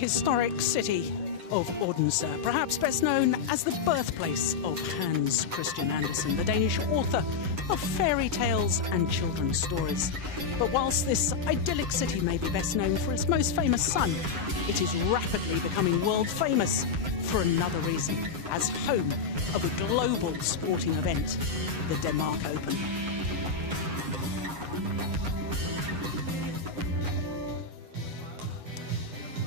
historic city of Odense, perhaps best known as the birthplace of Hans Christian Andersen, the Danish author of fairy tales and children's stories. But whilst this idyllic city may be best known for its most famous son, it is rapidly becoming world famous for another reason, as home of a global sporting event, the Denmark Open.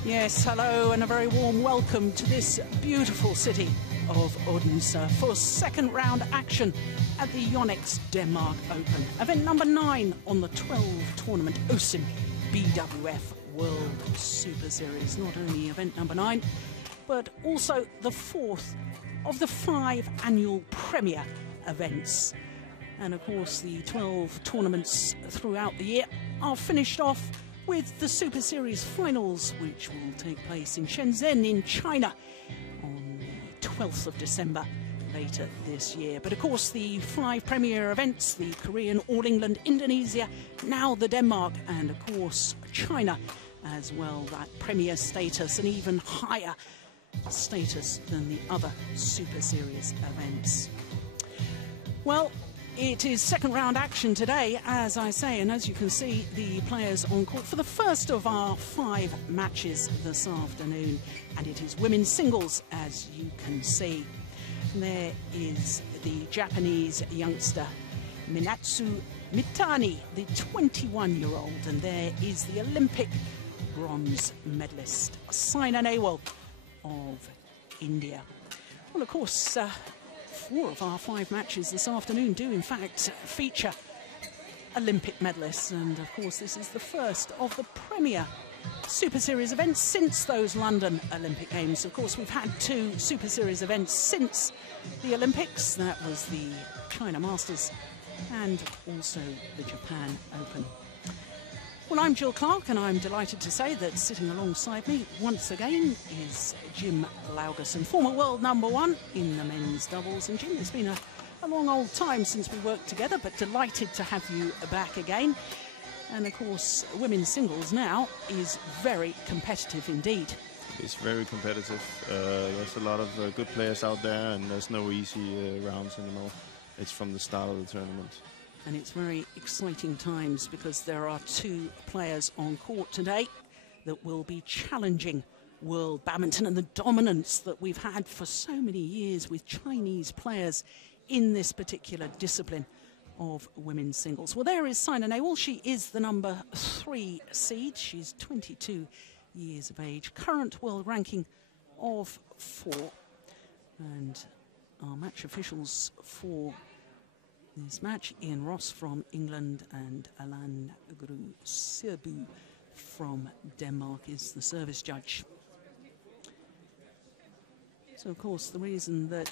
Yes, hello and a very warm welcome to this beautiful city of Odense for second round action at the Yonex Denmark Open. Event number 9 on the 12 tournament OSIM BWF World Superseries. Not only event number 9, but also the 4th of the 5 annual Premier events. And of course the 12 tournaments throughout the year are finished off with the Super Series finals, which will take place in Shenzhen in China on the 12th of December later this year. But of course the 5 premier events, the Korean, All England, Indonesia, now the Denmark, and of course China as well, that premier status, and even higher status than the other Super Series events. Well, it is second round action today, as I say, and as you can see, the players on court for the first of our 5 matches this afternoon, and it is women's singles, as you can see. There is the Japanese youngster Minatsu Mitani, the 21-year-old, and there is the Olympic bronze medalist Saina Nehwal of India. Well, of course, 4 of our 5 matches this afternoon do in fact feature Olympic medalists, and of course this is the first of the premier Super Series events since those London Olympic Games. Of course we've had 2 Super Series events since the Olympics, that was the China Masters and also the Japan Open. Well, I'm Jill Clark, and I'm delighted to say that sitting alongside me once again is Jim Laugerson, former world #1 in the men's doubles. And Jim, it's been a long old time since we worked together, but delighted to have you back again. And of course, women's singles now is very competitive indeed. It's very competitive. There's a lot of good players out there, and there's no easy rounds anymore. It's from the start of the tournament. And it's very exciting times because there are 2 players on court today that will be challenging world badminton and the dominance that we've had for so many years with Chinese players in this particular discipline of women's singles. Well, there is Saina Nehwal. She is the number 3 seed. She's 22 years of age, current world ranking of 4. And our match officials for this match, Ian Ross from England and Alan Gru-Serbu from Denmark is the service judge. So of course the reason that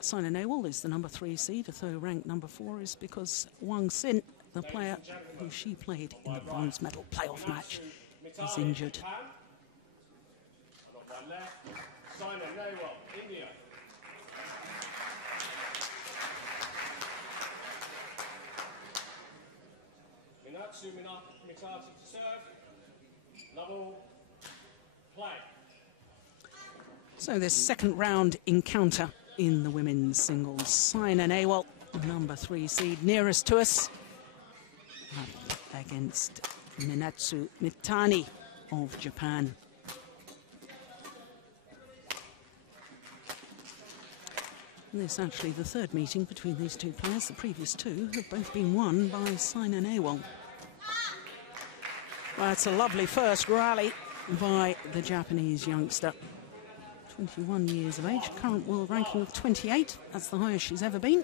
Saina Nehwal is the number 3 seed, although ranked number 4, is because Wang Xin, the player who she played in the bronze medal playoff match, is injured. Saina Nehwal, India. Minatsu Mitani to serve. Level play. So this second round encounter in the women's singles. Saina Nehwal, number 3 seed, nearest to us, up against Minatsu Mitani of Japan. And this is actually the 3rd meeting between these 2 players. The previous 2 have both been won by Saina Nehwal. Well, it's a lovely first rally by the Japanese youngster. 21 years of age, current world ranking of 28. That's the highest she's ever been.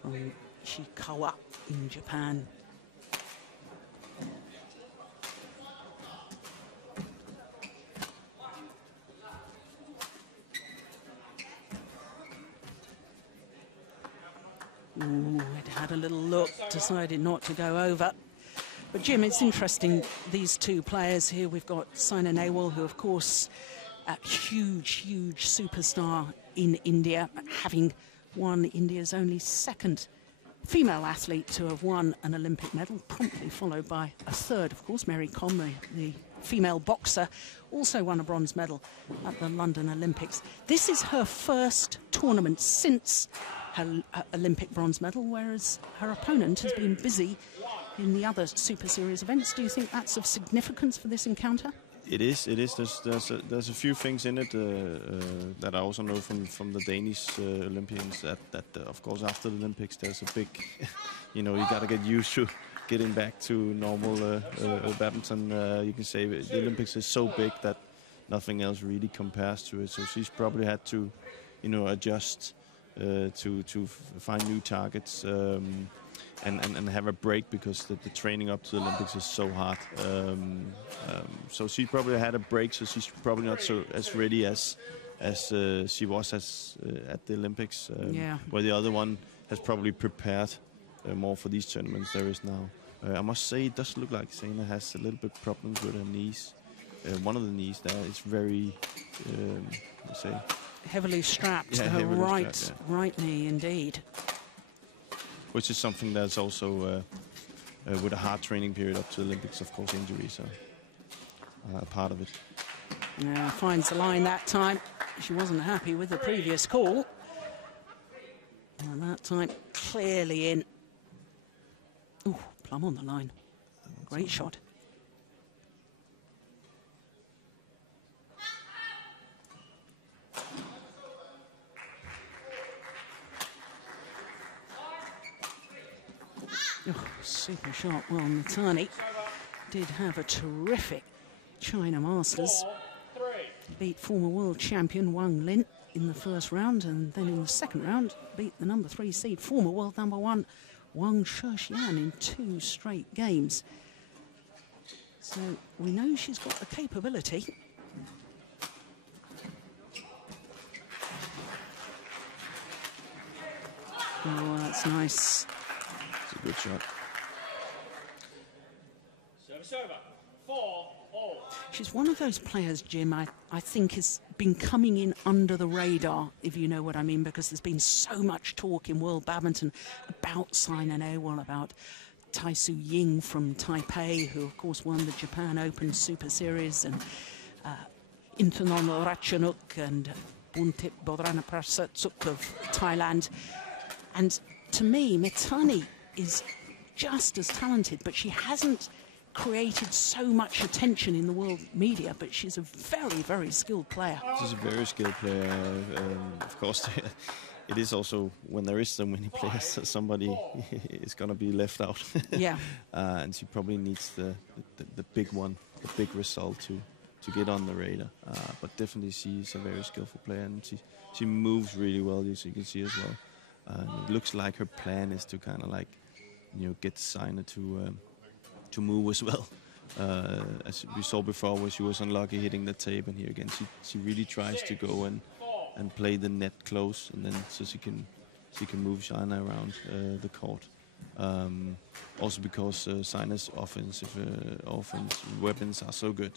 From Ishikawa in Japan. Ooh, it had a little look, decided not to go over. But Jim, it's interesting, these 2 players here. We've got Saina Nehwal, who of course a huge superstar in India, having won India's only 2nd female athlete to have won an Olympic medal, promptly followed by a 3rd, of course, Mary Kom, the female boxer, also won a bronze medal at the London Olympics. This is her first tournament since her Olympic bronze medal, whereas her opponent has been busy in the other Super Series events. Do you think that's of significance for this encounter? It is. There's a few things in it that I also know from the Danish Olympians that of course after the Olympics there's a big, you got to get used to getting back to normal badminton. You can say the Olympics is so big that nothing else really compares to it. So she's probably had to, adjust to find new targets. And have a break because the training up to the Olympics is so hard. So she probably had a break, so she's probably not so as ready as she was at the Olympics. Where the other one has probably prepared more for these tournaments there is now. I must say it does look like Saina has a little bit problems with her knees. One of the knees there is very, let's say, heavily strapped to her right knee, indeed. Which is something that's also, with a hard training period up to the Olympics, of course, injuries are a part of it. Yeah, finds the line that time. She wasn't happy with the previous call. And that time, clearly in. Ooh, plumb on the line. Great shot. Oh, super shot. Well, Mitani did have a terrific China Masters. Beat former world champion Wang Lin in the first round, and then in the second round beat the number 3 seed, former world number 1 Wang Shixian in 2 straight games. So we know she's got the capability. Oh, that's nice. It's a good shot. Service over. 4-all. She's one of those players, Jim, I think has been coming in under the radar, if you know what I mean, because there's been so much talk in world badminton about Saina Nehwal, about Tai-Su Ying from Taipei, who of course won the Japan Open Super Series, and Intanon Ratchanuk and Buntip Bodranaprasatsuk of Thailand. And to me, Mitani is just as talented, but she hasn't created so much attention in the world media, but she's a very, very skilled player. She's a very skilled player. Of course, it is also, when there is so many players, somebody is going to be left out. Yeah. And she probably needs the big one, the big result to get on the radar. But definitely she's a very skillful player, and she moves really well, as you can see as well. It looks like her plan is to kind of like, get Saina to move as well. As we saw before, where she was unlucky hitting the tape, and here again she really tries to go and play the net close, and then so she can move Saina around the court. Also because Saina's offensive weapons are so good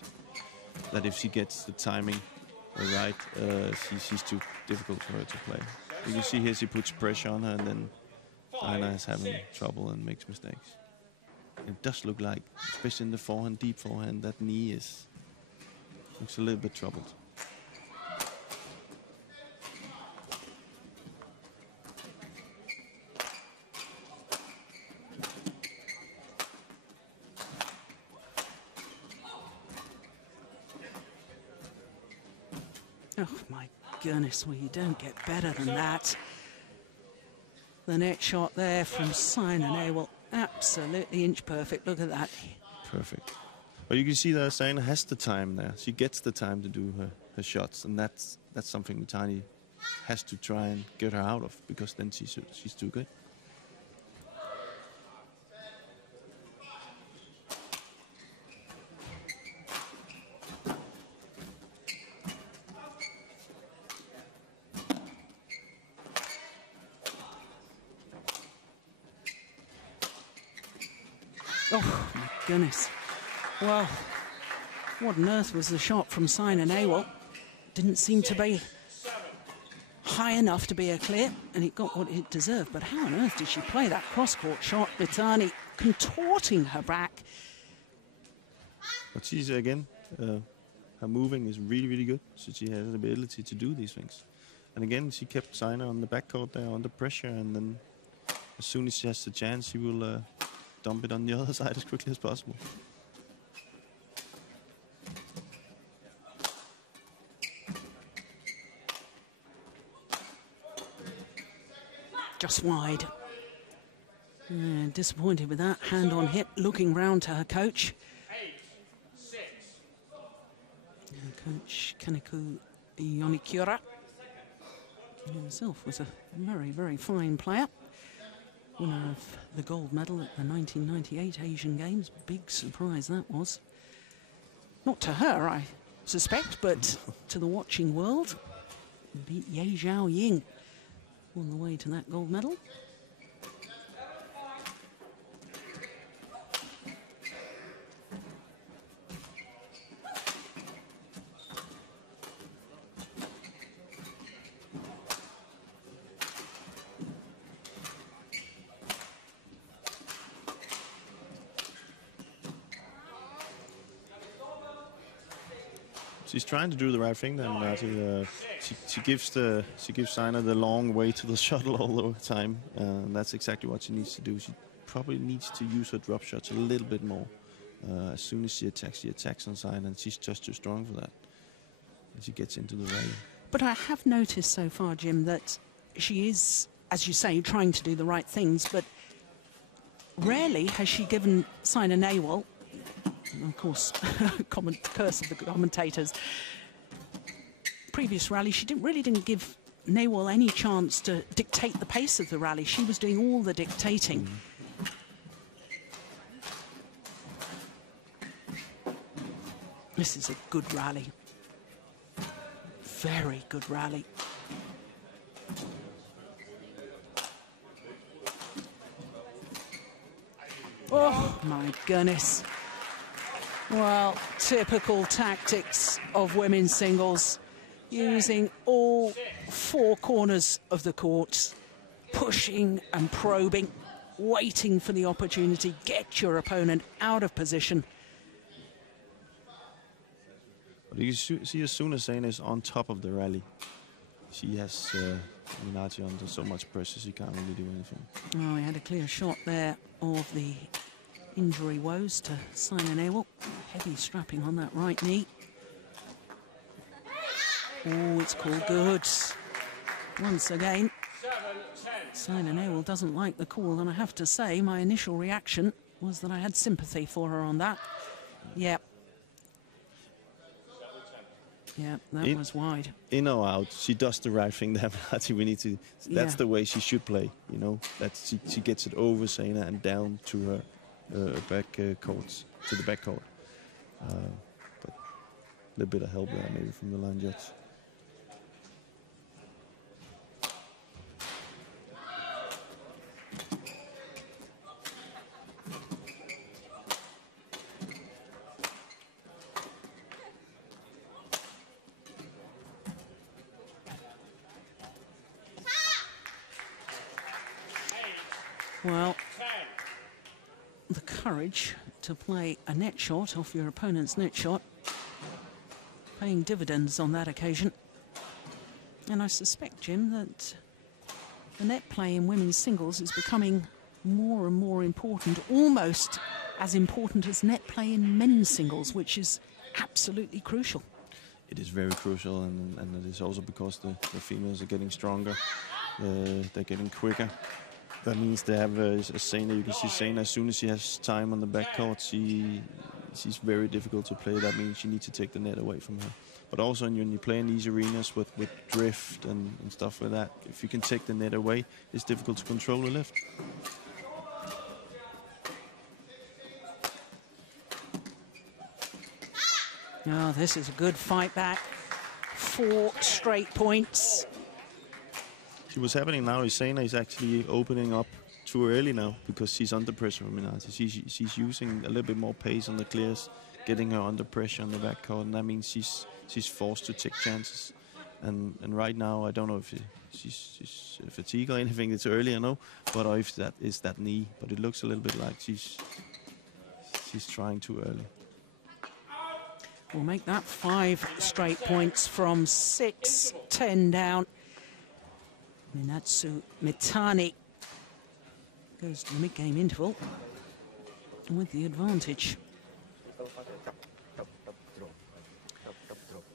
that if she gets the timing right, she's too difficult for her to play. You can see here she puts pressure on her, and then Saina is having trouble and makes mistakes. It does look like, especially in the forehand, deep forehand, that knee looks a little bit troubled. Oh my goodness, well, you don't get better than that. The net shot there from Saina Nehwal, absolutely inch perfect. Look at that. Perfect. But you can see that Saina has the time there. She gets the time to do her shots, and that's something Mitani has to try and get her out of, because then she's too good. Oh, my goodness. Well, what on earth was the shot from Saina Nehwal? Didn't seem to be high enough to be a clear, and it got what it deserved. But how on earth did she play that cross-court shot? Mitani contorting her back. But she's, again, her moving is really, really good. So she has the ability to do these things. And again, she kept Saina on the backcourt there under pressure. And then as soon as she has the chance, she will dump it on the other side as quickly as possible. Just wide. Disappointed with that. Hand on hip, looking round to her coach. Coach Kaneko Yonekyura himself was a very, very fine player. Winner of the gold medal at the 1998 Asian Games. Big surprise that was. Not to her, I suspect, but to the watching world. Beat Ye Zhao Ying on the way to that gold medal. She's trying to do the right thing there, Minatsu. She gives Saina the long way to the shuttle all the time, and that's exactly what she needs to do. She probably needs to use her drop shots a little bit more. As soon as she attacks on Saina, and she's just too strong for that. And she gets into the rally. But I have noticed so far, Jim, that she is, as you say, trying to do the right things, but rarely has she given Saina Nehwal, of course, curse of the commentators. Previous rally, she really didn't give Nehwal any chance to dictate the pace of the rally. She was doing all the dictating. This is a good rally. Very good rally. Oh, my goodness. Well, typical tactics of women's singles, using all four corners of the court, pushing and probing, waiting for the opportunity, get your opponent out of position. But you see, as soon as Saina is on top of the rally, she has Minatsu under so much pressure she can't really do anything. Oh, we had a clear shot there of the injury woes to Saina Nehwal. Heavy strapping on that right knee. Oh, it's called good. Once again, Saina Nehwal doesn't like the call, and I have to say my initial reaction was that I had sympathy for her on that. Yep. Yeah, that was wide. In or out, she does the right thing there. We need to. That's the way she should play. You know, that she gets it over Saina and down to her back courts, to the back court. But a little bit of help there, maybe from the line judge. Well, the courage to play a net shot off your opponent's net shot, paying dividends on that occasion. And I suspect, Jim, that the net play in women's singles is becoming more and more important, almost as important as net play in men's singles, which is absolutely crucial. It is very crucial, and it is also because the females are getting stronger, they're getting quicker. That means they have Saina. You can see Saina, as soon as she has time on the backcourt, she's very difficult to play. That means you need to take the net away from her. But also when you play in these arenas with drift and stuff like that, if you can take the net away, it's difficult to control the lift. Oh, this is a good fight back. 4 straight points. See, what's happening now is Saina is actually opening up too early now because she's under pressure from Minatsu. She's using a little bit more pace on the clears, getting her under pressure on the backcourt, and that means she's forced to take chances. And right now, I don't know if she's fatigued or anything. It's early, I know, but if that is that knee. But it looks a little bit like she's trying too early. will make that 5 straight points from 6-10 down. Minatsu Mitani goes to the mid-game interval with the advantage.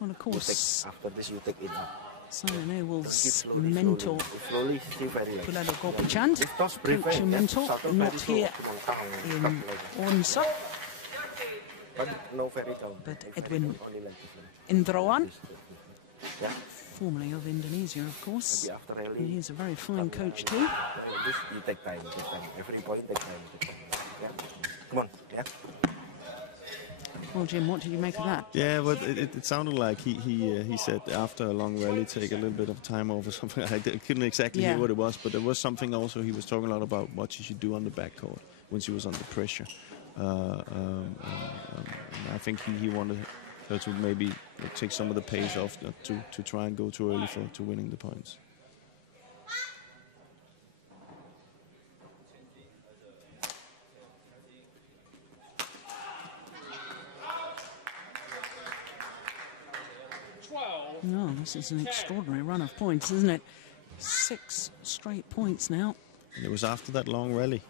Well, of course, after this you take it up. Saina Nehwal's mentor, Kulalo Gopichan, coaching mentor, not here in Odense, but Edwin Indrawan, formerly of Indonesia, of course. And he's a very fine coach too. You take time, every point take time. Yeah. Come on, yeah. Well, Jim, what did you make of that? Yeah, but it sounded like he said after a long rally take a little bit of time off or something. I couldn't exactly hear what it was, but there was something also he was talking a lot about what she should do on the backcourt when she was under pressure. I think he wanted her to maybe take some of the pace off to try and go too early to winning the points. No, this is an extraordinary run of points, isn't it? 6 straight points now. And it was after that long rally.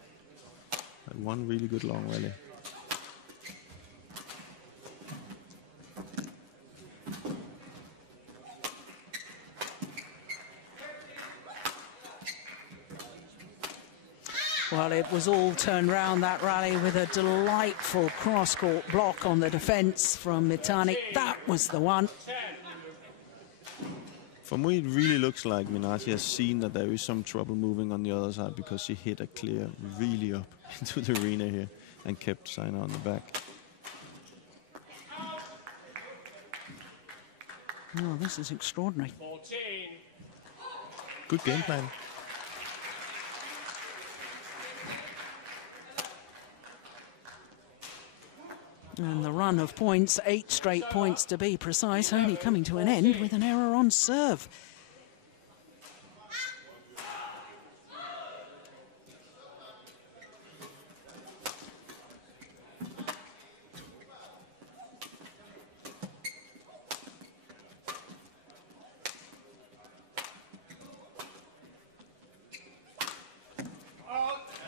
That one really good long rally. Well, it was all turned round, that rally, with a delightful cross-court block on the defence from Mitani. That was the one. For me, it really looks like Minatsu has seen that there is some trouble moving on the other side because she hit a clear really up into the arena here and kept Saina on the back. Oh, this is extraordinary. 14. Good game plan. And the run of points, 8 straight points to be precise, only coming to an end with an error on serve.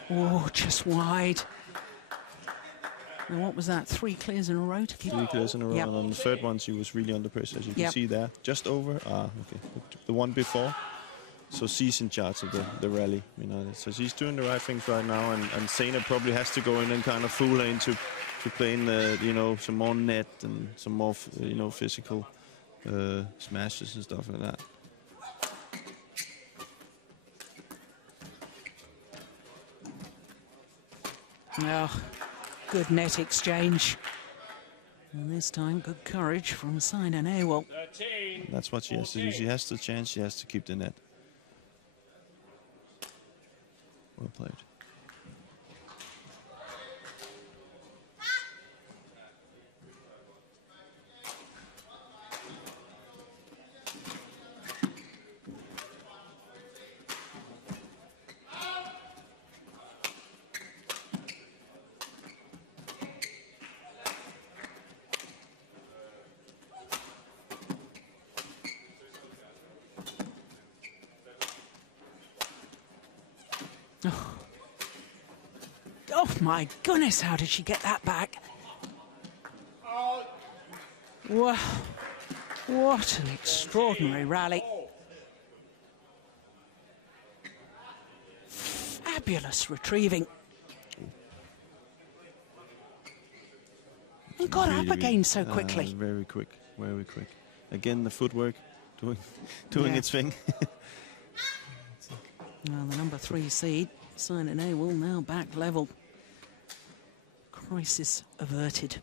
Oh, just wide. And what was that? 3 clears in a row to keep? 3 clears in a row, Yep. and on the third one she was really under pressure, as you can Yep. see there. Just over, okay, the one before. So she's in charge of the rally, you know. So she's doing the right things right now, and Saina probably has to go in and kind of fool her into playing some more net and some more physical smashes and stuff like that. Oh, good net exchange. And this time, good courage from Saina Nehwal. 13. That's what she has to do. She has the chance, she has to keep the net. Well played. Oh my goodness, how did she get that back? Wow, what an extraordinary rally. Fabulous retrieving. And got up again so quickly. Very quick, very quick. Again, the footwork doing its thing. Well, the number 3 seed, Saina Nehwal, now back level. Crisis averted.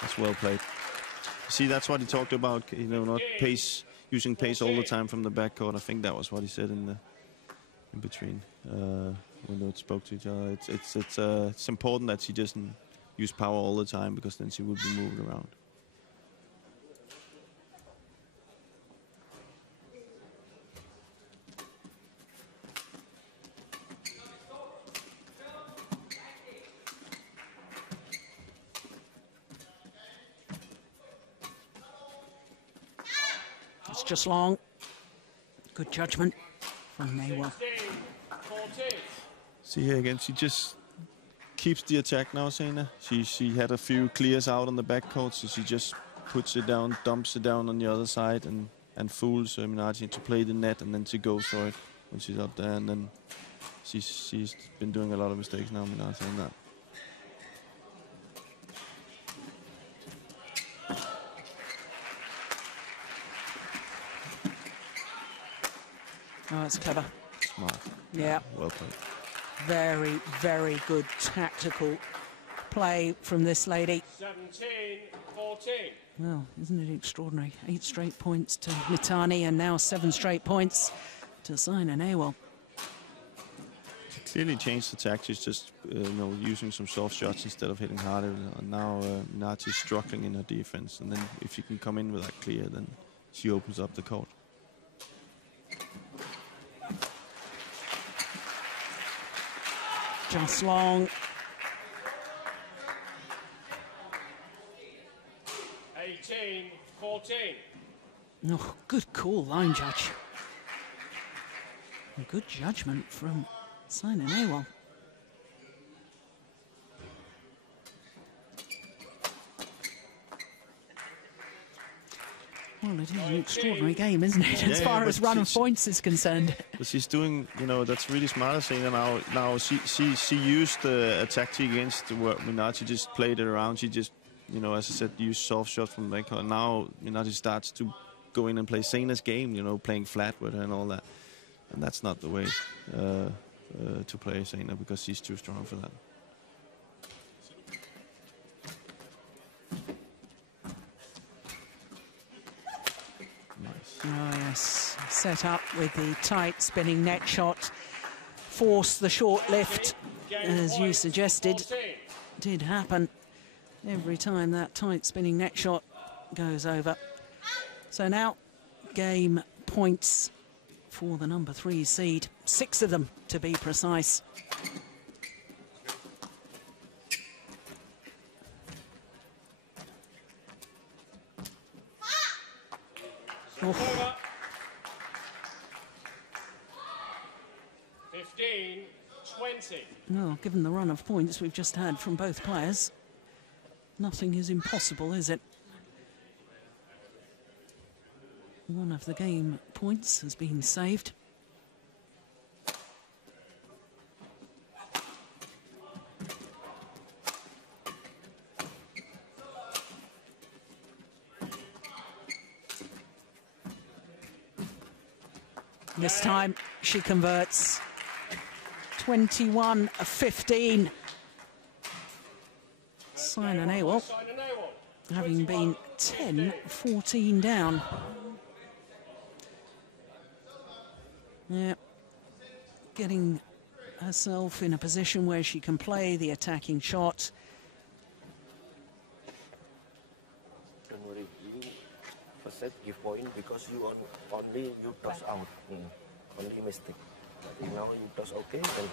That's well played. See, that's what he talked about, not pace, using pace all the time from the backcourt. I think that was what he said in between when they spoke to each other. It's important that she doesn't use power all the time, because then she will be moved around. That's just long. Good judgment from Nehwal. 16-14. See here again, she just keeps the attack now, Saina. She had a few clears out on the backcourt, so she just puts it down, dumps it down on the other side, and fools Minatsu to play the net, and then she goes for it when she's up there. And then she's been doing a lot of mistakes now, Minatsu, on that. Oh, that's clever. Smart. Yeah. Well played. Very, very good tactical play from this lady. 17-14. Well, isn't it extraordinary? 8 straight points to Mitani and now 7 straight points to Saina Nehwal. She clearly changed the tactics, just using some soft shots instead of hitting harder. And now Minatsu is struggling in her defense, and then if she can come in with that clear, then she opens up the court. Just long. 18-14. Oh, good call, line judge. A good judgment from Saina Nehwal. Well, it is an extraordinary game, isn't it, as far as run of points is concerned. But she's doing, that's really smart, Saina. Now she used a tactic against what Minatsu just played it around. She just, as I said, used soft shots from the backcourt. Now Minatsu starts to go in and play Saina's game, playing flat with her and all that. And that's not the way to play Saina, because she's too strong for that. Oh, yes. Set up with the tight spinning net shot. Force the short lift, as you suggested, did happen every time that tight spinning net shot goes over. So now, game points for the number 3 seed. 6 of them, to be precise. Over. 15-20. Well, given the run of points we've just had from both players, nothing is impossible, is it? One of the game points has been saved. This time she converts. 21-15. Saina Nehwal, having been 10-14 down. Yeah, getting herself in a position where she can play the attacking shot. Don't worry, you first set give point because you only toss out, only mistake. But now you toss okay, then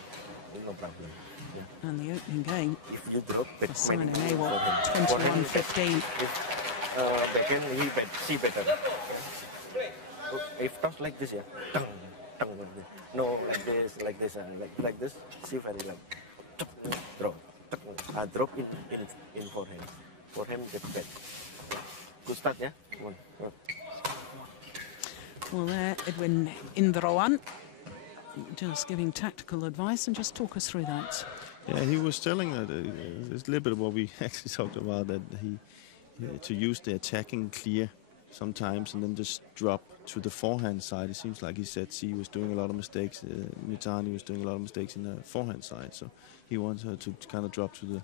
no problem. Yeah. And the opening game, if you drop back Saina Nehwal, 21-15. Backhand she better. If toss like this, yeah, tung, tung, like this. No, like this, like this. See very like drop, drop in forehand. Forehand get back. Good start, yeah. Come on. Well, there, Edwin Indrawan, just giving tactical advice, and just talk us through that. Yeah, he was telling that it's a little bit of what we actually talked about, that he to use the attacking clear sometimes and then just drop to the forehand side. It seems like he said she was doing a lot of mistakes. Mitani was doing a lot of mistakes in the forehand side, so he wants her to kind of drop to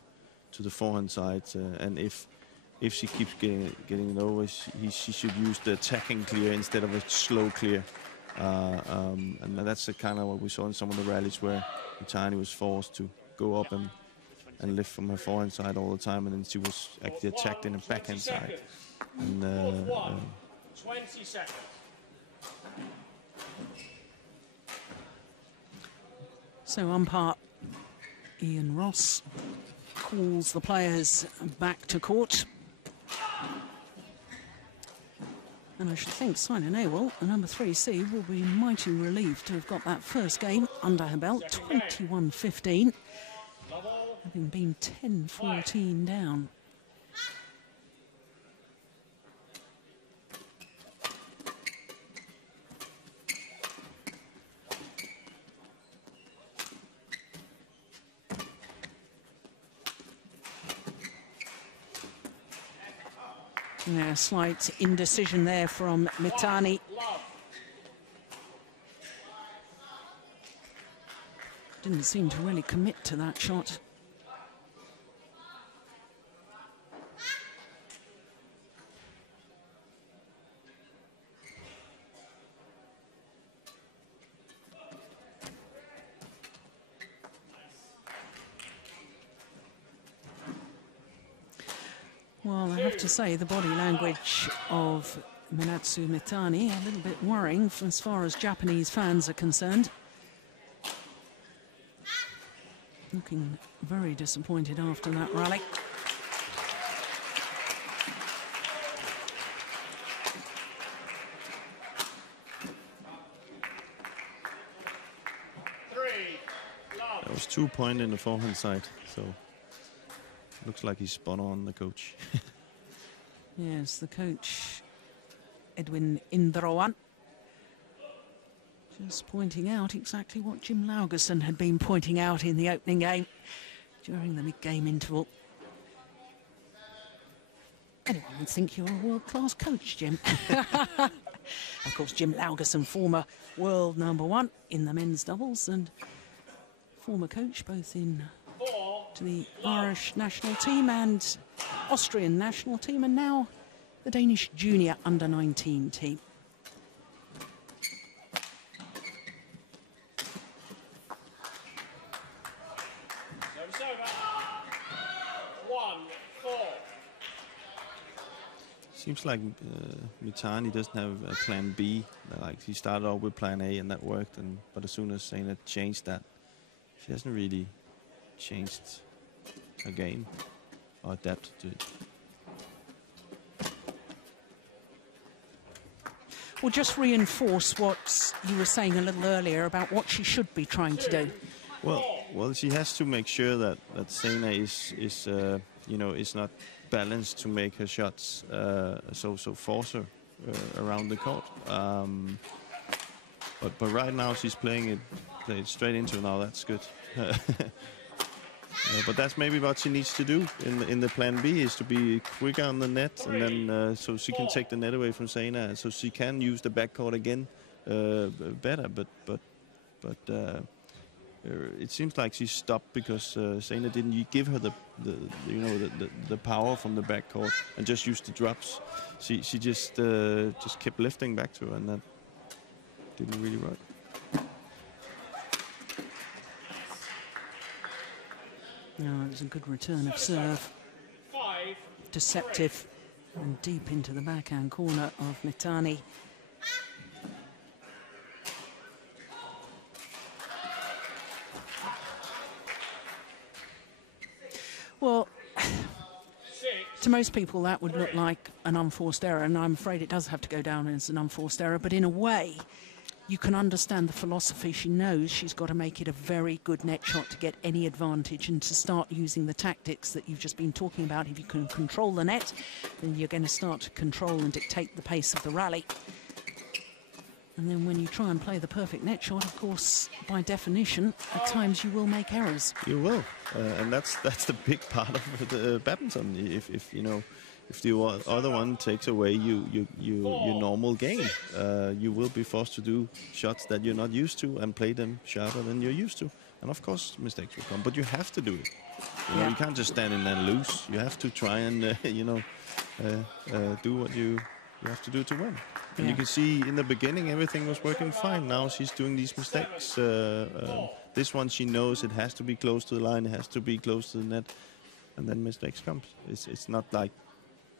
the forehand side. And if she keeps getting it over, she should use the attacking clear instead of a slow clear. And that's kind of what we saw in some of the rallies where Mitani was forced to go up and lift from her forehand side all the time, and then she was actually attacked in her backhand side. And 20 seconds. So umpire Ian Ross calls the players back to court. And I should think Saina Nehwal, the number 3 seed, will be mighty relieved to have got that first game under her belt, 21-15, having been 10-14 down. Yeah, slight indecision there from Mitani. Didn't seem to really commit to that shot. Well, I have to say the body language of Minatsu Mitani a little bit worrying as far as Japanese fans are concerned. Looking very disappointed after that rally. That was 2 points in the forehand side, so looks like he's spot on, the coach. Yes, the coach, Edwin Indrowan, just pointing out exactly what Jim Laugerson had been pointing out in the opening game during the mid-game interval. Anyone would think you're a world-class coach, Jim. Of course, Jim Laugerson, former world #1 in the men's doubles and former coach both in to the Irish national team and Austrian national team, and now the Danish junior under-19 team. Service over. 1-4. Seems like Mitani doesn't have a plan B. Like, he started off with plan A and that worked, but as soon as Saina changed that, she hasn't really changed her game or adapted to it. Well, just reinforce what you were saying a little earlier about what she should be trying to do. Well, she has to make sure that Saina is you know, is not balanced to make her shots, so force her around the court. But right now she's played it straight into now. That's good. But that's maybe what she needs to do in the plan B, is to be quicker on the net, and then so she can take the net away from Saina, so she can use the backcourt again better. But it seems like she stopped because Saina didn't give her the power from the backcourt and just used the drops. She just kept lifting back to her, and that didn't really work. No, it was a good return of serve. Deceptive and deep into the backhand corner of Mitani. Well, to most people that would look like an unforced error, and I'm afraid it does have to go down as an unforced error, but in a way you can understand the philosophy. She knows she's got to make it a very good net shot to get any advantage and to start using the tactics that you've just been talking about. If you can control the net, then you're going to start to control and dictate the pace of the rally. And then when you try and play the perfect net shot, of course, by definition, at times you will make errors. You will, and that's the big part of the badminton. If you know, if the other one takes away your normal game, you will be forced to do shots that you're not used to and play them sharper than you're used to. And of course, mistakes will come, but you have to do it. You know, you can't just stand in there and lose. You have to try and do what you have to do to win. And you can see in the beginning everything was working fine. Now she's doing these mistakes. This one she knows it has to be close to the line, it has to be close to the net, and then mistakes comes. It's not like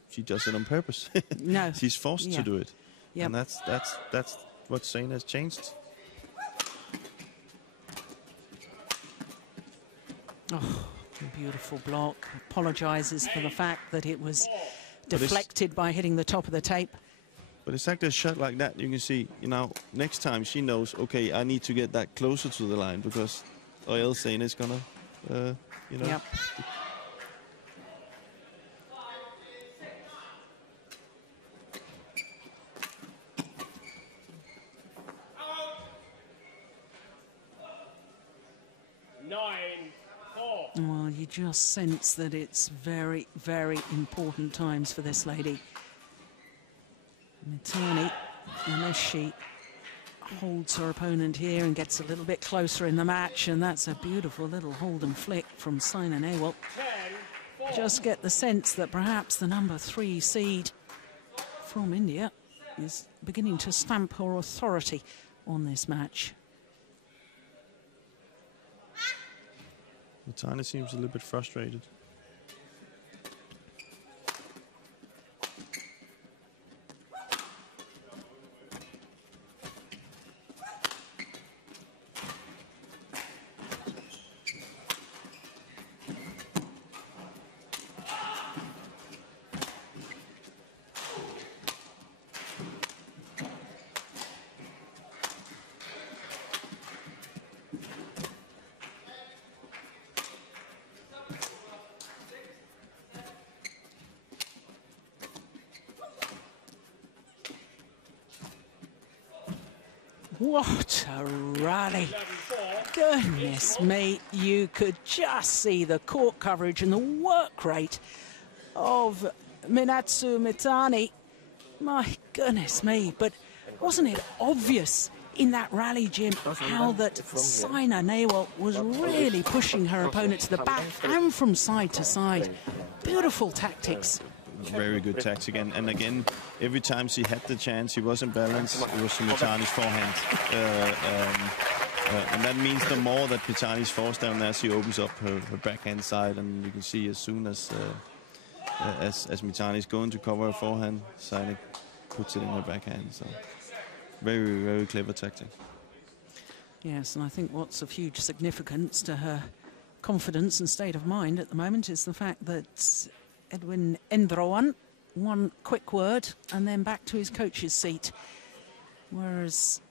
she does it on purpose. No, she's forced to do it. Yep. And that's what Saina has changed. Oh, beautiful block. Apologises for the fact that it was deflected by hitting the top of the tape. But exactly a shot like that, you can see, you know, next time she knows, okay, I need to get that closer to the line because or else Saina is gonna, you know. Yep. Well, you just sense that it's very, very important times for this lady. Mitani, unless she holds her opponent here and gets a little bit closer in the match, and that's a beautiful little hold and flick from Saina Nehwal. Just get the sense that perhaps the number 3 seed from India is beginning to stamp her authority on this match. Mitani seems a little bit frustrated. What a rally. Goodness me, you could just see the court coverage and the work rate of Minatsu Mitani. My goodness me, but wasn't it obvious in that rally, Jim, how that Saina Nehwal was really pushing her opponent to the back and from side to side. Beautiful tactics. Very good tactic, and again, every time she had the chance, she wasn't balanced. It was Mitani's forehand, and that means the more that Mitani's forced down there, she opens up her backhand side, and you can see as soon as Mitani's going to cover her forehand, Saina puts it in her backhand. So very, very clever tactic. Yes, and I think what's of huge significance to her confidence and state of mind at the moment is the fact that Edwin Endroan, one quick word and then back to his coach's seat. Whereas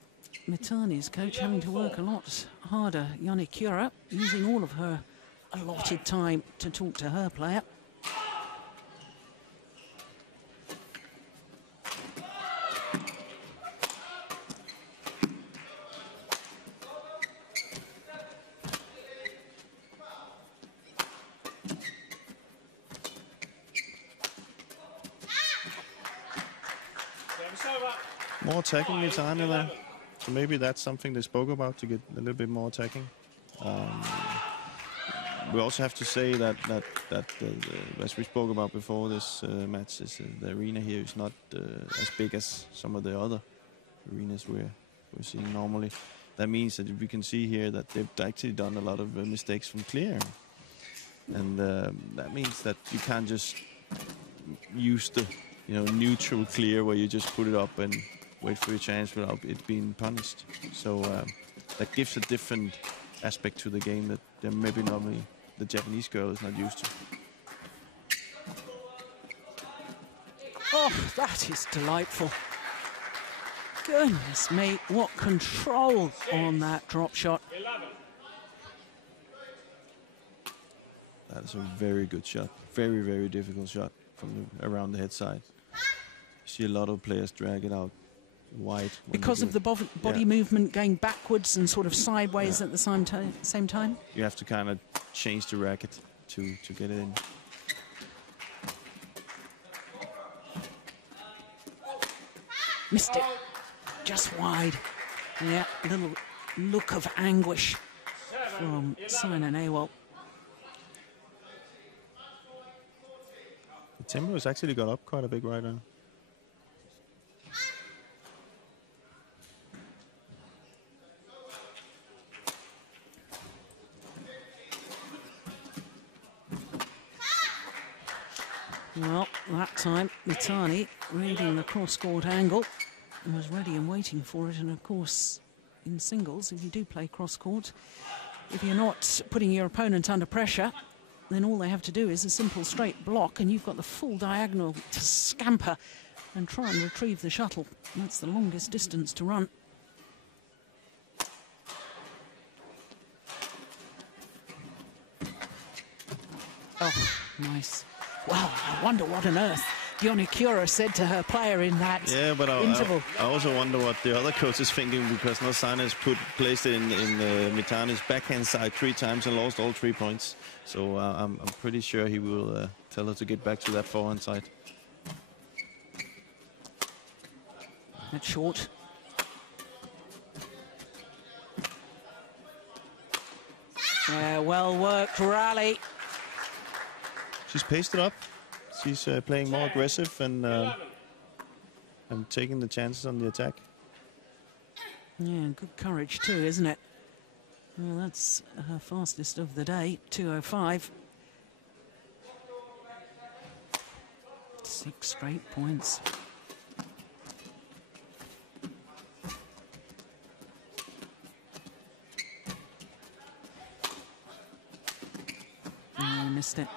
Mitani's coach having to work a lot harder. Yonex, using all of her allotted time to talk to her player. More attacking Mitani there. So maybe that's something they spoke about, to get a little bit more attacking. We also have to say that as we spoke about before this match, the arena here is not as big as some of the other arenas we're seeing normally. That means that we can see here that they've actually done a lot of mistakes from clearing. And that means that you can't just use the neutral clear where you just put it up and wait for your chance without it being punished. So that gives a different aspect to the game that maybe normally the Japanese girl is not used to. Oh, that is delightful. Goodness me, what control on that drop shot. That is a very good shot. Very, very difficult shot from around the head side. See a lot of players drag it out wide. Because of the body movement going backwards and sort of sideways at the same time? You have to kind of change the racket to get it in. Missed it. Just wide. Yeah, a little look of anguish from Saina Nehwal. The tempo has actually got up quite a bit right now. Well, that time, Mitani, reading the cross-court angle, was ready and waiting for it. And, of course, in singles, if you do play cross-court, if you're not putting your opponent under pressure, then all they have to do is a simple straight block, and you've got the full diagonal to scamper and try and retrieve the shuttle. That's the longest distance to run. Oh, nice. Wow, I wonder what on earth Yonex said to her player in that interval. I also wonder what the other coach is thinking, because now Saina has placed it in Mitani's backhand side 3 times and lost all 3 points. So I'm pretty sure he will tell her to get back to that forehand side. That's short. Yeah, well worked rally. She's paced it up. She's playing more aggressive and taking the chances on the attack. Yeah, good courage too, isn't it? Well, that's her fastest of the day, 2:05. 6 straight points. I missed it.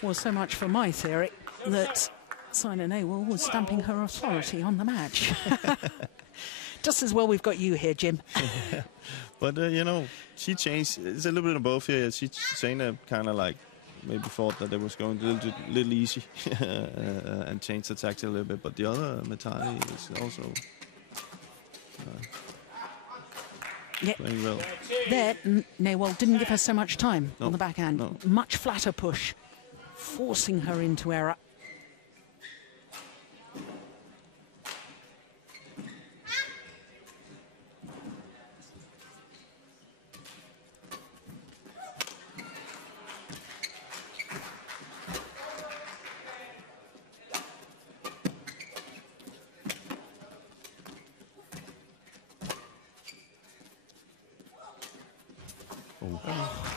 Well, so much for my theory that Saina Nehwal was stamping her authority on the match. Just as well we've got you here, Jim. But, you know, she changed. It's a little bit of both here. Saina kind of like maybe thought that it was going a little easy and changed the tactic a little bit. But the other, Mitani, is also playing well. There, Nehwal didn't give her so much time on the backhand. No. Much flatter push, forcing her into error.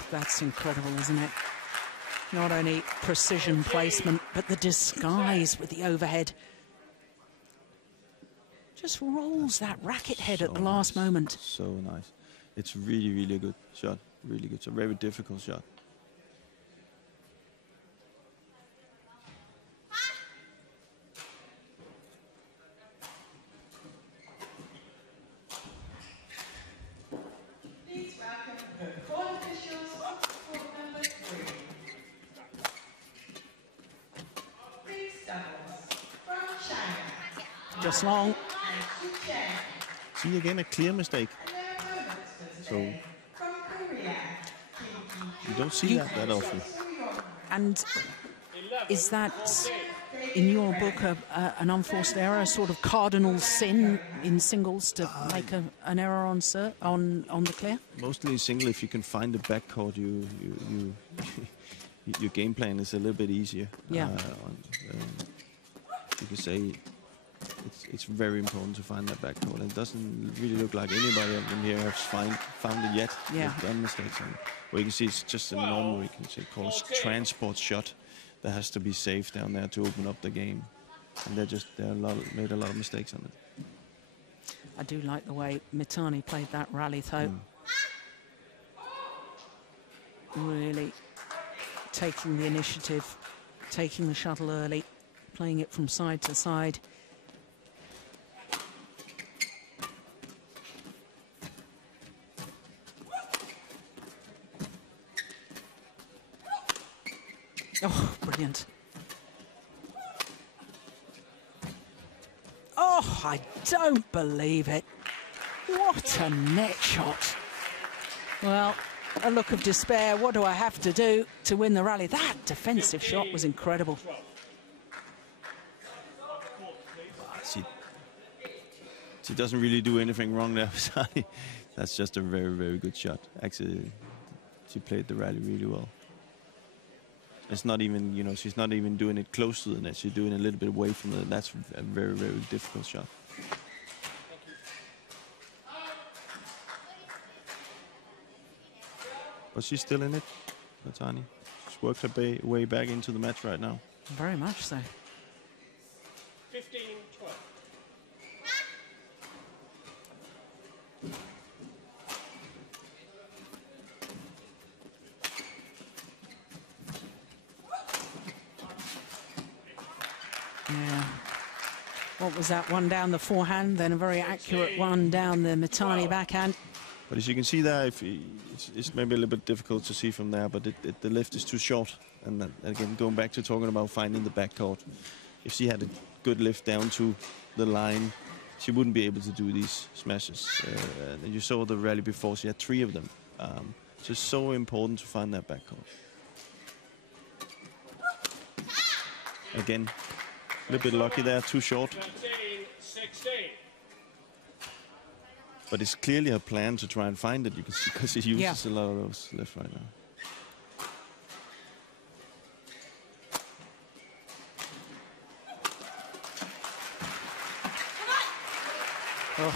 That's incredible, isn't it? Not only precision placement, but the disguise with the overhead. Just rolls that racket head at the last moment. So nice. It's really, really good shot. Really good. It's a very difficult shot. Just long. See again a clear mistake. So you don't see that often. And is that, in your book, an unforced error, a sort of cardinal sin in singles to make an error on the clear? Mostly single. If you can find the backcourt, your game plan is a little bit easier. Yeah. You could say it's very important to find that backcourt. It doesn't really look like anybody in here has found it yet. Yeah. They've done mistakes on it. Well, you can see it's just a normal, you can say, called transport shot that has to be safe down there to open up the game. And they made a lot of mistakes on it. I do like the way Mitani played that rally, though. Really taking the initiative, taking the shuttle early, playing it from side to side. Oh, brilliant. Oh, I don't believe it. What a net shot. Well, a look of despair. What do I have to do to win the rally? That defensive shot was incredible. She doesn't really do anything wrong there. That's just a very, very good shot. Actually, she played the rally really well. It's not even, you know, she's not even doing it close to the net. She's doing it a little bit away from the net. That's a very, very difficult shot. But she's still in it, Mitani. She's worked her way back into the match right now. Very much so. 15-12. Yeah. What was that one down the forehand, then a very accurate one down the Mitani backhand. But as you can see there, it's maybe a little bit difficult to see from there, but the lift is too short. And then, again, going back to talking about finding the backcourt, if she had a good lift down to the line, she wouldn't be able to do these smashes. And you saw the rally before, she had 3 of them. So it's so important to find that backcourt. Again, a little bit lucky there, too short. 13-16. But it's clearly a plan to try and find it, you can see, because he uses a lot of those left right now. Oh.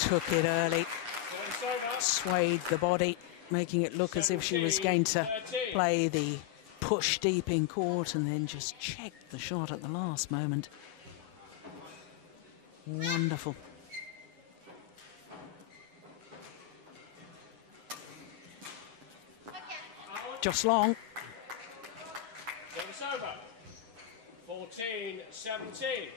Took it early, swayed the body, making it look as if she was going to play the push deep in court, and then just checked the shot at the last moment. Wonderful. Just long. Service over. 14-17.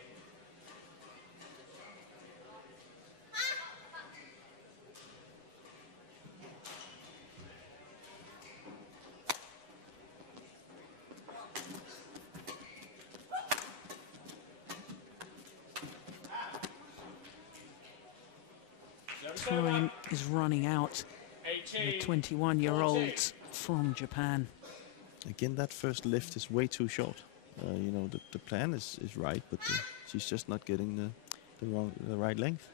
Time is running out. The 21-year-old from Japan. Again, that first lift is way too short. You know, the plan is right, but she's just not getting the right length.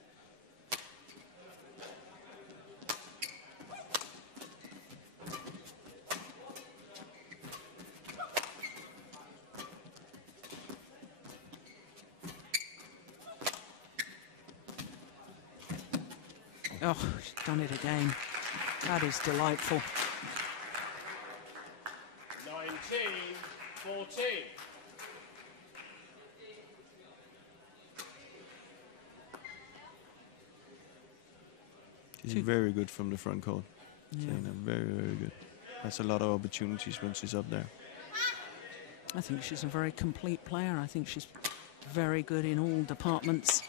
Oh, she's done it again. That is delightful. 19-14. She's very good from the front court. Yeah. Saina, very, very good. Has a lot of opportunities when she's up there. I think she's a very complete player. I think she's very good in all departments.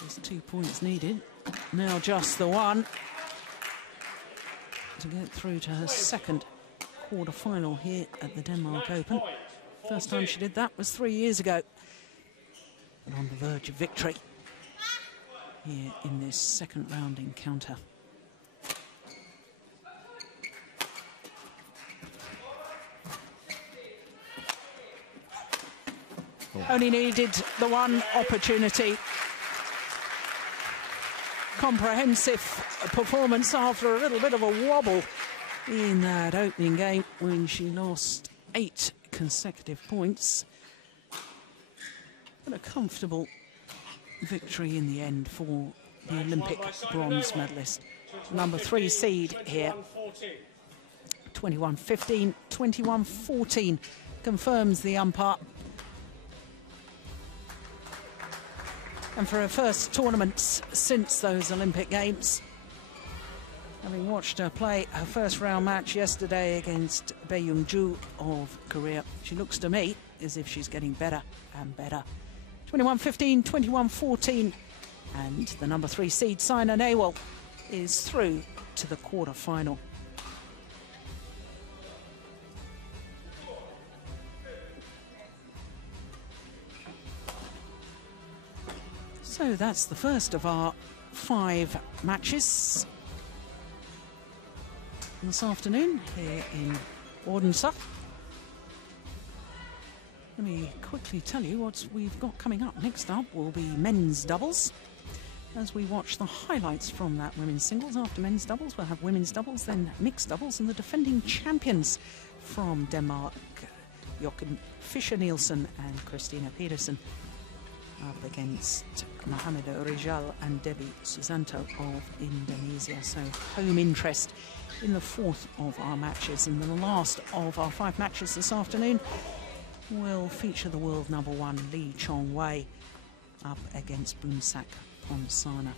There's 2 points needed. Now just the one to get through to her second quarter-final here at the Denmark Open. First time she did that was 3 years ago. And on the verge of victory here in this second round encounter. Only needed the one opportunity. Comprehensive performance after a little bit of a wobble in that opening game when she lost 8 consecutive points. But a comfortable victory in the end for the Olympic bronze medalist. Number 3 seed here. 21-15, 21-14 confirms the umpire. And for her first tournaments since those Olympic Games, having watched her play her first round match yesterday against Bae-Young-ju of Korea, she looks to me as if she's getting better and better. 21-15, 21-14, and the number 3 seed, Saina Nehwal, is through to the quarter-final. So that's the first of our 5 matches this afternoon here in Odense. Let me quickly tell you what we've got coming up. Next up will be men's doubles. As we watch the highlights from that women's singles, after men's doubles, we'll have women's doubles, then mixed doubles, and the defending champions from Denmark, Joachim, Fischer, Nielsen, and Christinna Pedersen, up against Mohamed Rijal and Debby Susanto of Indonesia. So home interest in the 4th of our matches. And the last of our 5 matches this afternoon will feature the world number 1, Lee Chong-wei, up against Boonsak PONSANA.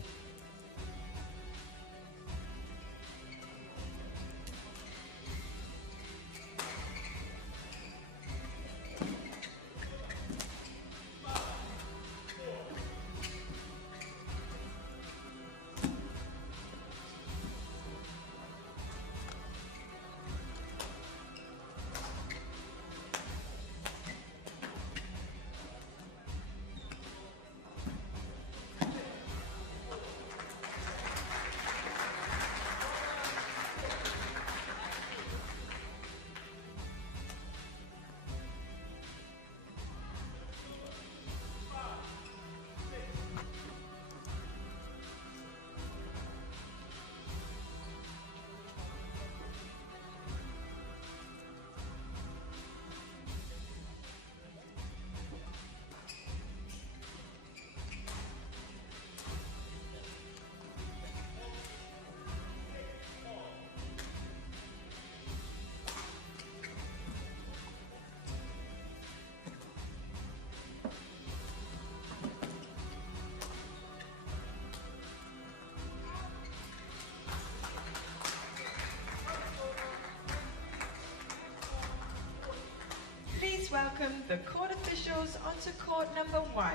welcome the court officials onto court number 1.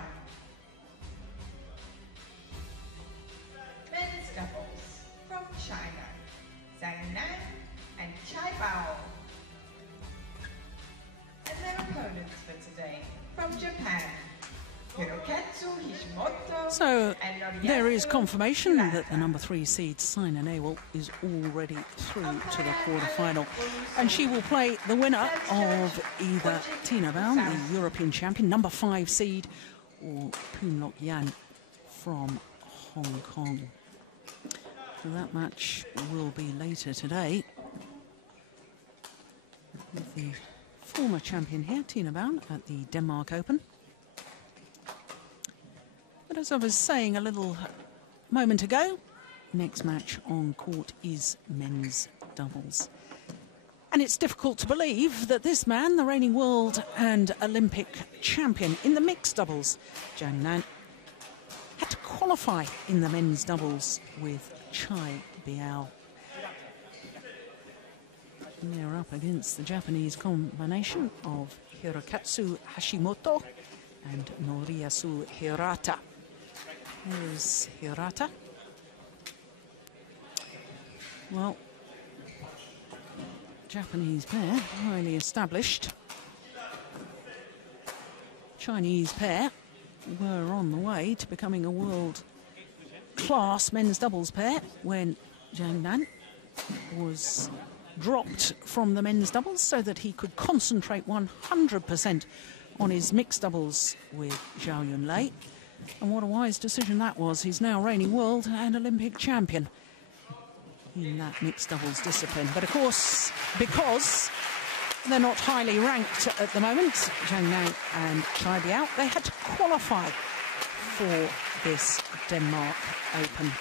Men's doubles from China, Zhang and Biao. And their opponents for today from Japan, Hirokatsu, Hashimoto, So and Noriyasu, there is confirmation Hirata. that the number 3 seed Saina Nehwal is already through to the quarter-final, and she will play the winner of either Tina Bao, the European champion, number 5 seed, or Poonlok Yan from Hong Kong. So that match will be later today with the former champion here, Tina Bao, at the Denmark Open. But as I was saying a little moment ago, next match on court is men's doubles. And it's difficult to believe that this man, the reigning world and Olympic champion in the mixed doubles, Zhang, had to qualify in the men's doubles with Biao. And they're up against the Japanese combination of Hirokatsu Hashimoto and Noriyasu Hirata. Here's Hirata. Well, Japanese pair, highly established. Chinese pair were on the way to becoming a world-class men's doubles pair when Zhang was dropped from the men's doubles so that he could concentrate 100% on his mixed doubles with Zhao Yunlei. And what a wise decision that was. He's now reigning world and Olympic champion in that mixed doubles discipline. But of course, because they're not highly ranked at the moment, Zhang and Biao, they had to qualify for this Denmark Open.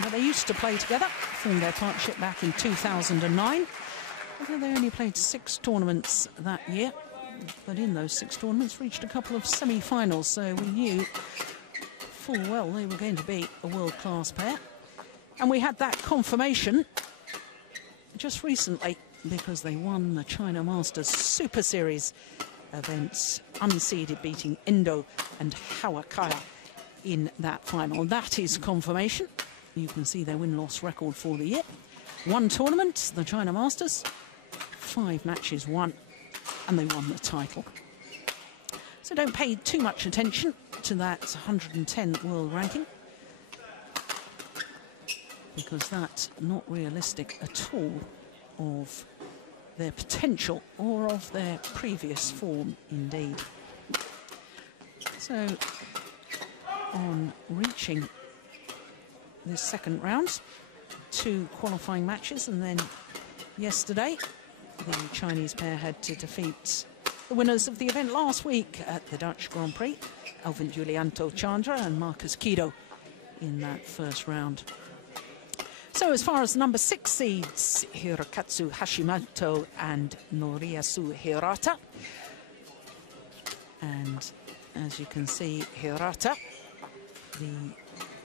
But they used to play together, formed their partnership back in 2009. Although they only played 6 tournaments that year, but in those 6 tournaments reached a couple of semi-finals, so we knew full well they were going to be a world-class pair. And we had that confirmation just recently because they won the China Masters Super Series events, unseeded, beating Indo and Hawakara in that final. That is confirmation. You can see their win-loss record for the year. 1 tournament, the China Masters, 5 matches won, and they won the title. So don't pay too much attention to that 110 world ranking, because that's not realistic at all of their potential or of their previous form, indeed. So, on reaching this second round, 2 qualifying matches, and then yesterday the Chinese pair had to defeat the winners of the event last week at the Dutch Grand Prix, Alvin Julianto Chandra and Marcus Kido, in that first round. So as far as number 6 seeds, Hirokatsu Hashimoto and Noriyasu Hirata. And as you can see, Hirata, the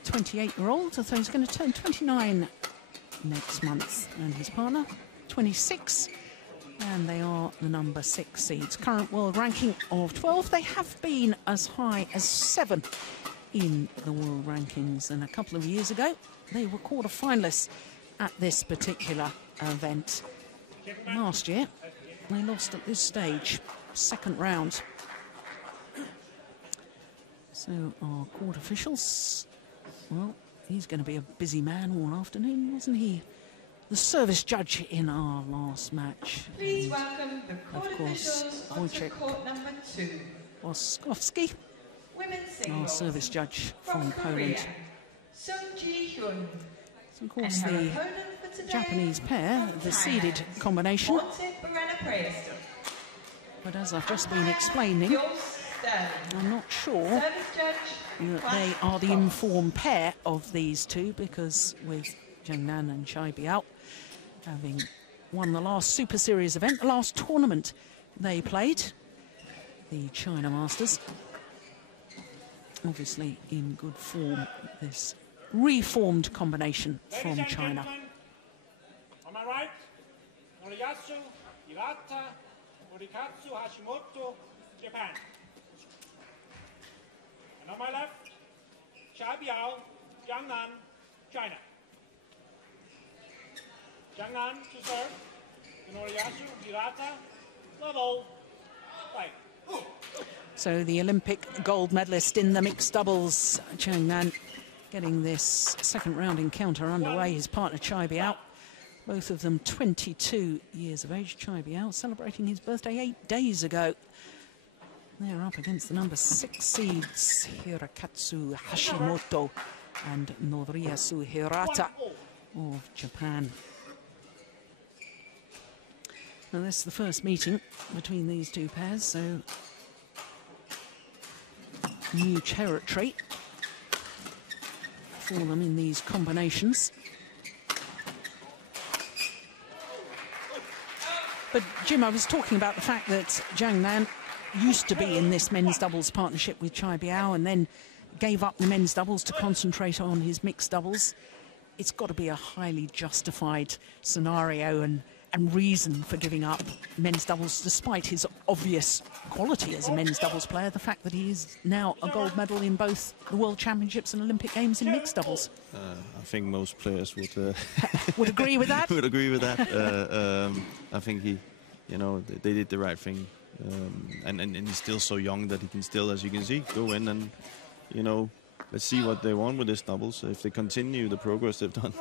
28-year-old, so he's going to turn 29 next month, and his partner, 26, and they are the number 6 seeds. Current world ranking of 12. They have been as high as 7 in the world rankings, and a couple of years ago they were quarter-finalists at this particular event. Last year they lost at this stage, second round. So our court officials, well, he's going to be a busy man all afternoon, wasn't he? The service judge in our last match. Please welcome the court of course, officials onto court number 2. Oskowski, Women's our singles service judge from Korea, Poland. Sung Ji-hyun. So of course, And her the opponent for today Japanese pair, from the Thailand, seeded combination. Monte Barana-Presto. But as I've just been explaining, I'm not sure Service judge, that they are the informed pair of these two, because with Zhang and Biao having won the last Super Series event, the last tournament they played, the China Masters, obviously in good form, this reformed combination from China. On my right, Noriyasu, Hirata, Hirokatsu, Hashimoto, Japan. And on my left, Biao, Zhang, China. Zhang to serve. Noriyasu, Hirata, level, fight. So the Olympic gold medalist in the mixed doubles, Zhang getting this second round encounter underway. His partner Biao, both of them 22 years of age. Biao celebrating his birthday 8 days ago. They're up against the number 6 seeds, Hirokatsu, Hashimoto and Noriyasu Hirata of Japan. Now this is the first meeting between these two pairs, so new territory for them in these combinations. But Jim, I was talking about the fact that Zhang used to be in this men's doubles partnership with Biao and then gave up the men's doubles to concentrate on his mixed doubles. It's got to be a highly justified scenario and reason for giving up men's doubles, despite his obvious quality as a men's doubles player, the fact that he is now a gold medal in both the World Championships and Olympic Games in mixed doubles. I think most players would would agree with that. Would agree with that. I think he, they did the right thing, and he's still so young that he can still, as you can see, go in and let's see what they want with this doubles. If they continue the progress they've done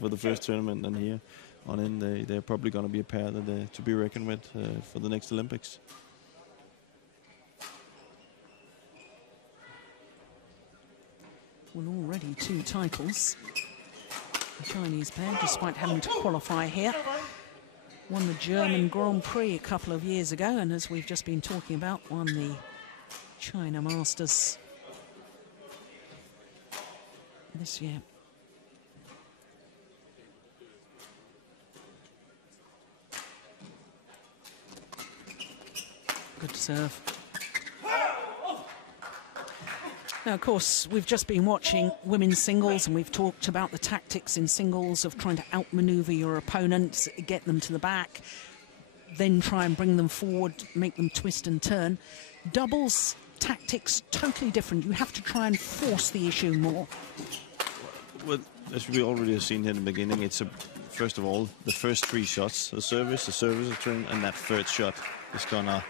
for the first tournament and here on in, they're probably going to be a pair that to be reckoned with for the next Olympics. Well, already 2 titles. The Chinese pair, despite having to qualify here, won the German Grand Prix a couple of years ago, and as we've just been talking about, won the China Masters this year. Good serve. Now, of course, we've just been watching women's singles and we've talked about the tactics in singles of trying to outmaneuver your opponents, get them to the back, then try and bring them forward, make them twist and turn. Doubles tactics, totally different. You have to try and force the issue more. Well, as we already have seen here in the beginning, it's first of all, the first 3 shots, a service, a turn, and that third shot is gonna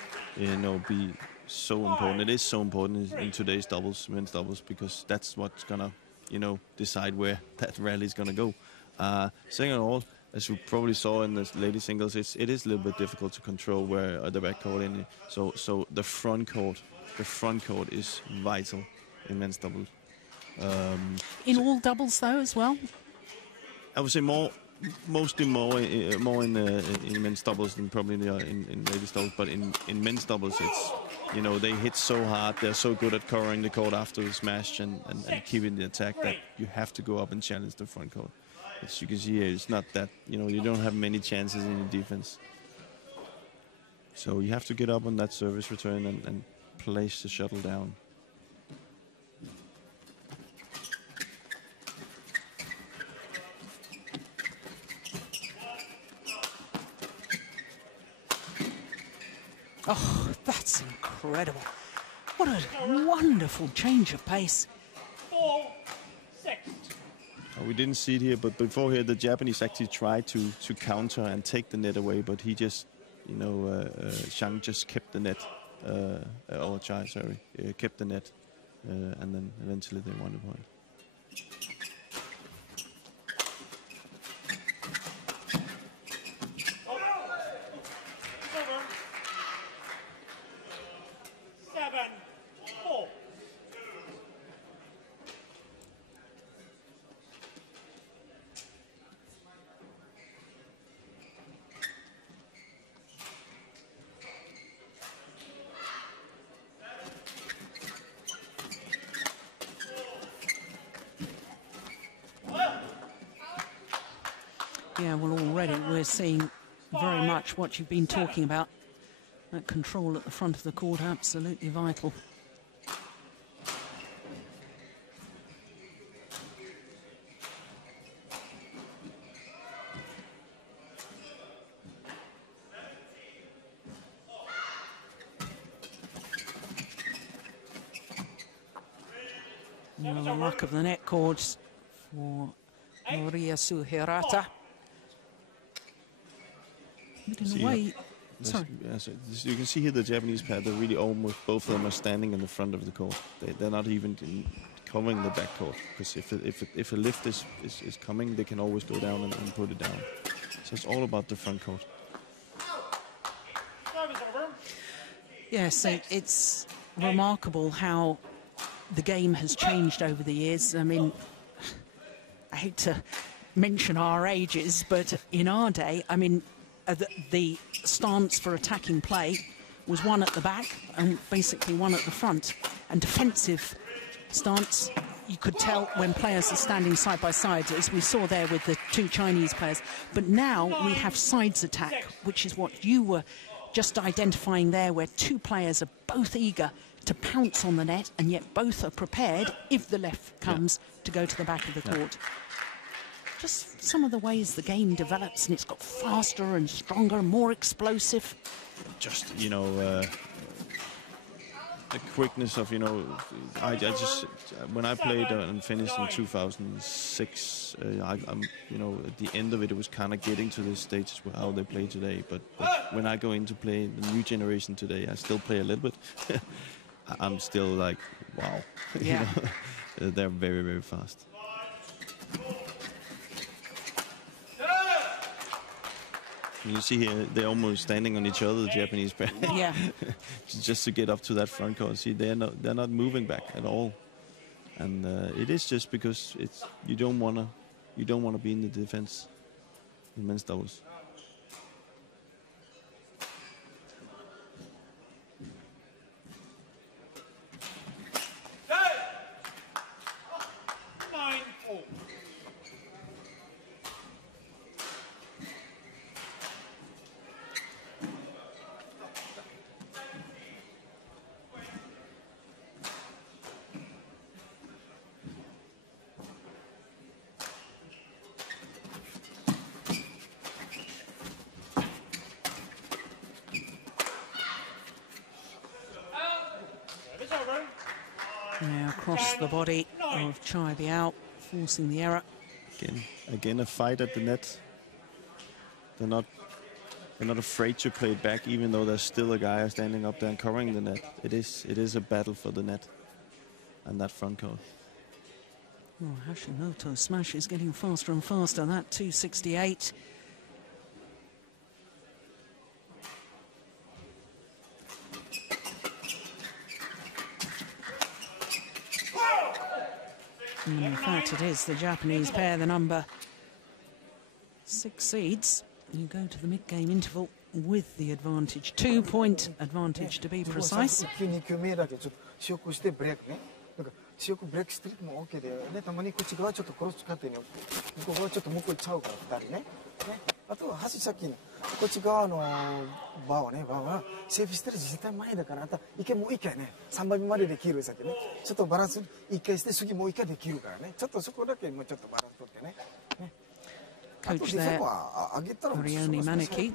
be so important. It is so important in today's doubles, men's doubles, because that's what's gonna, decide where that rally is gonna go. Second of all, as you probably saw in the ladies singles, it is a little bit difficult to control where the back court in. So the front court is vital in men's doubles. In all doubles, though, as well. I would say mostly more in men's doubles than probably in ladies doubles. But in men's doubles, it's they hit so hard. They're so good at covering the court after the smash and keeping the attack that you have to go up and challenge the front court. As you can see here, it's not that you don't have many chances in your defense. So you have to get up on that service return and place the shuttle down. Oh, that's incredible. What a wonderful change of pace. 4-6. We didn't see it here, but before here, the Japanese actually tried to counter and take the net away, but he just, Zhang just kept the net, kept the net, and then eventually they won the point. Yeah, well, already we're seeing very much what you've been talking about. That control at the front of the court, absolutely vital. Well, the luck of the net chords for Noriyasu Hirata. But in a way, sorry. Yeah, so you can see here the Japanese pair, they're really almost, both of them are standing in the front of the court. They're not even covering the back court, because if a lift is coming, they can always go down and put it down. So it's all about the front court. Yes, it's remarkable how the game has changed over the years. I mean, I hate to mention our ages, but in our day, I mean, the stance for attacking play was one at the back and basically one at the front. And defensive stance, you could tell when players are standing side by side, as we saw there with the two Chinese players. But now we have sides attack, which is what you were just identifying there, where two players are both eager to pounce on the net, and yet both are prepared, if the left comes, to go to the back of the court. Just some of the ways the game develops, and it's got faster and stronger, more explosive. Just, you know, the quickness of, you know, I just, when I played and finished in 2006, you know, at the end of it, it was kind of getting to this stage how they play today. But when I go into play the new generation today, I still play a little bit. I'm still like, wow. Yeah. You know, they're very, very fast. You see here, they're almost standing on each other, the Japanese pair. Yeah. Just to get up to that front court. See, they're not moving back at all, and it is just because it's you don't wanna be in the defense in men's doubles. Now across the body of Biao, forcing the error. Again, a fight at the net. They're not afraid to play it back, even though there's still a guy standing up there and covering the net. It is a battle for the net and that front court. Well, Hashimoto's smash is getting faster and faster. That 268. And in fact, it is the Japanese pair, the number 6 seeds, who go to the mid-game interval with the advantage. 2-point advantage, to be precise. Coach there, Orioni Maneki.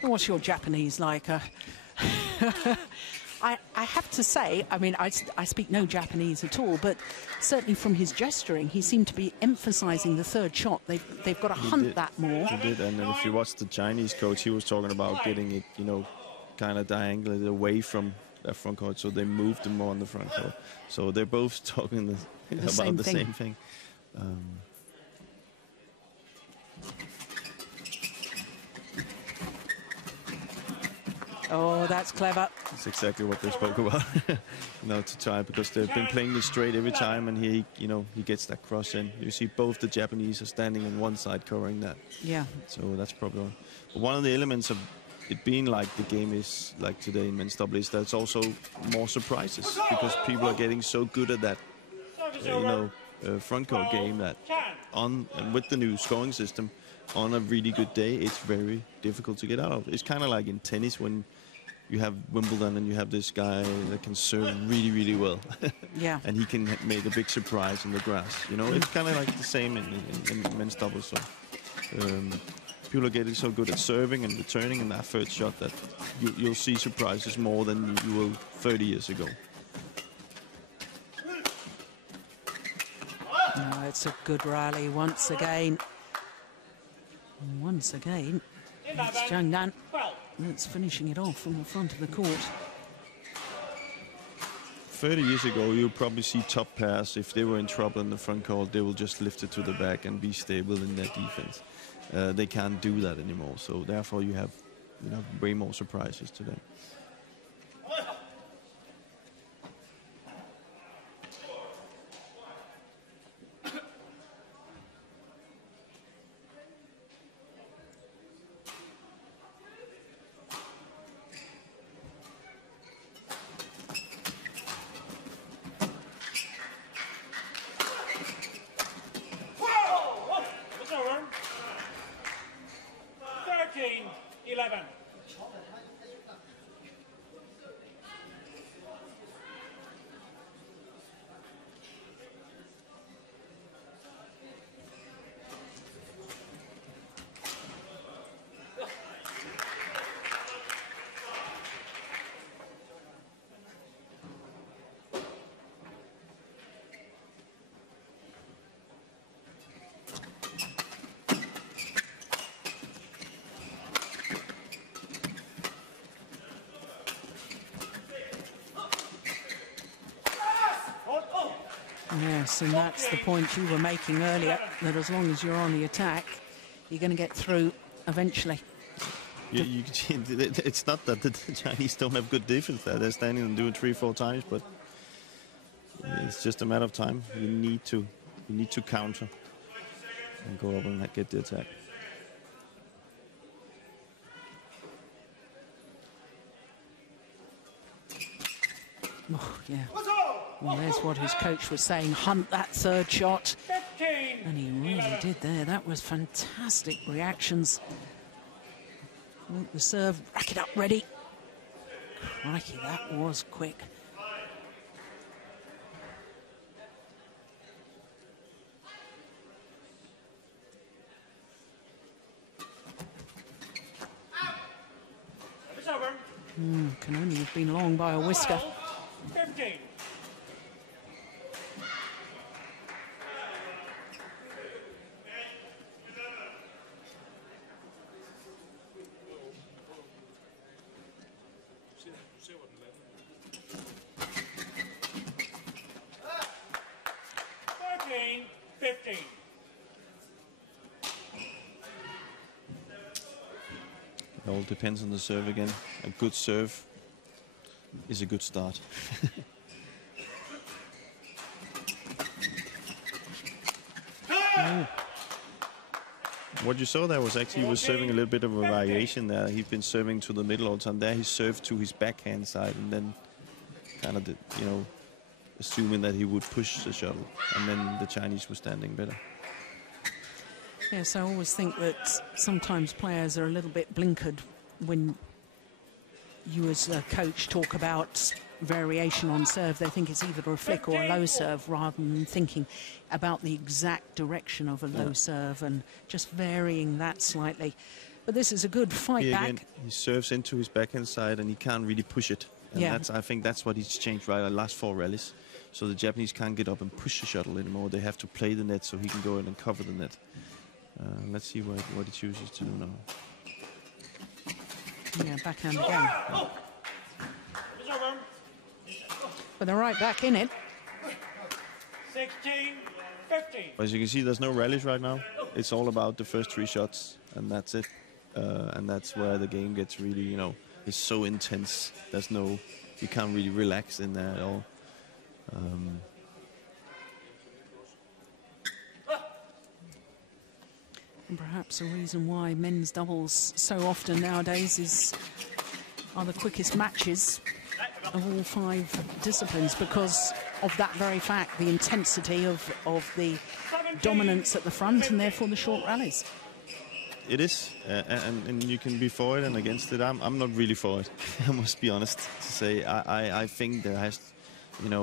What's your Japanese like? I have to say, I mean, I speak no Japanese at all, but certainly from his gesturing, he seemed to be emphasizing the third shot. They've got to hunt that more. He did, and then if you watch the Chinese coach, he was talking about getting it, you know, kind of diagonally away from that front court, so they moved them more on the front court. So they're both talking about the same thing. Oh, that's clever. That's exactly what they spoke about. You know, to try, because they've been playing this straight every time, and he gets that cross in. You see both the Japanese are standing on one side covering that. Yeah. So that's probably one. But one of the elements of it being like the game is like today in men's double is that it's also more surprises, because people are getting so good at that, front court game, that and with the new scoring system, on a really good day, it's very difficult to get out of. It's kind of like in tennis when you have Wimbledon and you have this guy that can serve really, really well. Yeah. And he can make a big surprise in the grass. You know, it's kind of like the same in men's doubles. So. People are getting so good at serving and returning in that third shot that you'll see surprises more than you will 30 years ago. No, it's a good rally once again. Once again, it's Zhang that's finishing it off from the front of the court. 30 years ago, you'll probably see top pairs. If they were in trouble in the front court, they will just lift it to the back and be stable in their defense. They can't do that anymore, so therefore you have way more surprises today. Yes, and that's the point you were making earlier, that as long as you're on the attack, you're going to get through eventually. You can see it's not that the Chinese don't have good defense there. They're standing and doing 3-4 times, but it's just a matter of time. You need to counter and go up and get the attack. Oh, yeah. Well, there's what his coach was saying, hunt that third shot. And he really did there. That was fantastic reactions. The serve, rack it up, ready. Crikey, that was quick. Can only have been long by a whisker. 15. It all depends on the serve again. A good serve is a good start. What you saw there was actually he was serving a little bit of a variation there. He'd been serving to the middle all the time. There he served to his backhand side and then kind of, assuming that he would push the shuttle. And then the Chinese were standing better. Yes, I always think that sometimes players are a little bit blinkered when you as a coach talk about variation on serve. They think it's either a flick or a low serve rather than thinking about the exact direction of a low serve and just varying that slightly. But this is a good fight back. Again, he serves into his backhand side and he can't really push it. And I think that's what he's changed right the last 4 rallies. So the Japanese can't get up and push the shuttle anymore. They have to play the net so he can go in and cover the net. Let's see what he chooses to do now. Yeah, backhand again. But they're right back in it. 16, 15. As you can see, there's no rallies right now. It's all about the first 3 shots, and that's it. And that's where the game gets really, it's so intense. You can't really relax in there at all. And perhaps a reason why men's doubles so often nowadays are the quickest matches of all 5 disciplines, because of that very fact, the intensity of the dominance at the front and therefore the short rallies. It is, and you can be for it and against it. I'm not really for it, I must be honest to say. I think there has, I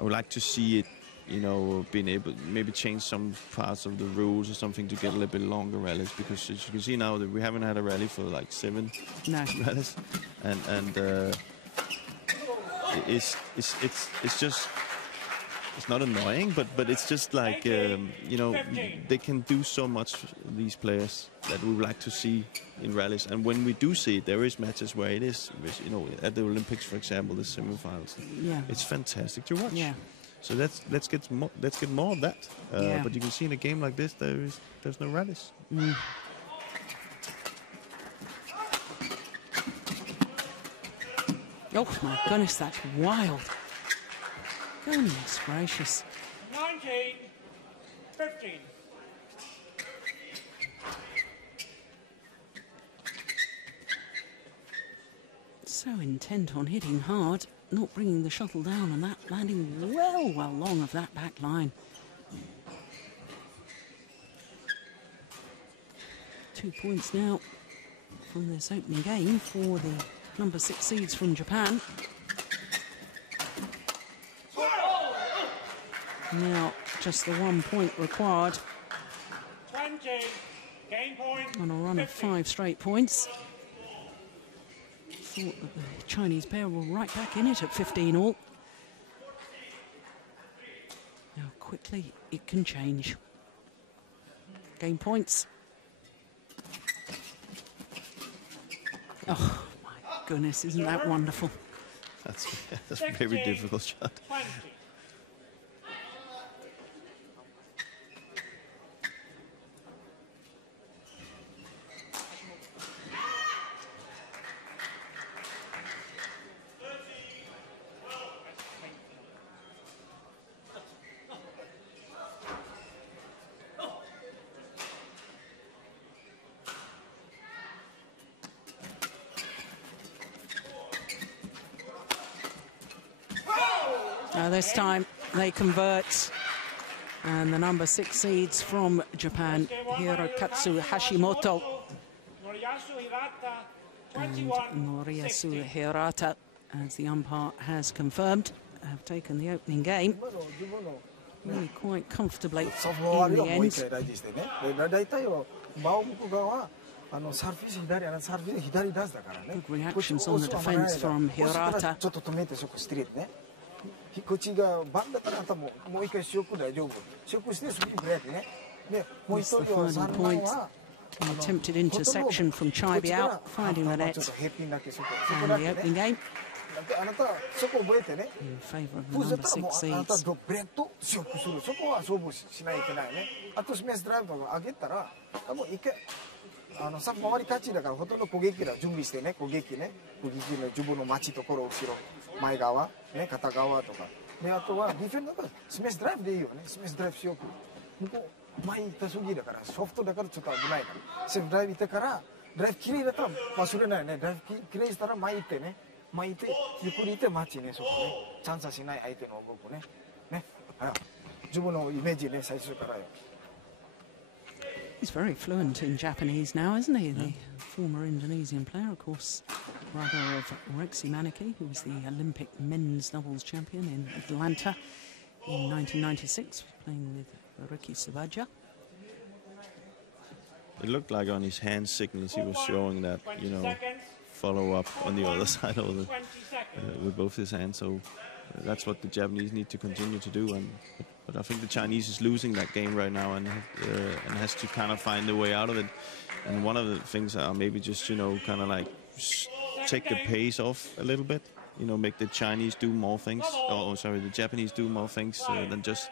would like to see it you know, being able maybe change some parts of the rules or something to get a little bit longer rallies, because as you can see now that we haven't had a rally for like 7 rallies, and it's just, it's not annoying, but it's just like you know, they can do so much, these players, that we would like to see in rallies. And when we do see it, there is matches where it is, you know, at the Olympics, for example, the semifinals. Yeah, it's fantastic to watch. Yeah. So let's get more of that. But you can see in a game like this, there's no rallies. Mm. Oh my goodness, that's wild. Goodness gracious. 19-15. So intent on hitting hard, not bringing the shuttle down, and that landing well long of that back line. 2 points now from this opening game for the number 6 seeds from Japan. Now, just the 1 point required. 20, game point. On a run 50. Of 5 straight points. Thought that the Chinese pair were right back in it at 15 all. Now, quickly, it can change. Game points. Oh, my goodness, isn't that wonderful? That's a very difficult shot. 20. This time they convert, and the number 6 seeds from Japan, Hirokatsu Hashimoto and Noriyasu Hirata, as the umpire has confirmed, have taken the opening game really quite comfortably in the end. Good reactions on the defence from Hirata. This is the final point. An attempted interception from Biao, finding the net. And the opening game in favour of the number 6 seeds. He's very fluent in Japanese now, isn't he? The former Indonesian player, of course, brother of Rexy Maneki, who was the Olympic men's doubles champion in Atlanta in 1996, playing with Ricky Subaja. It looked like on his hand signals he was showing that, you know, follow up on the other side of the, with both his hands. So that's what the Japanese need to continue to do. But I think the Chinese is losing that game right now, and has to kind of find a way out of it. And one of the things are maybe just, you know, kind of like take the pace off a little bit. You know, make the Chinese do more things. Oh, sorry, the Japanese do more things than just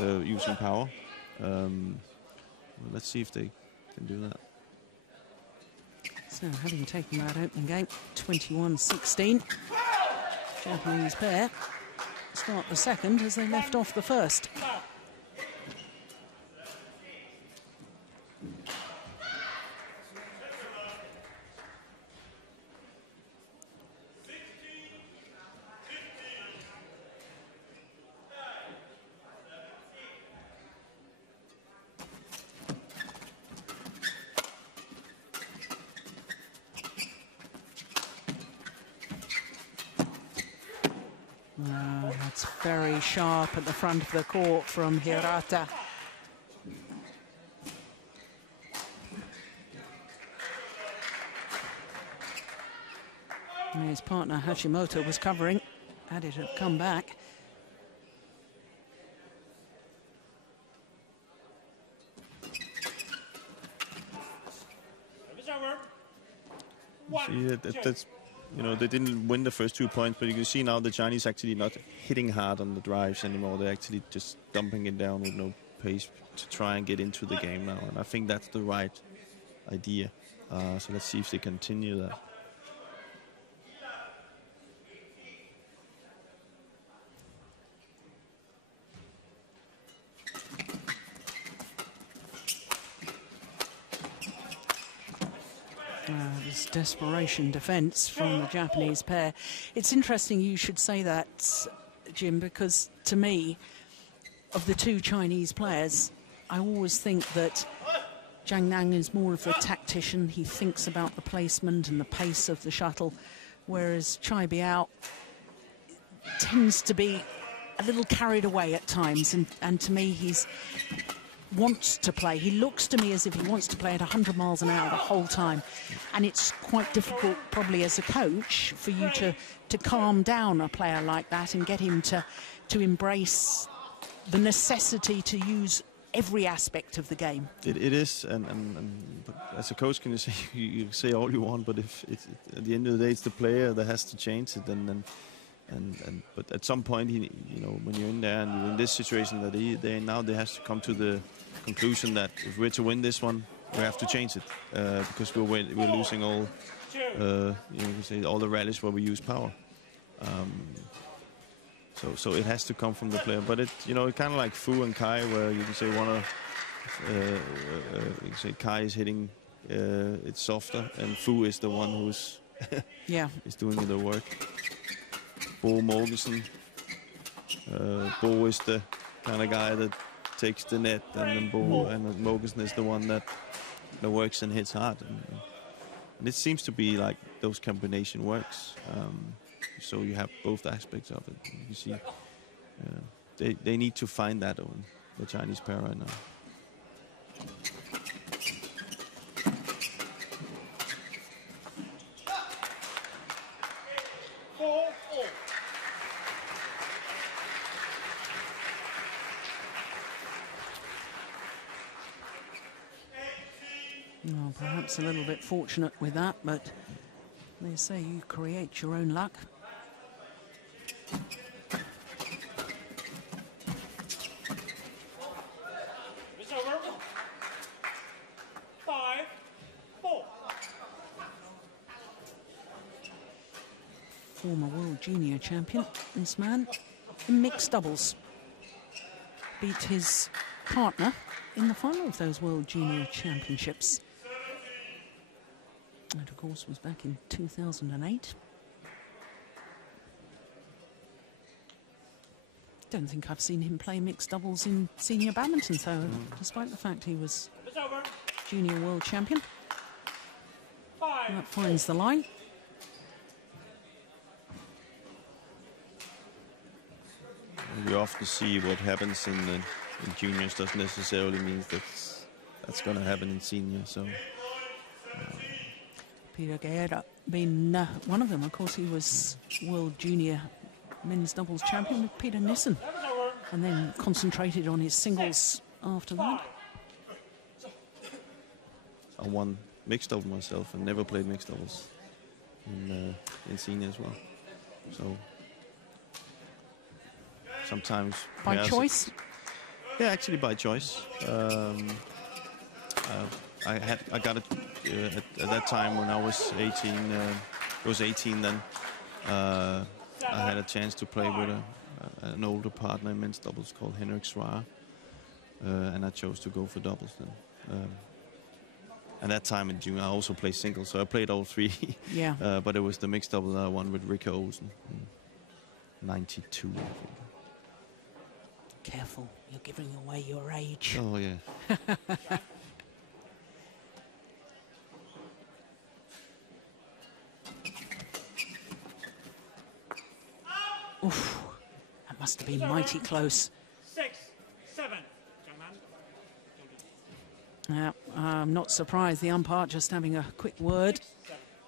using power. Let's see if they can do that. So, having taken that opening game, 21-16, Japanese pair start the second as they left off the first. No, that's very sharp at the front of the court from Hirata. And his partner Hashimoto was covering, had it come back. See, that's, you know, they didn't win the first 2 points, but you can see now the Chinese actually not hitting hard on the drives anymore. They're actually just dumping it down with no pace to try and get into the game now. And I think that's the right idea. So let's see if they continue that. This desperation defence from the Japanese pair. It's interesting you should say that, Jim, because to me, of the two Chinese players, I always think that Zhang is more of a tactician. He thinks about the placement and the pace of the shuttle, whereas Biao tends to be a little carried away at times, and to me he's wants to play. He looks to me as if he wants to play at 100 miles an hour the whole time, and it's quite difficult probably as a coach for you to calm down a player like that and get him to embrace the necessity to use every aspect of the game. It is, and as a coach, can you say you say all you want, but if it's, at the end of the day, it's the player that has to change it, but at some point, you know, when you're in there and you're in this situation, that they have to come to the conclusion that if we're to win this one, we have to change it because we're losing all, you know, you say all the rallies where we use power. So it has to come from the player, but you know, kind of like Fu and Kai, where you can say you can say Kai is hitting it softer, and Fu is the one who's is doing the work. Bo Mogensen, Bo is the kind of guy that takes the net, and then Mogensen is the one that works and hits hard, and it seems to be like those combination works. So you have both aspects of it. You see, they need to find that on the Chinese pair right now. Well, perhaps a little bit fortunate with that, but they say you create your own luck. It's over. 5-4. Former world junior champion, this man, in mixed doubles. Beat his partner in the final of those world junior championships. And of course was back in 2008. Don't think I've seen him play mixed doubles in senior badminton, though, despite the fact he was junior world champion. That finds the line. We often see what happens in juniors doesn't necessarily mean that's going to happen in senior. So. Peter Guerra being one of them. Of course, he was world junior men's doubles champion with Peter Nielsen, and then concentrated on his singles after that. I won mixed doubles myself and never played mixed doubles in senior as well. So sometimes by choice. Yeah, actually by choice. I got it at that time when I was 18. I was 18 then. I had a chance to play with an older partner in men's doubles called Yonex, and I chose to go for doubles then. And that time in June, I also played singles, so I played all three. Yeah. But it was the mixed double that I won with Rikke Olsen in '92, I think. Careful, you're giving away your age. Oh, yeah. Oof. must have been mighty close. 6-7. Yeah, I'm not surprised. The umpire just having a quick word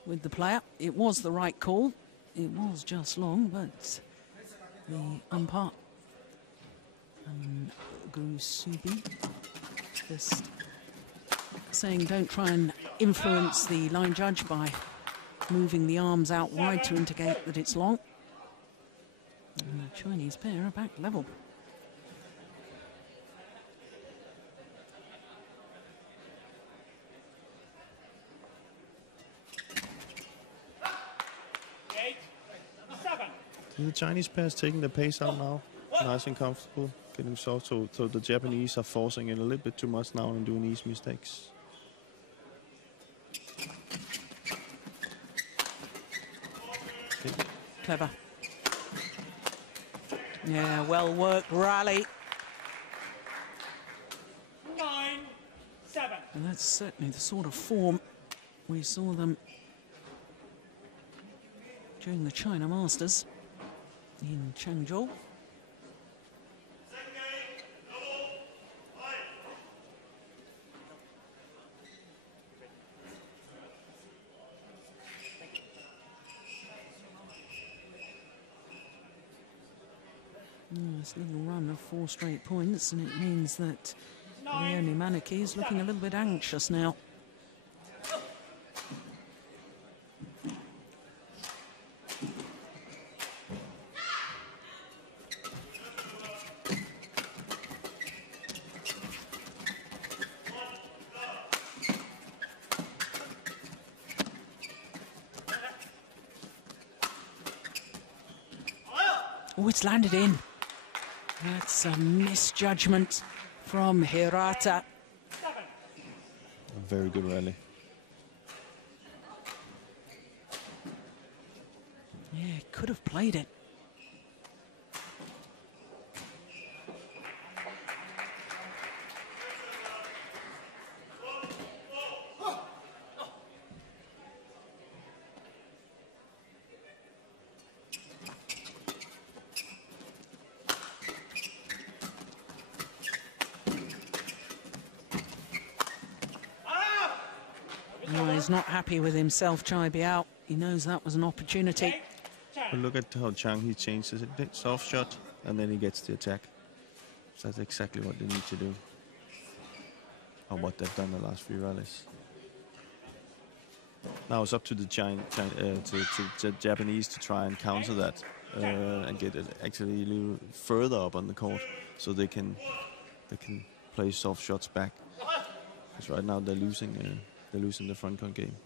with the player. It was the right call. It was just long, but the umpire, Gusubi, just saying don't try and influence the line judge by moving the arms out wide to indicate that it's long. And the Chinese pair are back level. The Chinese pair is taking the pace out now, nice and comfortable, getting soft. So the Japanese are forcing it a little bit too much now and doing easy mistakes. Okay. Clever. Yeah, well worked rally. 9-7. And that's certainly the sort of form we saw them during the China Masters in Changzhou. This little run of 4 straight points, and it means that Leonie Manaki is looking a little bit anxious now. Oh, it's landed in. That's a misjudgment from Hirata. A very good rally. Yeah, could have played it. He's not happy with himself, Biao. He knows that was an opportunity. But look at how Zhang, he changes it. Soft shot, and then he gets the attack. So that's exactly what they need to do. Or what they've done the last few rallies. Now it's up to the to Japanese to try and counter that and get it actually a little further up on the court, so they can play soft shots back. Because right now they're losing the front court game.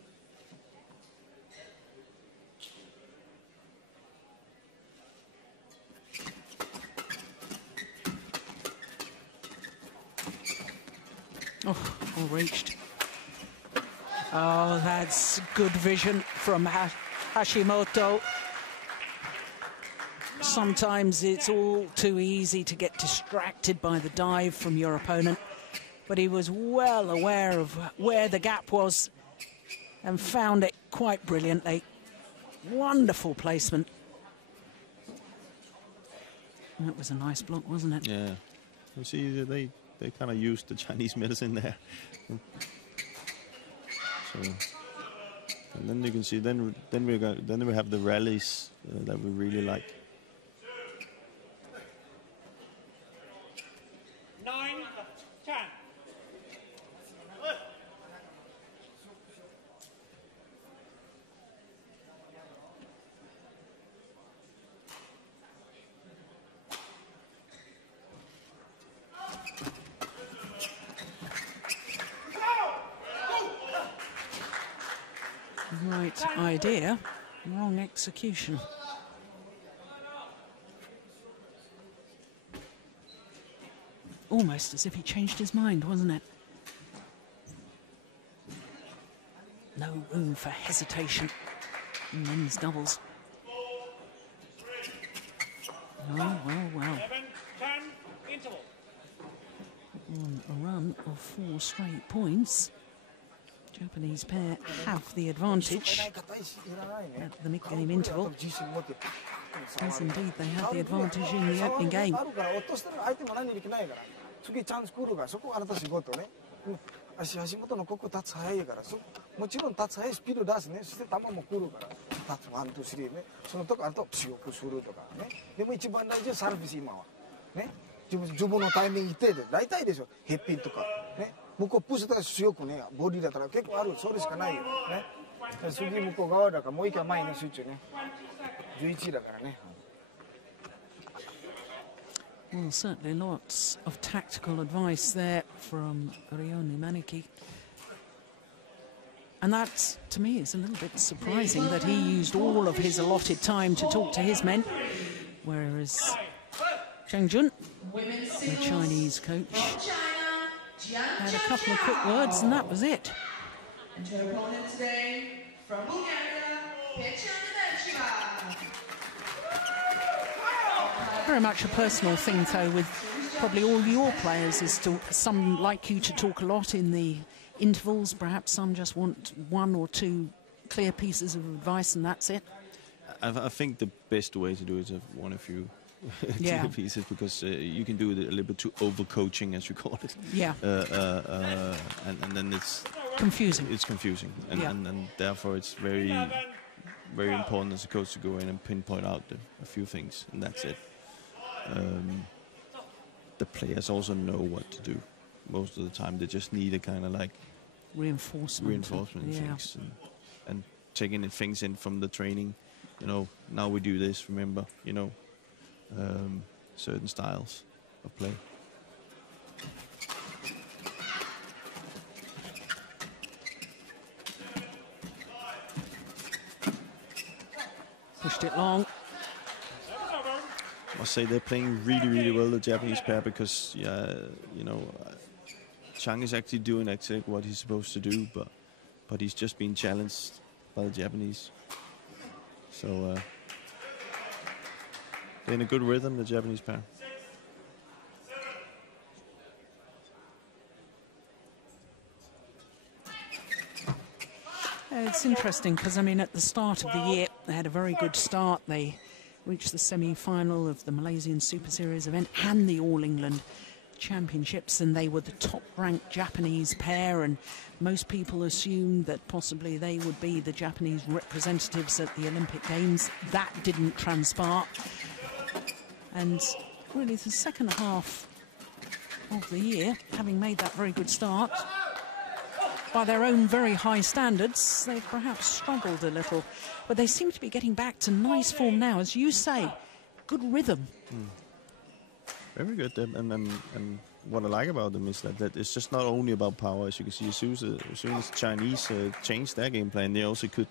Oh, all reached. Oh, that's good vision from Hashimoto. Sometimes it's all too easy to get distracted by the dive from your opponent, but he was well aware of where the gap was and found it quite brilliantly. Wonderful placement. That was a nice block, wasn't it? Yeah. You see, they kind of used the Chinese medicine there. So, and then you can see, then we have the rallies that we really like. 9-10. Right idea, wrong execution. Almost as if he changed his mind, wasn't it? No room for hesitation in men's doubles. Oh, well. 11-10 interval. On a run of 4 straight points, Japanese pair have the advantage at the mid-game interval. As indeed they had the advantage in the opening game. 次チャンス来るからそこあなた仕事ね。橋本のここ立つ早いからもちろん立つ早いスピード出すね。そして球も来るから立つワンツースリーね。そのとこあと強くするとかね。でも一番大事はサービス今はね。自分のタイミングって大体でしょ。ヘッピンとかね。向こうプッシュとか強くね。ボディだったら結構ある。それしかないよね。次向こう側だからもう一回前に集中ね。11だからね。Well, certainly lots of tactical advice there from Rioni Maniki. And that, to me, is a little bit surprising that he used all of his allotted time to talk to his men, whereas Zhang Jun, the Chinese coach, had a couple of quick words and that was it. And her opponent today, from Bulgaria, Very much a personal thing, though, with probably all your players, is to some like you to talk a lot in the intervals, perhaps some just want one or two clear pieces of advice and that's it. I think the best way to do it is have one or few clear pieces, because you can do it a little bit too over-coaching, as you call it. Yeah. And then it's confusing. It's confusing, and therefore it's very important as a coach to go in and pinpoint out a few things, and that's it. The players also know what to do. Most of the time, they just need a kind of like reinforcement things, and taking the things in from the training. You know, now we do this. Remember, you know, certain styles of play. Pushed it long. I must say they're playing really, really well, the Japanese pair, because you know, Chang is actually doing what he's supposed to do, but he's just being challenged by the Japanese. So they're in a good rhythm, the Japanese pair. It's interesting because, I mean, at the start of the year, they had a very good start. They reached the semi-final of the Malaysian Super Series event and the All England Championships, and they were the top-ranked Japanese pair, and most people assumed that possibly they would be the Japanese representatives at the Olympic Games. That didn't transpire. And really, the second half of the year, having made that very good start, by their own very high standards, they've perhaps struggled a little. But they seem to be getting back to nice form now, as you say, good rhythm. Very good, and what I like about them is that it's just not only about power. As you can see, as soon as the Chinese changed their game plan, they also could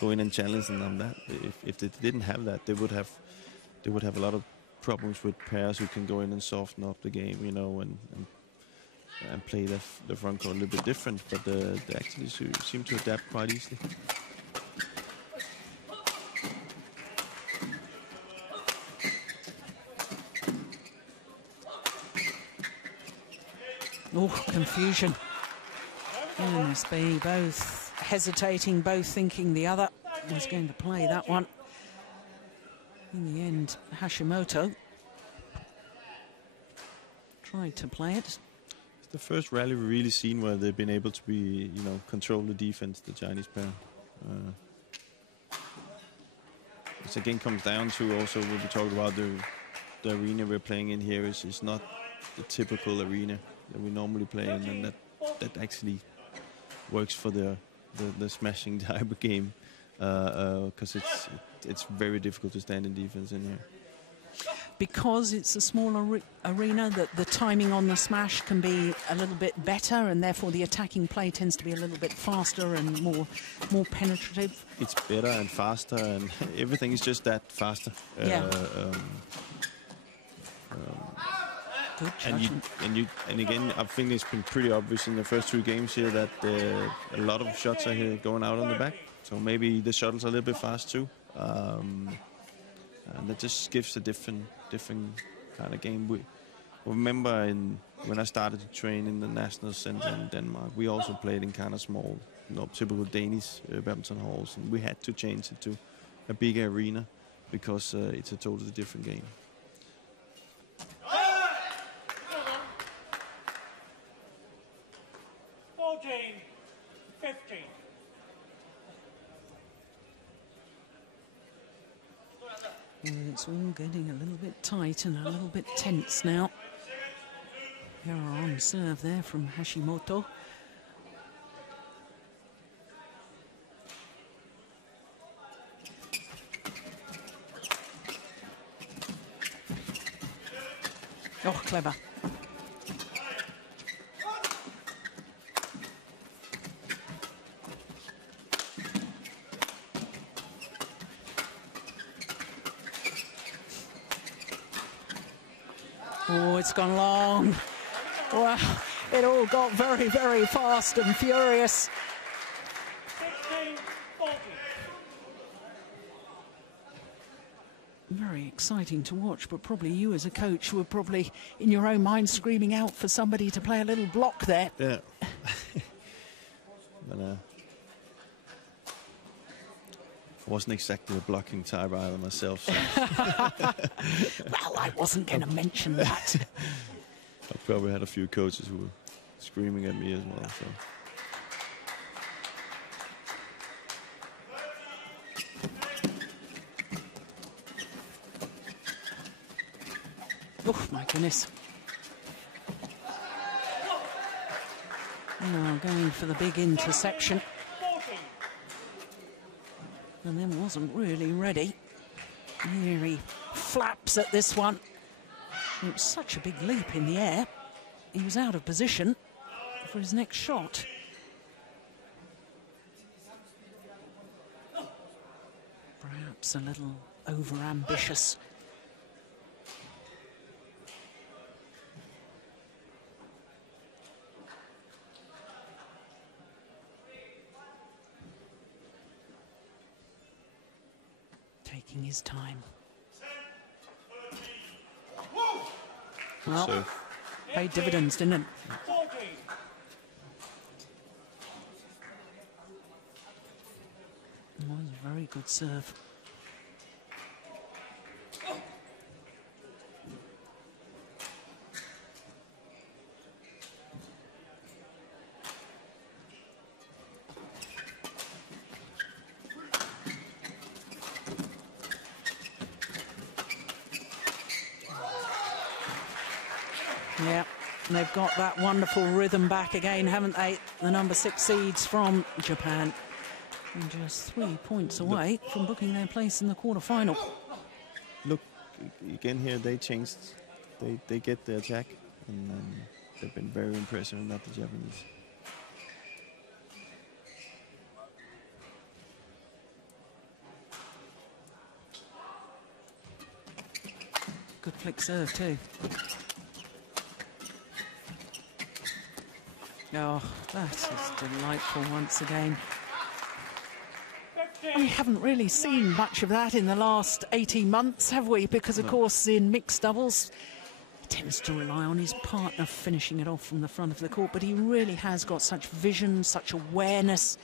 go in and challenge them on that. If they didn't have that, they would have a lot of problems with pairs who can go in and soften up the game, you know, and play the front court a little bit different. But they actually seem to adapt quite easily. Oh, confusion. And Debby both hesitating, both thinking the other was going to play that one. In the end, Hashimoto tried to play it. It's the first rally we've really seen where they've been able to be, you know, control the defense, the Chinese pair. This again comes down to also what we talked about, the arena we're playing in here is not the typical arena that we normally play in, and that actually works for the smashing type of game, because it's very difficult to stand in defense in here. Because it's a smaller arena, that the timing on the smash can be a little bit better, and therefore the attacking play tends to be a little bit faster and more penetrative. It's better and faster, and everything is just that faster. Yeah. Good judgment. And again, I think it's been pretty obvious in the first two games here that a lot of shots are here going out on the back. So maybe the shuttles are a little bit fast too. And that just gives a different kind of game. We remember when I started to train in the National Center in Denmark, we also played in kind of small, you know, typical Danish badminton halls, and we had to change it to a bigger arena because it's a totally different game. 15. Well, it's all getting a little bit tight and a little bit tense now. Error on serve there from Hashimoto. Oh, clever. Oh, it's gone long. Wow, it all got very, very fast and furious. 16-40. Very exciting to watch, but probably you as a coach were probably in your own mind screaming out for somebody to play a little block there. Yeah. But I wasn't exactly a blocking type either myself. So. Well, I wasn't going to mention that. I probably had a few coaches who were screaming at me as well. So. Oh, my goodness. Now going for the big interception. 14. And then wasn't really ready. Here he flaps at this one. It was such a big leap in the air. He was out of position for his next shot. Perhaps a little over-ambitious. Taking his time. Well, So paid dividends, didn't it? 14. It was a very good serve. Yeah, they've got that wonderful rhythm back again, haven't they? The number 6 seeds from Japan. And just 3 points away from booking their place in the quarterfinal. look again here. They changed. They get the attack, and they've been very impressive in that, the Japanese. Good flick serve too. Oh, that is delightful once again. And we haven't really seen much of that in the last 18 months, have we? Because, of course, in mixed doubles, he tends to rely on his partner finishing it off from the front of the court, but he really has got such vision, such awareness,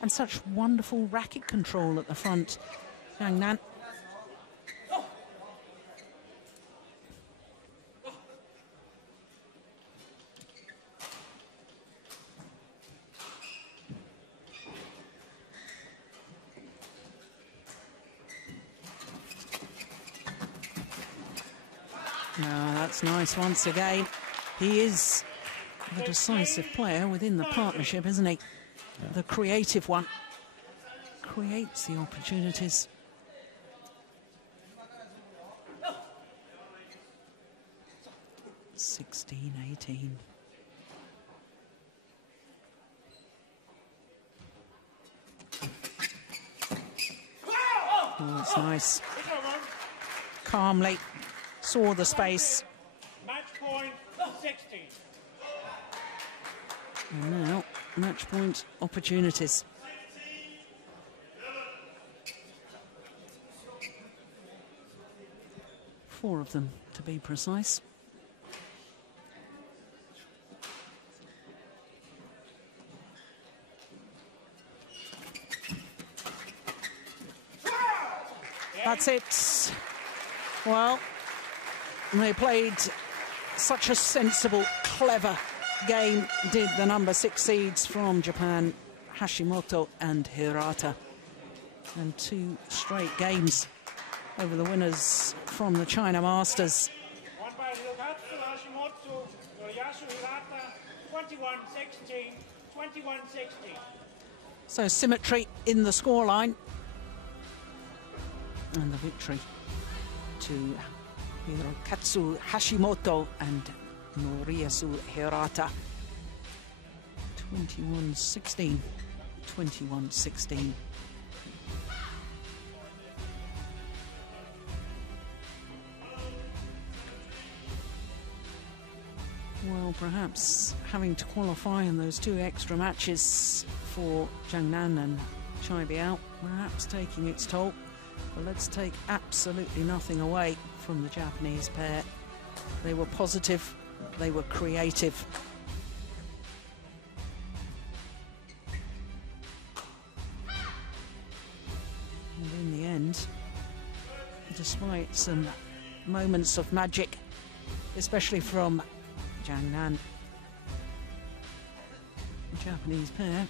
and such wonderful racket control at the front. Zhang. No, that's nice once again. He is the decisive player within the partnership, isn't he? Yeah. The creative one. Creates the opportunities. Oh, 16-18. Oh, that's nice. Calmly. Saw the space. Match point 16. And now, match point opportunities. Four of them, to be precise. That's it. Well, they played such a sensible, clever game, did the number 6 seeds from Japan, Hashimoto and Hirata. And 2 straight games over the winners from the China Masters. Won by Hirokatsu, Hashimoto, Noriyasu, Hirata, 21-16, 21-16. So symmetry in the scoreline. And the victory to Hirokatsu, Hashimoto and Noriyasu Hirata. 21-16, 21-16. Well, perhaps having to qualify in those 2 extra matches for Zhang and Biao, perhaps taking its toll. But let's take absolutely nothing away from the Japanese pair. They were positive, they were creative. And in the end, despite some moments of magic, especially from Zhang, the Japanese pair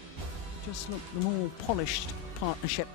just looked the more polished partnership.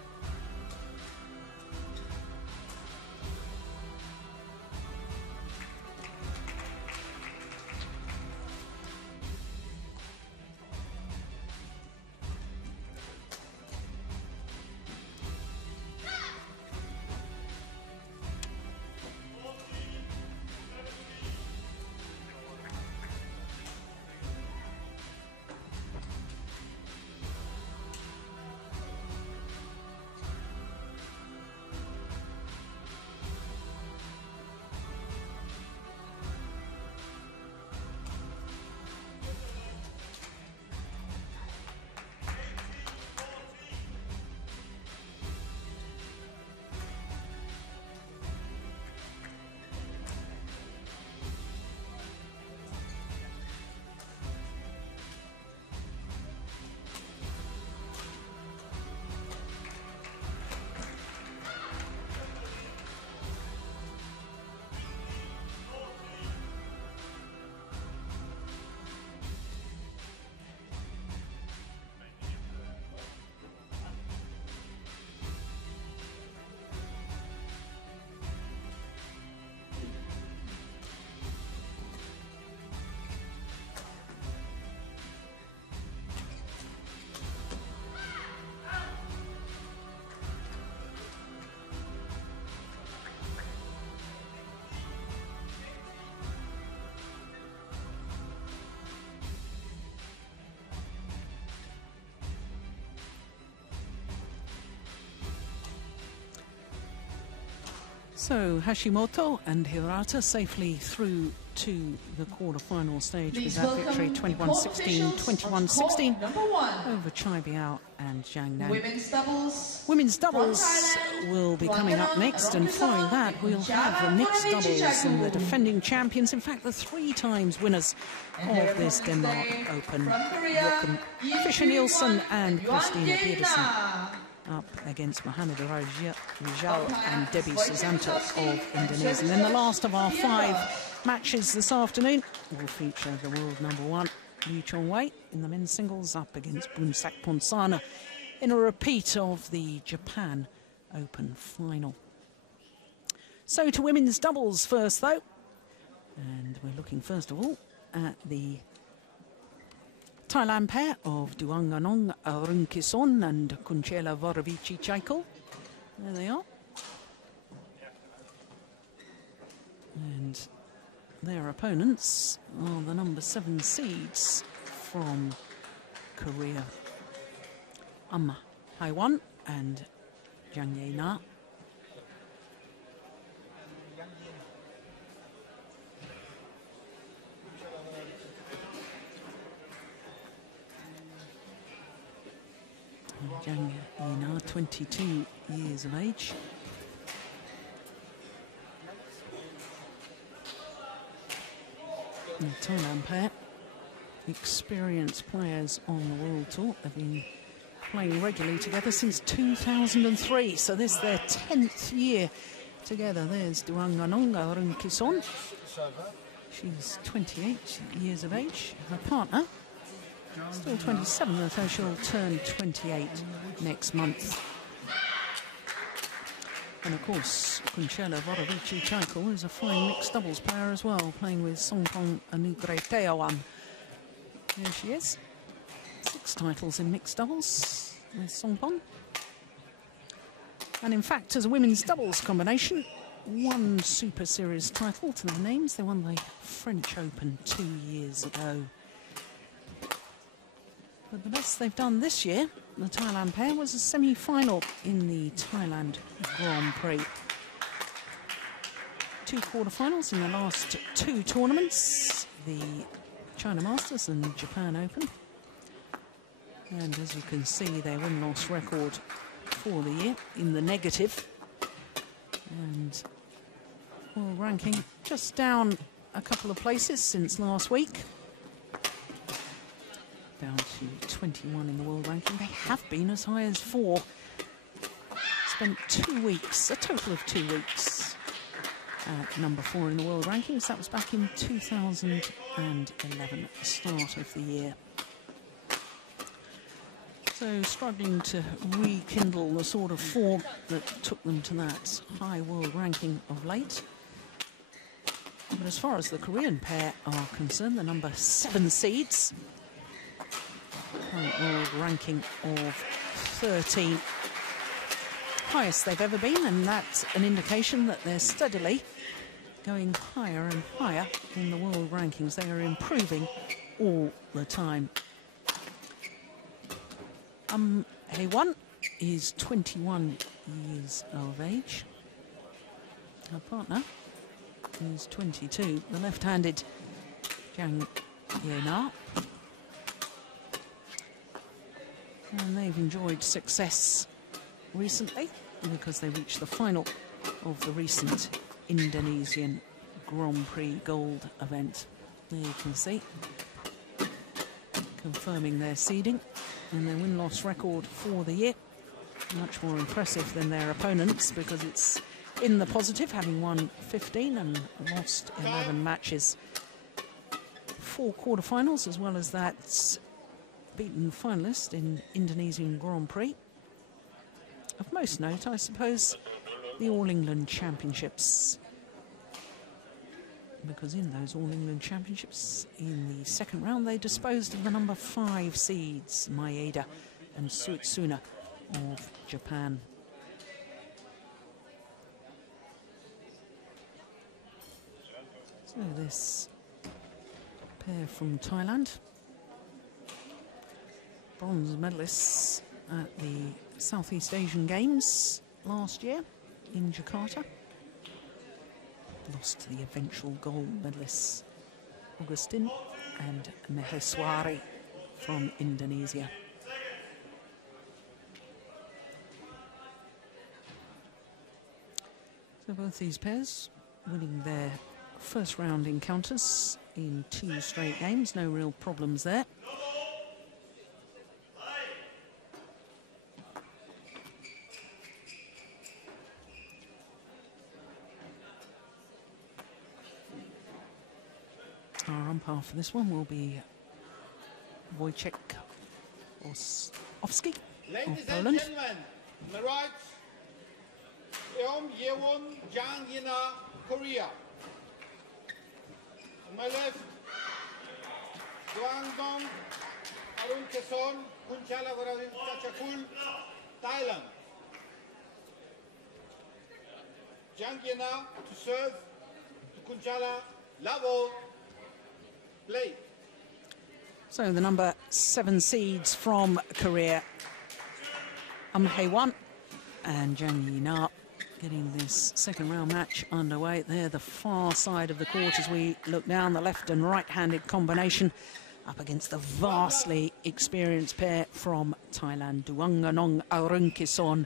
So Hashimoto and Hirata safely through to the quarter-final stage with that victory, 21-16, 21-16 over Biao and Zhang. Women's doubles will be coming up next, and following that we'll have the mixed doubles and the defending champions, in fact the 3 times winners of this Denmark Open, Joachim, Fischer, Nielsen and Christinna Pedersen, up against Mohamed Rijal and Debby Susanto of Indonesia. And then the last of our 5 matches this afternoon will feature the world #1 Chong in the men's singles up against Boonsak PONSANA in a repeat of the Japan Open final. So to women's doubles first though, and we're looking first of all at the Thailand pair of Duanganong, Aroonkesern and Kunchala Voravichitchaikul. There they are. And their opponents are the number 7 seeds from Korea, Haiwan and Jang. Jang, 22 years of age. The Thailand pair, experienced players on the World Tour. They've been playing regularly together since 2003, so this is their 10th year together. There's Duanganong, Aroonkesern. She's 28 years of age. Her partner, still 27, although she'll turn 28 next month. And of course, Kunchala Voravichitchaikul is a fine mixed doubles player as well, playing with Songpong Anugreteawan. There she is. 6 titles in mixed doubles with Songpong. And in fact, as a women's doubles combination, 1 Super Series title to their names. They won the French Open 2 years ago. But the best they've done this year, the Thailand pair, was a semi-final in the Thailand Grand Prix. 2 quarterfinals in the last 2 tournaments, the China Masters and Japan Open. And as you can see, their win-loss record for the year in the negative. And world ranking just down a couple of places since last week. Down to 21 in the world ranking. They have been as high as 4. Spent 2 weeks, a total of 2 weeks, at number 4 in the world rankings. That was back in 2011, at the start of the year. So struggling to rekindle the sort of form that took them to that high world ranking of late. But as far as the Korean pair are concerned, the number 7 seeds, current world ranking of 13, highest they've ever been, and that's an indication that they're steadily going higher and higher in the world rankings. They are improving all the time. Hye-won is 21 years of age. Her partner is 22, the left-handed Zhang. And they've enjoyed success recently because they reached the final of the recent Indonesian Grand Prix Gold event. There you can see, confirming their seeding, and their win-loss record for the year much more impressive than their opponents because it's in the positive, having won 15 and lost 11 matches. 4 quarterfinals, as well as that beaten finalist in Indonesian Grand Prix. Of most note, I suppose, the All England Championships, because in those All England Championships, in the second round, they disposed of the number 5 seeds, Maeda and Suitsuna of Japan. So this pair from Thailand, bronze medalists at the Southeast Asian Games last year in Jakarta. Lost to the eventual gold medalists, Augustin and Nehwal from Indonesia. So both these pairs winning their first round encounters in 2 straight games, no real problems there. Our umpire for this one will be Wojciech Osowski of Poland. Gentlemen, on my right, Yewon Jang, Korea. On my left, Duanganong, Aroonkesern, Kunchala, Voravichitchaikul, Thailand. Jang to serve to Kunchala, Lavo, play. So the number 7 seeds from Korea, Hye-won and Jang getting this second round match underway. There, the far side of the court as we look down, the left and right-handed combination up against the vastly experienced pair from Thailand, Duanganong Aroonkesern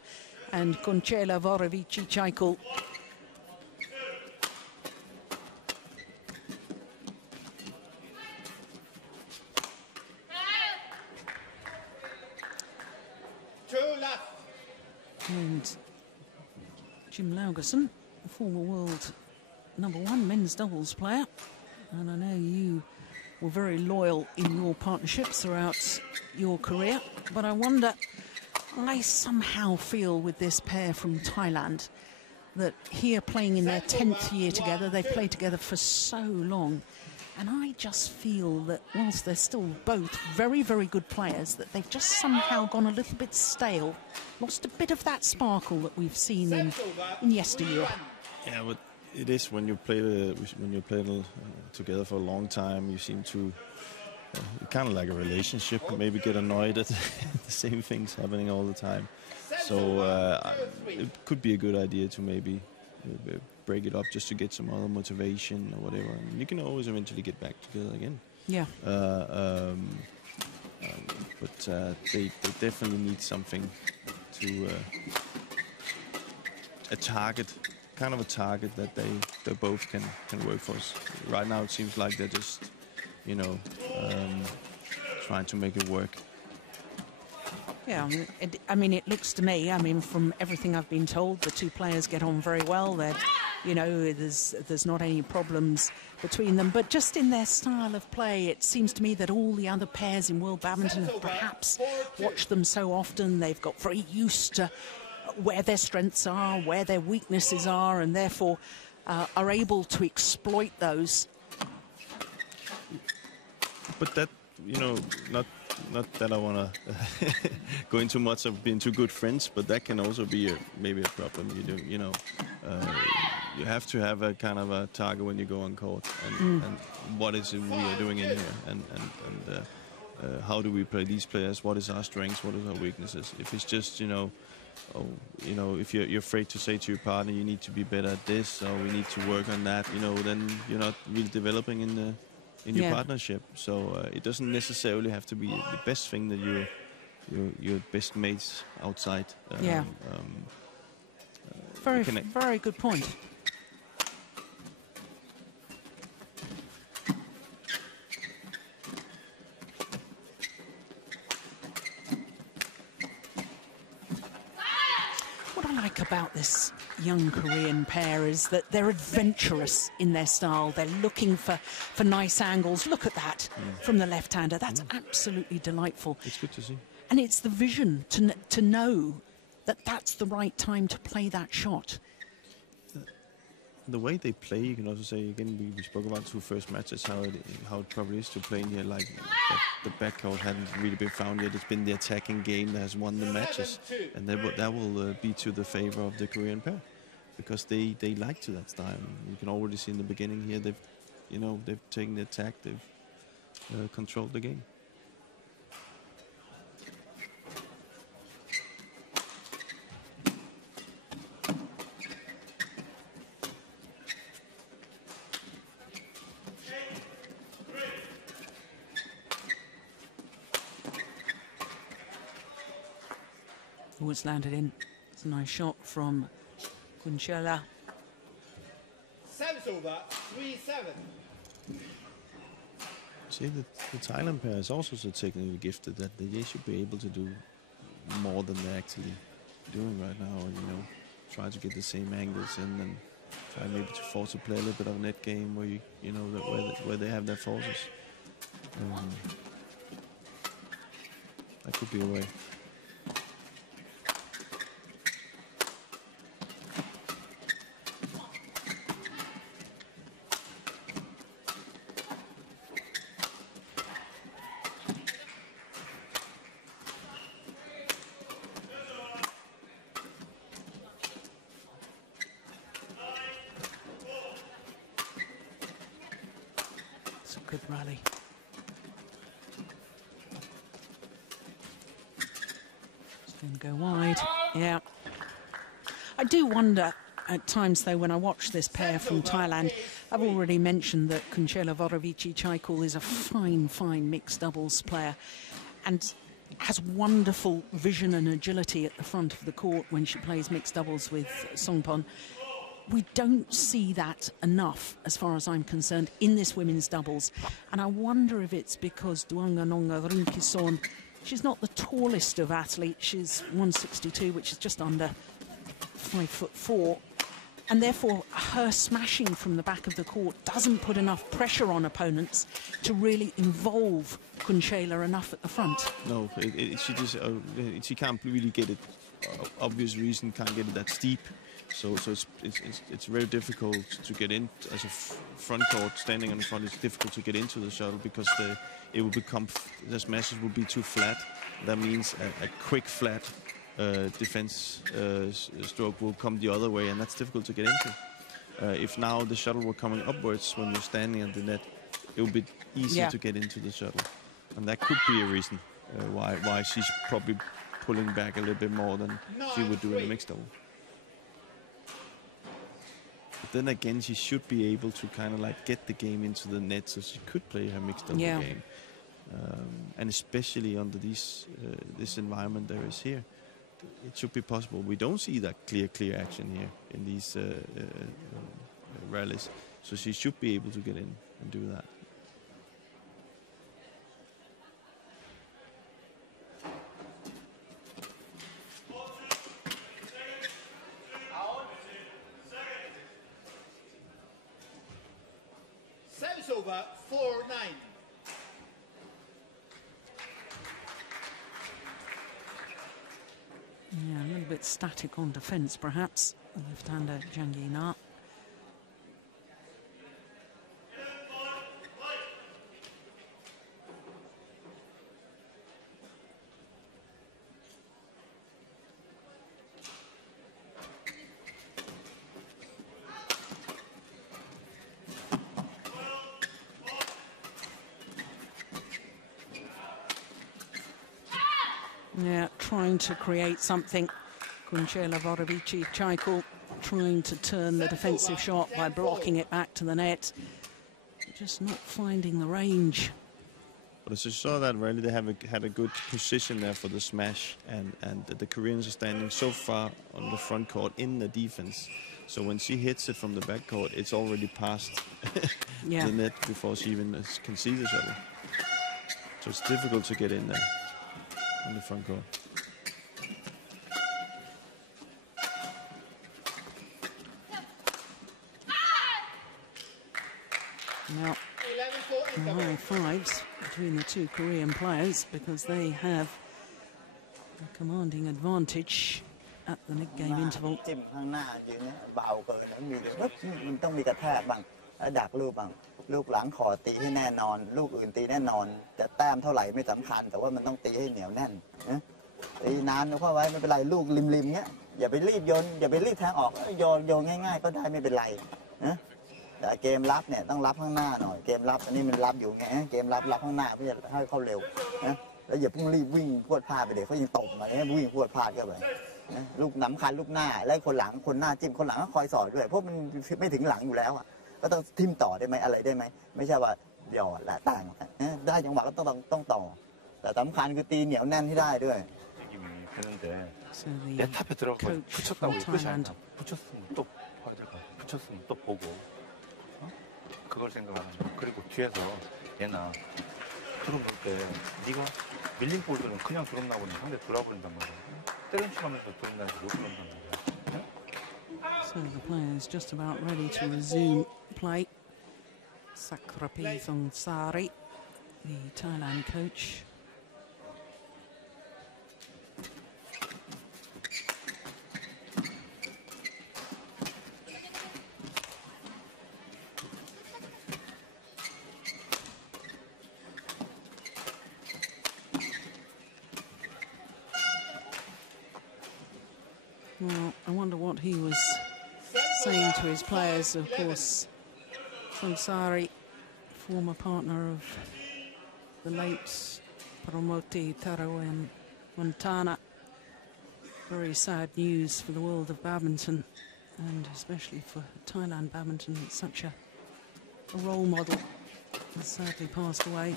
and Kunchala Voravichitchaikul. Aroonkesern, former world #1 men's doubles player. And I know you were very loyal in your partnerships throughout your career. But I wonder, I somehow feel with this pair from Thailand that here playing in their 10th year together, they've played together for so long. And I just feel that whilst they're still both very, very good players, that they've just somehow gone a little bit stale, lost a bit of that sparkle that we've seen in yesteryear. Yeah, but it is when you play together for a long time. You seem to kind of like a relationship. Maybe get annoyed at the same things happening all the time. So it could be a good idea to maybe break it up just to get some other motivation or whatever. And you can always eventually get back together again. Yeah. But they definitely need something to a target. Kind of a target that they both can work for us. Right now it seems like they're just, trying to make it work. Yeah, it looks to me, from everything I've been told, the two players get on very well. There's not any problems between them. But just in their style of play, it seems to me that all the other pairs in World Badminton have perhaps watched them so often. They've got very used to where their strengths are, where their weaknesses are, and therefore are able to exploit those. But that, not that I want to go into much of being too good friends, but that can also be maybe a problem. You have to have a kind of a target when you go on court, and what is it we are doing in here, and how do we play these players? What is our strengths? What is our weaknesses? If it's just if you're afraid to say to your partner, you need to be better at this, or we need to work on that, then you're not really developing in your partnership. So it doesn't necessarily have to be the best thing that your best mates outside. Very good point. About this young Korean pair is that they're adventurous in their style. They're looking for nice angles. Look at that from the left-hander. That's absolutely delightful. It's good to see. And it's the vision to know that that's the right time to play that shot. The way they play, you can also say, again, we spoke about 2 first matches, how it probably is to play in here, like the backcourt hadn't really been found yet. It's been the attacking game that has won the matches, and that will be to the favor of the Korean pair, because they like to that style. You can already see in the beginning here, they've taken the attack, they've controlled the game. It's landed in. It's a nice shot from Kunchala. Service over, 3-7. See, the Thailand pair is also so technically gifted that they should be able to do more than they're actually doing right now. Try to get the same angles in and try maybe to force to play a little bit of a net game where where they have their forces. That could be a way. Good rally. It's going to go wide. Yeah. I do wonder at times, though, when I watch this pair from Thailand, I've already mentioned that Kunchala Voravichitchaikul is a fine, fine mixed doubles player and has wonderful vision and agility at the front of the court when she plays mixed doubles with Songpon. We don't see that enough, as far as I'm concerned, in this women's doubles. And I wonder if it's because Duanganong Aroonkesern, she's not the tallest of athletes. She's 162, which is just under 5'4". And therefore, her smashing from the back of the court doesn't put enough pressure on opponents to really involve Kunchala enough at the front. No, she can't really get it. Obvious reason, can't get it that steep. So it's very difficult to get in as a front court. Standing on the front, it's difficult to get into the shuttle because it will become, the smashes will be too flat. That means a quick flat defense stroke will come the other way, and that's difficult to get into. If now the shuttle were coming upwards when you're standing at the net, it would be easier to get into the shuttle, and that could be a reason why she's probably pulling back a little bit more than she would do in a mixed double. But then again, she should be able to kind of like get the game into the net, so she could play her mixed double game. And especially under this environment there is here, it should be possible. We don't see that clear action here in these rallies, so she should be able to get in and do that. Service over 4-9. Yeah, a little bit static on defence, perhaps. The left-hander Zhang. Yeah, trying to create something. Kunchala Voravichitchaikul trying to turn the defensive shot by blocking it back to the net. Just not finding the range. But as you saw that rally, they had a good position there for the smash, and the Koreans are standing so far on the front court in the defense. So when she hits it from the back court, it's already past the net before she even can see the shuttle. So it's difficult to get in there on the front court. Now, high fives between the two Korean players because they have a commanding advantage at the mid-game interval. Game รับเนี่ยต้องรับข้างหน้าหน่อยเกมรับอันนี้มันรับอยู่ไงเกมรับข้างหน้าเพื่อให้เข้าเร็วนะแล้วอย่าเพิ่งรีบวิ่งพรวดพลาดไปเดี๋ยวเขายังตบมาวิ่งพรวดพลาดเข้าไปนะลูกสำคัญลูกหน้าแล้วคนหลังคนหน้าจิ้มคนหลังก็คอยสอดด้วยเพราะมันไม่ถึงหลังอยู่แล้วอ่ะก็ต้องทิ่มต่อได้ไหมอะไรได้ไหมไม่ใช่ว่าหยอดละต่างได้จังหวะก็ต้องต่อแต่สำคัญคือตีเหนียวแน่นให้ได้ด้วย 내 탑에 들어가서 붙였다고 끝이 아니야. 붙였으면 또 봐야 될까? 붙였으면 또 보고 그걸 생각하는 거야. 그리고 뒤에서 얘나 드럼 볼 때 네가 밀린 볼들은 그냥 드럼 나버리면 상대 돌아버린단 말이야. 때려 치면서 드럼 나서 못 들어온단 말이야. So the players just about ready to resume play. Sakrapi Thongthari, the Thailand coach. Well, I wonder what he was saying to his players. Of course, Thongthari, former partner of the late Promoti Taro and Montana. Very sad news for the world of badminton, and especially for Thailand badminton. It's such a role model. Has sadly passed away.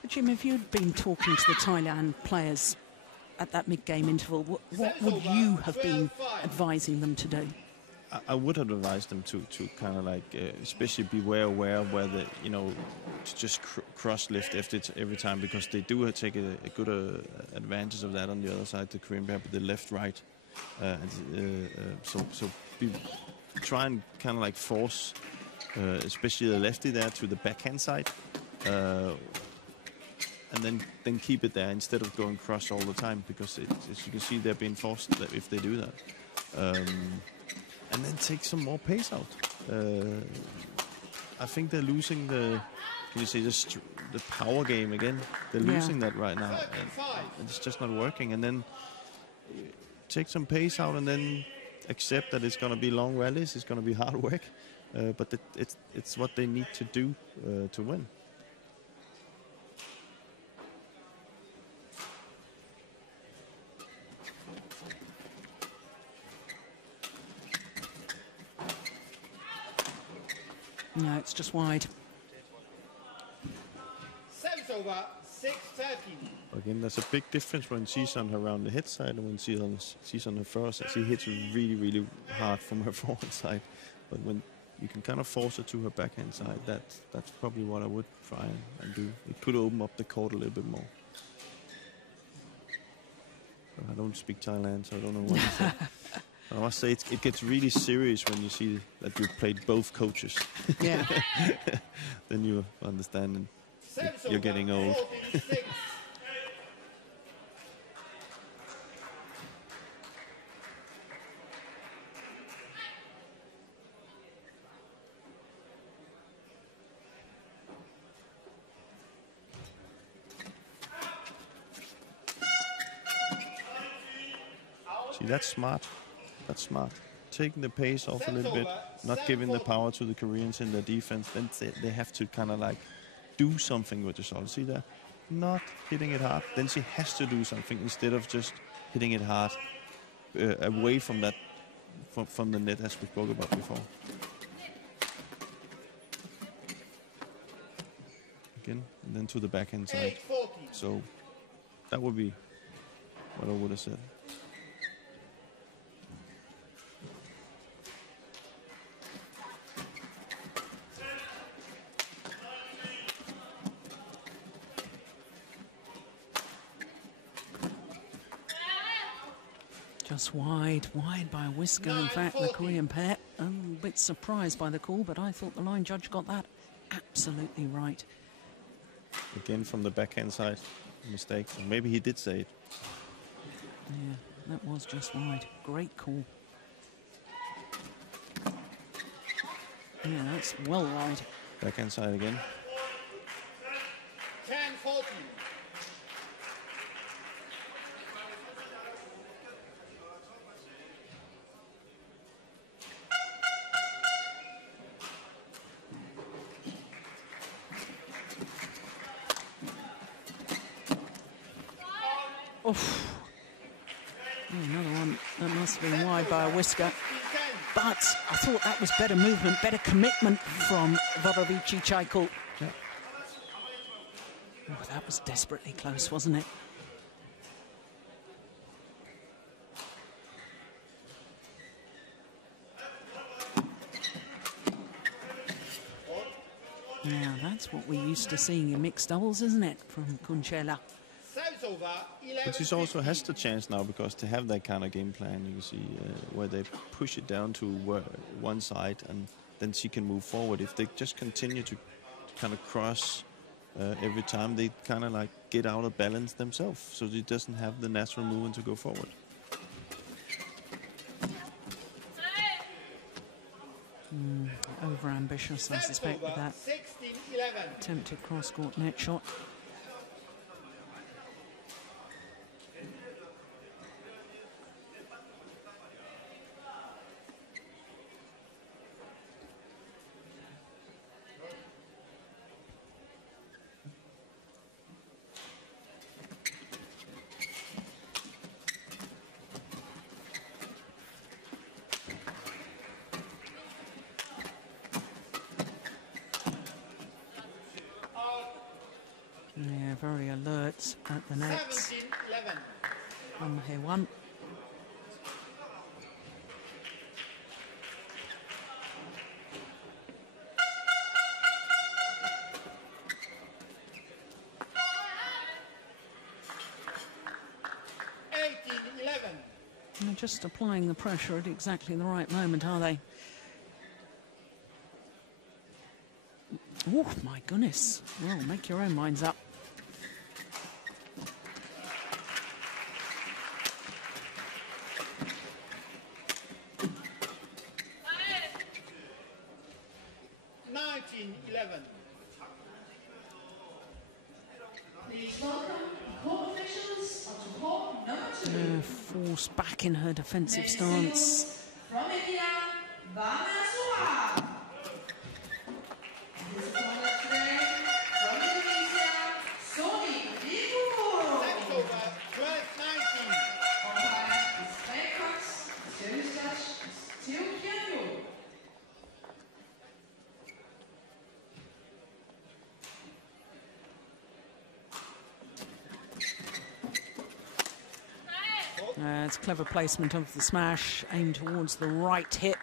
But Jim, if you'd been talking to the Thailand players at that mid-game interval, what would you have been advising them to do? I would have advised them to kind of like, especially be aware of where the, to just cross lift every time, because they do take a good advantage of that on the other side, the Korean pair, the left-right. So try and kind of like force, especially the lefty there, to the backhand side, and then keep it there instead of going cross all the time, because as you can see, they're being forced if they do that. And then take some more pace out. I think they're losing the power game again. They're losing that right now, and it's just not working. And then take some pace out, and then accept that it's going to be long rallies. It's going to be hard work, but it's what they need to do to win. No, it's just wide. Service over, 6-13. Again, there's a big difference when she's on her round the head side and when she's on her forward side. She hits really, really hard from her forward side. But when you can kind of force her to her backhand side, that's probably what I would try and do. It could open up the court a little bit more. I don't speak Thailand, so I don't know what to say. I must say it gets really serious when you see that you've played both coaches. Yeah. Then you understand and you're getting old. See, that's smart. That's smart. Taking the pace off a little bit, not giving the power to the Koreans in their defense. Then they have to kind of like do something with the shot. See that? Not hitting it hard. Then she has to do something instead of just hitting it hard away from that, from the net, as we spoke about before. Again, and then to the backhand side. So that would be what I would have said. Just wide by a whisker. In fact, the Korean pair, I'm a bit surprised by the call, but I thought the line judge got that absolutely right. Again, from the backhand side, mistake. Maybe he did say it. Yeah, that was just wide. Great call. Yeah, that's well wide. Backhand side again. 10-14. Oof. Another one that must have been wide by a whisker. But I thought that was better movement, better commitment from Voravichitchaikul. Yeah. Oh, that was desperately close, wasn't it? Now, that's what we're used to seeing in mixed doubles, isn't it, from Kunchala? But she also has the chance now, because to have that kind of game plan, you can see where they push it down to one side and then she can move forward. If they just continue to kind of cross every time, they kind of like get out of balance themselves, so she doesn't have the natural movement to go forward. Over ambitious, I suspect, with that attempted cross-court net shot. Yeah, very alert at the nets. 17-11. From Nehwal. just applying the pressure at exactly the right moment, are they? Oh, my goodness. Well, make your own minds up. Forced back in her defensive stance. From India, Minatsu. This opponent today, from Indonesia, Sony Vigupuro. Umpire is Baycox, series judge is Teokyanu. It's clever placement of the smash, aimed towards the right hip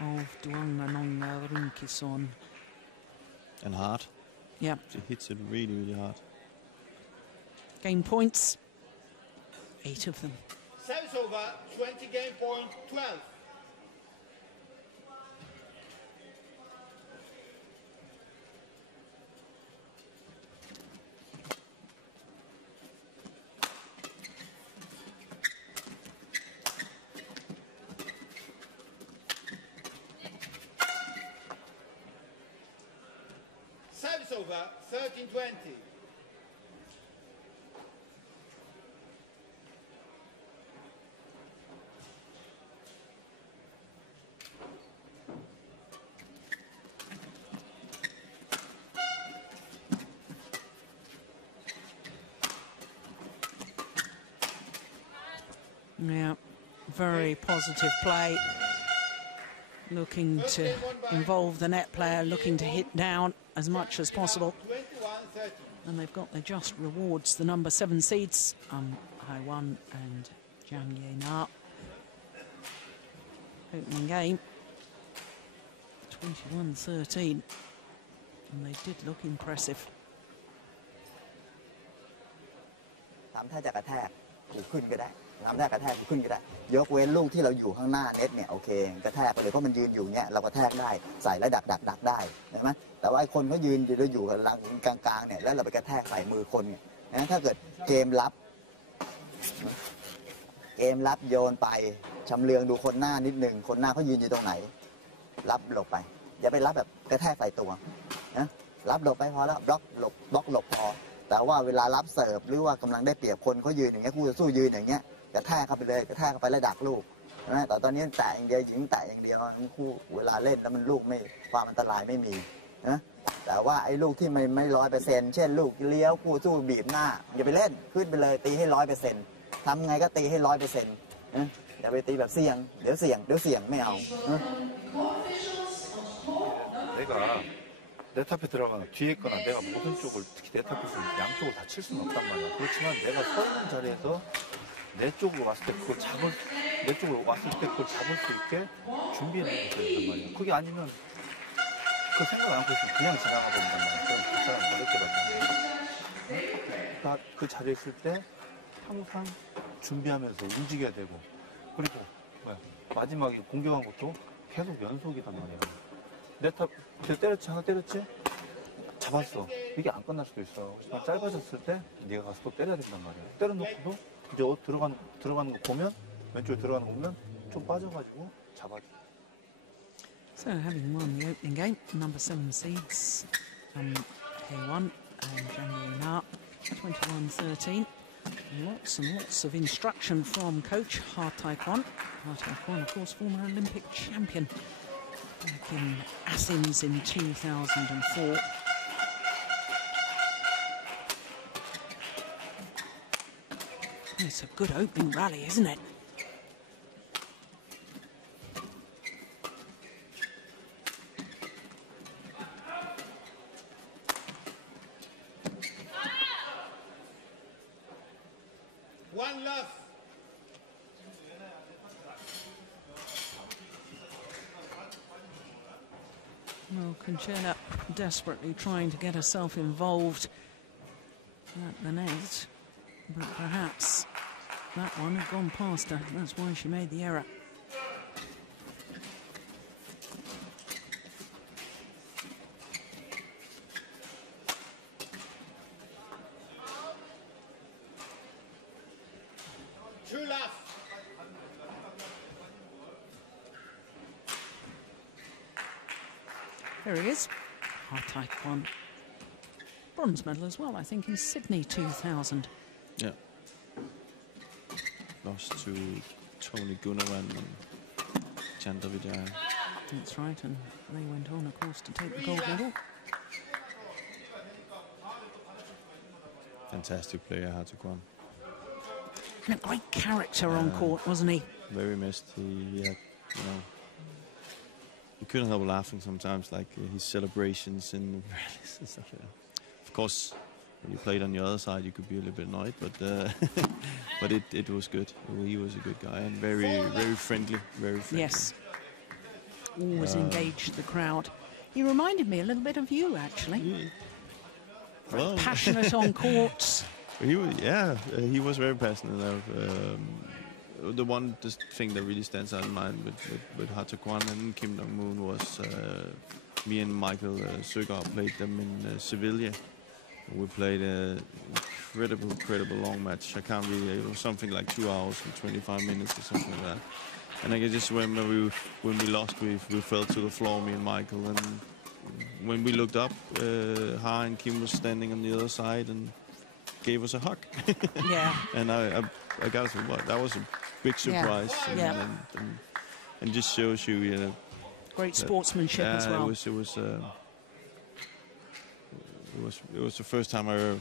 of Duanganong Aroonkesern. And hard. Yeah. She hits it really, really hard. Game points, 8 of them. Service over, 20 game point, 12. Service over, 13-20. Yeah, very positive play. Looking to involve the net player, looking to hit down as much as possible. And they've got their just rewards, the number 7 seeds, Haiwan and Zhang. Opening game, 21-13. And they did look impressive. ทำท่าจะกระแทกถูกขึ้นก็ได้ทำท่ากระแทกถูกขึ้นก็ได้ยกเว้นลูกที่เราอยู่ข้างหน้าเน็ตเนี่ยโอเคกระแทกไปเลยเพราะมันยืนอยู่เนี่ยเรากระแทกได้ใส่แล้วดักได้ใช่ไหมแต่ว่าไอ้คนเขายืนอยู่กับหลังกลางๆเนี่ยแล้วเราไปกระแทกใส่มือคนเนี่ยงั้นถ้าเกิดเกมรับโยนไปชำเลืองดูคนหน้านิดนึงคนหน้าเขายืนอยู่ตรงไหนรับหลบไปอย่าไปรับแบบกระแทกใส่ตัวนะรับหลบไปพอแล้วบล็อกหลบพอแต่ว่าเวลารับเสิร์ฟหรือว่ากำลังได้เปรียบคนเขายืนอย่างเงี้ยคู่สู้ยืนอย่างเงี้ยกระแทกเข้าไปเลยกระแทกเข้าไปแล้วดักลูกนะแต่ตอนนี้แตะอย่างเดียวหญิงแตะอย่างเดียวคู่เวลาเล่นแล้วมันลูกไม่ความอันตรายไม่มีนะแต่ว่าไอ้ลูกที่ไม่100%เช่นลูกเลี้ยวคู่สู้บีบหน้าอย่าไปเล่นขึ้นไปเลยตีให้100%ทำไงก็ตีให้100%นะอย่าไปตีแบบเสี่ยงเดี๋ยวเสี่ยงไม่เอา내 탑에 들어가면 뒤에 거나 내가 모든 쪽을 특히 내 탑에서 양쪽을 다 칠 수는 없단 말이야. 그렇지만 내가 서 있는 자리에서 내 쪽으로 왔을 때 내 쪽으로 왔을 때 그걸 잡을 수 있게 준비해 놓는 게 된단 말이야. 그게 아니면 그 생각 안 하고 있으면 그냥 지나가 버린단 말이야. 그럼 그 사람 어렵게 받는 거야. 그러니까 그 자리에 있을 때 항상 준비하면서 움직여야 되고 그리고 마지막에 공격한 것도 계속 연속이단 말이야. 내 탑, 하나 때렸지? 잡았어. 이게 안 끝날 수도 있어. 하지만 짧아졌을 때 네가 가서 또 때려야 된단 말이야. 때려놓고도 이제 들어가는 거 보면 왼쪽에 들어가는 거 보면 좀 빠져가지고 잡아줘. So having won the opening game, number 7 seeds, K1 and Jang 21-13. Lots and lots of instruction from coach Ha Taekwon. Ha Taekwon, of course, former Olympic champion. Back in Athens in 2004. It's a good opening rally, isn't it? One love. Well, Kunchala desperately trying to get herself involved at the net, but perhaps that one had gone past her. That's why she made the error. There he is. Taekwondo. Bronze medal as well, I think, in Sydney 2000. Yeah. Lost to Tony Gunawan and Chandra Vijay. That's right, and they went on, of course, to take the gold medal. Fantastic player, Taekwondo. And a great character on court, wasn't he? Very missed. He had, you know, you couldn't help laughing sometimes, like his celebrations in the rallies and stuff. Yeah. Of course, when you played on the other side, you could be a little bit annoyed, but but it was good. He was a good guy and very friendly, very friendly. Yes, always engaged the crowd. He reminded me a little bit of you, actually. Yeah. Well, passionate on courts. He was very passionate. The one thing that really stands out in mind with Hatakwan and Kim Dong-moon was me and Michael Søgaard played them in Sevilla. We played an incredible long match. I can't really, it was something like 2 hours and 25 minutes or something like that. And I can just remember when we lost, we fell to the floor, me and Michael. And when we looked up, Ha and Kim was standing on the other side and gave us a hug. Yeah. And I got to say, well, that was a big surprise. Yeah. And just shows you, you know, great sportsmanship as well. It was the first time I ever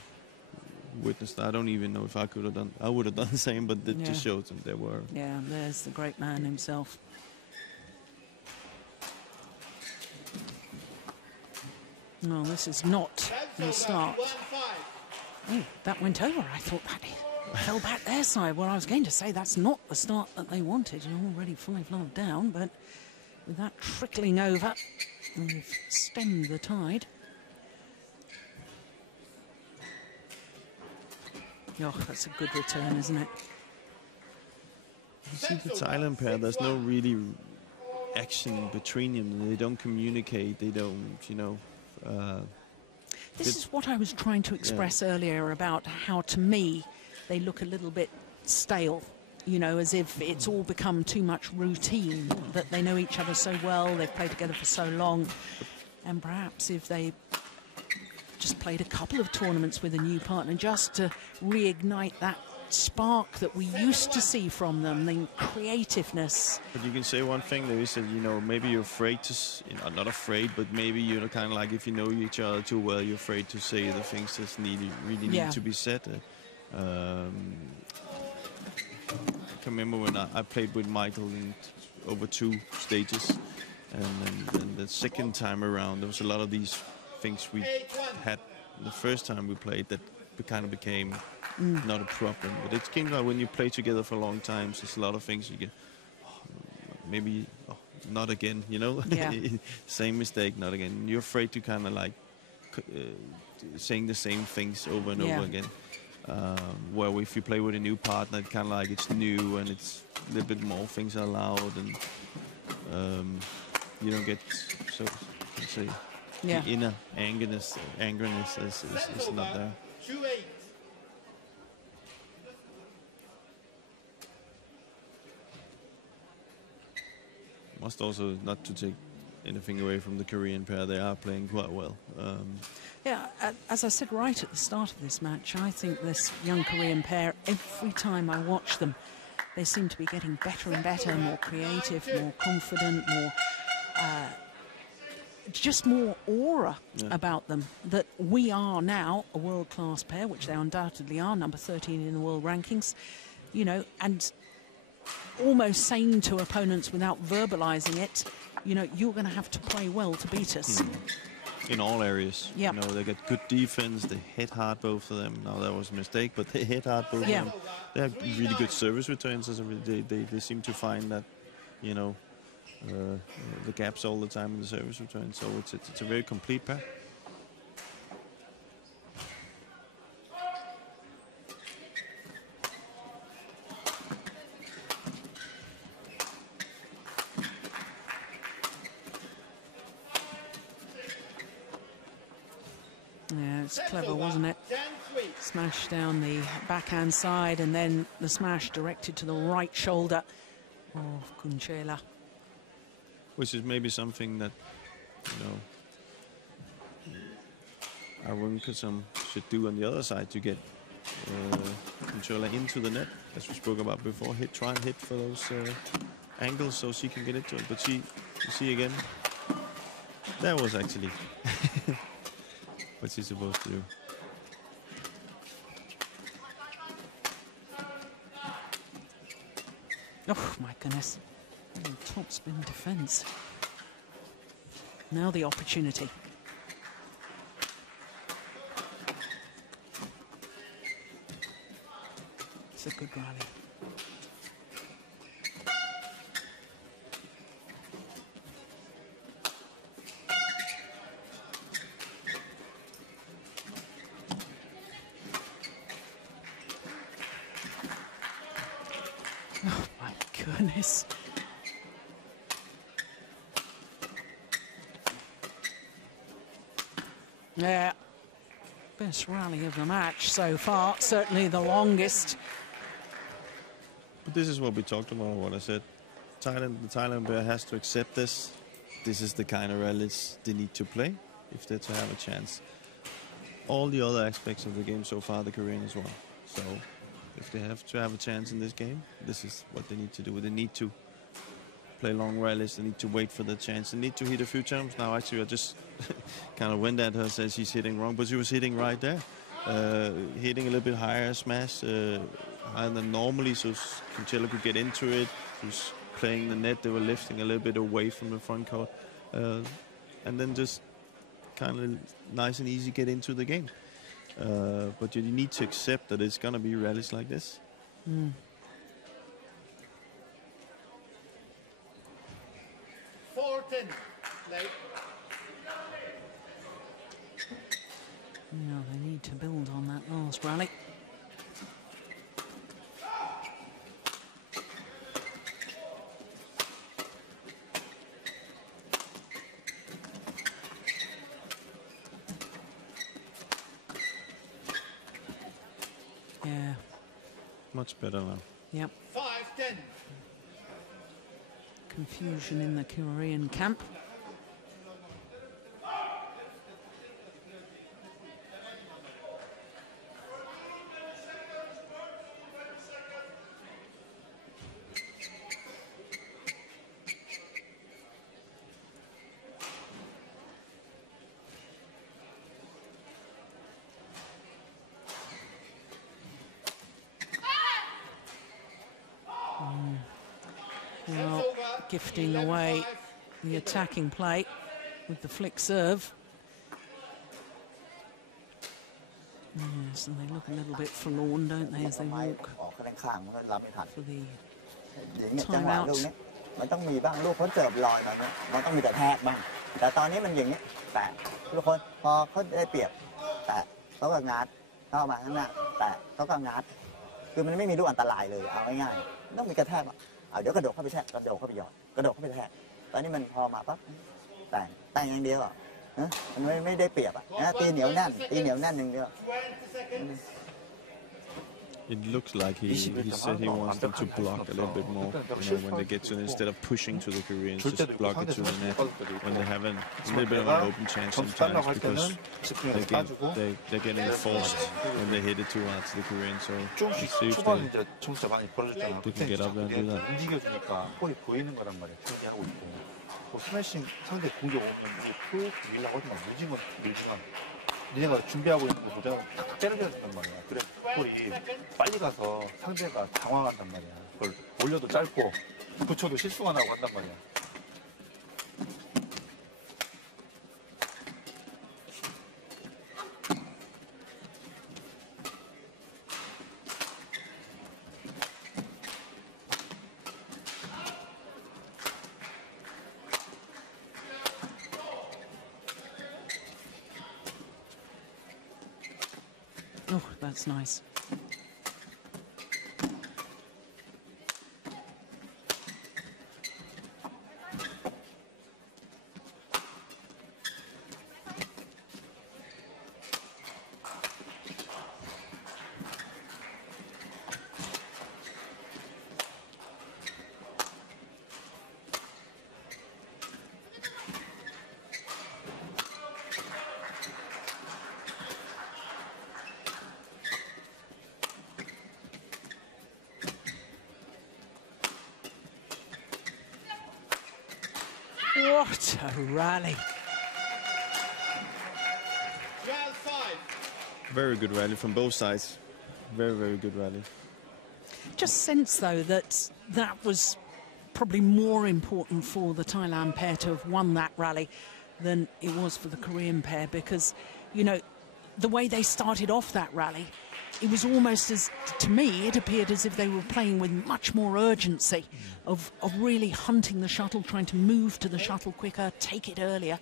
witnessed that. I don't even know if I could have done. I would have done the same, but it just showed them there were. Yeah, there's the great man himself. No, this is not the start. Oh, that went over. I thought that fell back their side. Well, I was going to say that's not the start that they wanted. You're already 5-love down, but with that trickling over, we've stemmed the tide. Oh, that's a good return, isn't it? You see the Thailand pair, there's no really action between them. They don't communicate. They don't, you know. This is what I was trying to express earlier about how, to me, they look a little bit stale. You know, as if it's all become too much routine, that they know each other so well, they've played together for so long. And perhaps if they just played a couple of tournaments with a new partner just to reignite that spark that we used to see from them, the creativeness. But you can say one thing there is that, you know, maybe you're afraid to, you know, not afraid, but maybe you're kind of like, if you know each other too well, you're afraid to say the things that really need to be said. I can remember when I played with Michael over 2 stages, and the second time around, there was a lot of these things we had the first time we played that kind of became not a problem. But it's kind of like when you play together for a long time, there's a lot of things you get, maybe not again, you know? Yeah. Same mistake, not again. You're afraid to kind of like saying the same things over and over again. Where if you play with a new partner, it's kind of like it's new and it's a little bit more things are allowed, and you don't get so, let's say, the inner angerness is not there. 2-8. Must also, not to take anything away from the Korean pair, they are playing quite well. Yeah, as I said right at the start of this match, I think this young Korean pair, every time I watch them, they seem to be getting better and better, more creative, more confident, more just more aura about them, that we are now a world-class pair, which they undoubtedly are, number 13 in the world rankings, you know, and almost saying to opponents without verbalizing it, you know, you're going to have to play well to beat us. In all areas. Yeah. You know, they get good defense, they hit hard, both of them. Now, that was a mistake, but they hit hard, both of them. They have really good service returns. They seem to find that, you know, the gaps all the time in the service return. So it's a very complete pair. was clever, wasn't it? Smash down the backhand side and then the smash directed to the right shoulder of Kunchala. Which is maybe something that, you know, Aroonkesern should do on the other side to get Kunchala into the net, as we spoke about before. Try and hit for those angles so she can get into it. But she, you see again, that was actually what she's supposed to do. Oh my goodness. Topspin defense. Now the opportunity. It's a good rally. Oh my goodness. Yeah, best rally of the match so far, certainly the longest. But this is what we talked about, what I said. The Thailand player has to accept this. This is the kind of rallies they need to play if they're to have a chance. All the other aspects of the game so far, the Korean as well. So if they have to have a chance in this game, this is what they need to do. They need to play long rallies. They need to wait for the chance. They need to hit a few times. Now, actually, I just kind of went at her, says she's hitting wrong, but she was hitting right there. Hitting a little bit higher smash, higher than normally, so Kunchala could get into it. She was playing the net. They were lifting a little bit away from the front court. And then just kind of nice and easy get into the game. But you need to accept that it's going to be rallies like this. Mm. 4-10, late. No, they need to build on that last rally. Yeah. Much better now. Yep. 5-10. Confusion in the Korean camp. Well, gifting away the attacking play with the flick serve. Yes, and they look a little bit forlorn, don't they, as they walk for the timeout. มันต้องมีบ้างลูกเขาเสิร์ฟลอยแบบนี้มันต้องมีแต่แทกบ้างแต่ตอนนี้มันอย่างนี้แต่ทุกคนพอเขาได้เปรียบแต่เขาก็งัดเข้ามาข้างหน้าแต่เขาก็งัดคือมันไม่มีลูกอันตรายเลยเอาง่ายๆต้องมีกระแทกเดี๋ยวกระโดดเข้าไปแทกกระโดดเข้าไปหยอดกระโดดเข้าไปแทกตอนนี้มันพอมาปั๊บแต่อย่างเดียวมันไม่ได้เปรียบตีเหนียวแน่นอย่างเดียว It looks like he said he wants them to block a little bit more, you know, when they get to it, instead of pushing to the Koreans, just block it to the net when they have a little bit of an open chance sometimes, because they're getting forced when they hit it too hard to the Koreans. So let's see if they can get up there and do that. 움직여주니까 볼이 보이는 거란 말이야. 하고 있고. 또 스매싱 상대 공격 오면 이게 푹 밀라고 하지만 밀지만 니네가 준비하고 있는 거 보자 탁 때려줘야 된단 말이야. 그래 볼이 빨리 가서 상대가 당황한단 말이야. 그걸 올려도 짧고 붙여도 실수가 나고 한단 말이야. Oh, that's nice. What a rally. Round 5. Very good rally from both sides. Very, very good rally. Just sense, though, that that was probably more important for the Thailand pair to have won that rally than it was for the Korean pair, because, you know, the way they started off that rally, it was almost as, to me, it appeared as if they were playing with much more urgency of really hunting the shuttle, trying to move to the shuttle quicker, take it earlier,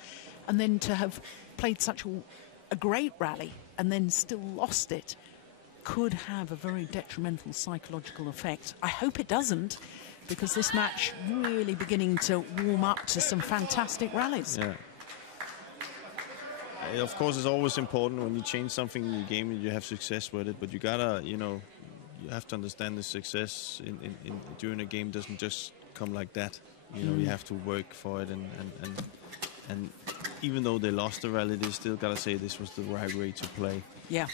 and then to have played such a great rally and then still lost it could have a very detrimental psychological effect. I hope it doesn't, because this match really beginning to warm up to some fantastic rallies. Yeah. Of course, it's always important when you change something in your game and you have success with it, but you gotta, you know, you have to understand the success during a game doesn't just come like that. You know, you have to work for it, and even though they lost the rally, they still gotta say this was the right way to play. Yeah.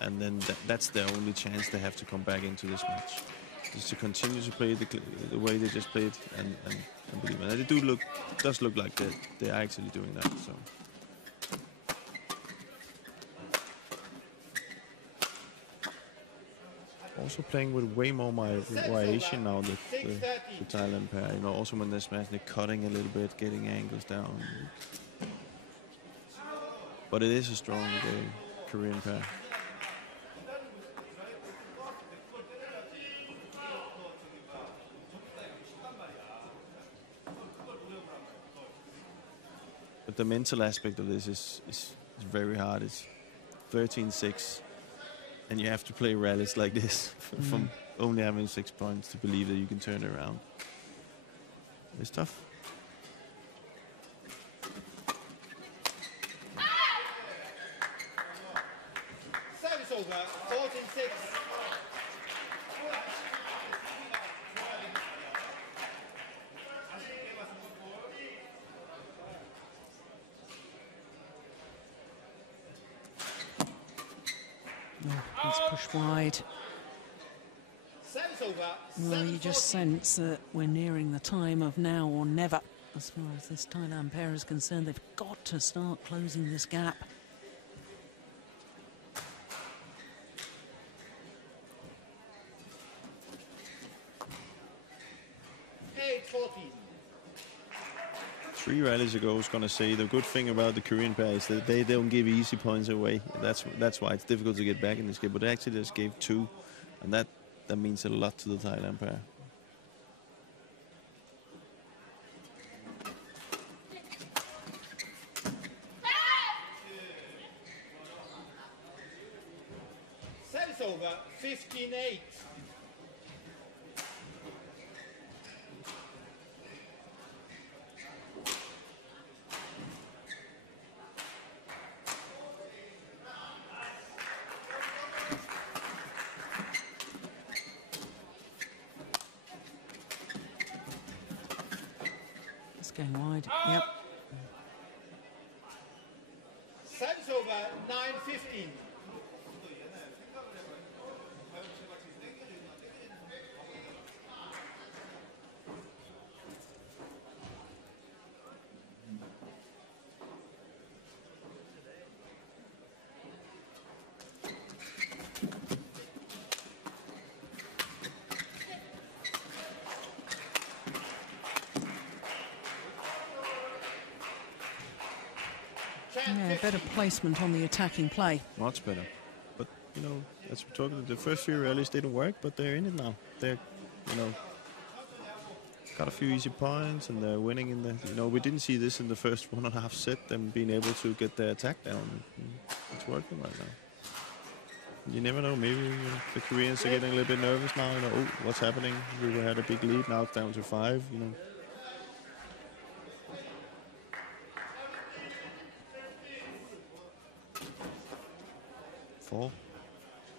And then that's their only chance they have to come back into this match, is to continue to play the way they just played, and believe me, it does look like they are actually doing that. So. Also playing with way more variation now, the Thailand pair. You know, also when they're smashing, they're cutting a little bit, getting angles down. But it is a strong Korean pair. But the mental aspect of this is very hard. It's 13-6. And you have to play rallies like this from only having 6 points to believe that you can turn it around. It's tough. Service over, 14-6. Let's push wide. Service over, Well, you just sense that we're nearing the time of now or never. As far as this Thailand pair is concerned, they've got to start closing this gap. Three rallies ago, I was going to say the good thing about the Korean pair is that they don't give easy points away. That's why it's difficult to get back in this game. But they actually just gave 2, and that means a lot to the Thailand pair. Service over, 15-8. Going wide. Yep. Service over, 9-15. Yeah, better placement on the attacking play. Much better. But, you know, as we're talking, the first few rallies didn't work, but they're in it now. They're, you know, got a few easy points, and they're winning in the, you know, we didn't see this in the first 1.5 set, them being able to get their attack down. It's working right now. You never know, maybe the Koreans are getting a little bit nervous now. You know, oh, what's happening? We had a big lead, now it's down to 5, you know.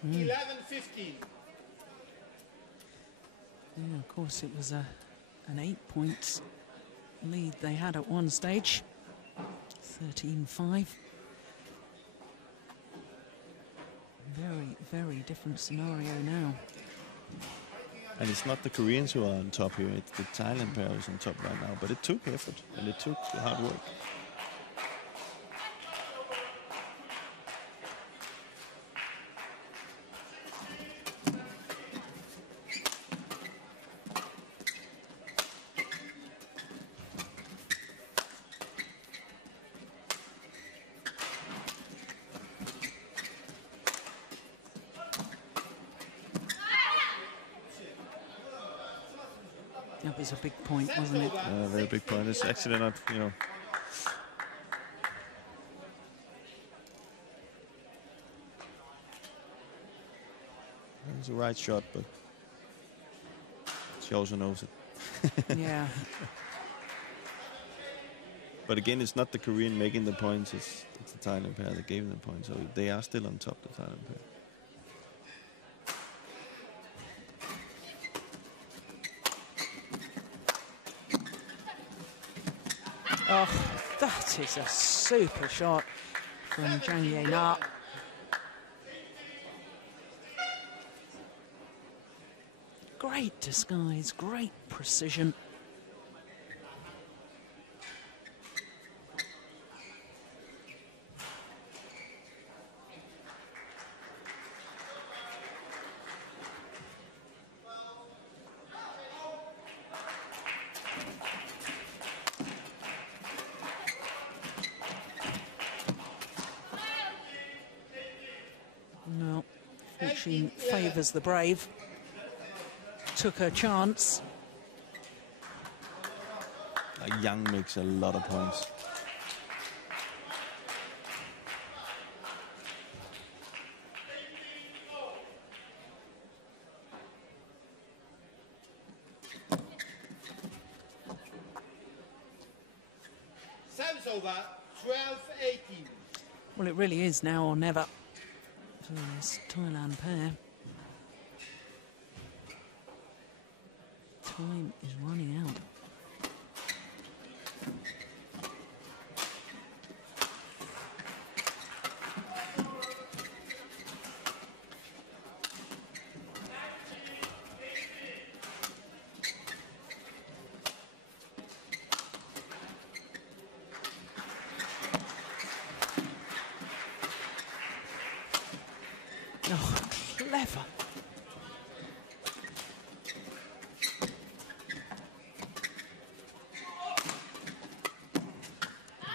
Mm. 11-15. Yeah, of course, it was an 8-point lead they had at one stage. 13-5. Very, very different scenario now. And it's not the Koreans who are on top here, it's the Thailand pair who's on top right now. But it took effort and it took hard work. That was a big point, wasn't it? A very big point. It's actually not, you know. It was the right shot, but she also knows it. Yeah. But again, it's not the Korean making the points, it's the Thailand pair that gave them the points. So they are still on top, the Thailand pair. Oh, that is a super shot from Zhang Na. Great disguise, great precision. No, fortune favours the brave. Took her chance. Jang makes a lot of points. Service over, 12-18. Well, it really is now or never for this Thailand pair. Time is running out. Oh, clever.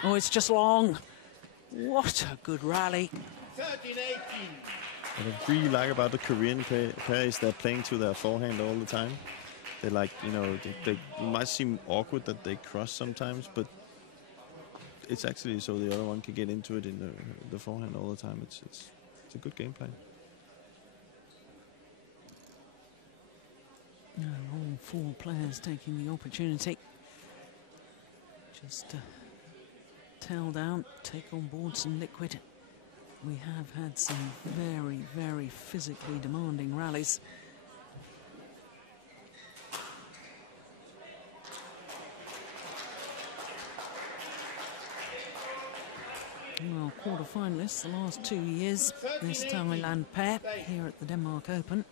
Oh, it's just long. What a good rally. 13-18. What I really like about the Korean pair is they're playing to their forehand all the time. They like, you know, it might seem awkward that they cross sometimes, but it's actually so the other one can get into it in the forehand all the time. It's a good game plan. All four players taking the opportunity. Just towel down, take on board some liquid. We have had some very, very physically demanding rallies. Well, quarter-finalists the last 2 years, this Thailand pair here at the Denmark Open.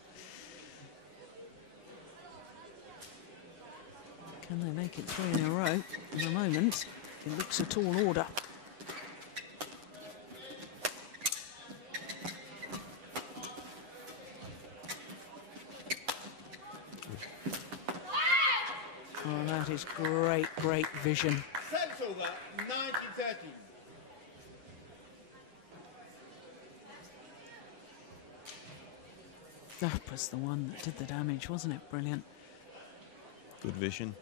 Can they make it 3 in a row? At the moment, it looks a tall order. Oh, that is great, great vision. Service over, 19-13. That was the one that did the damage, wasn't it? Brilliant. Good vision.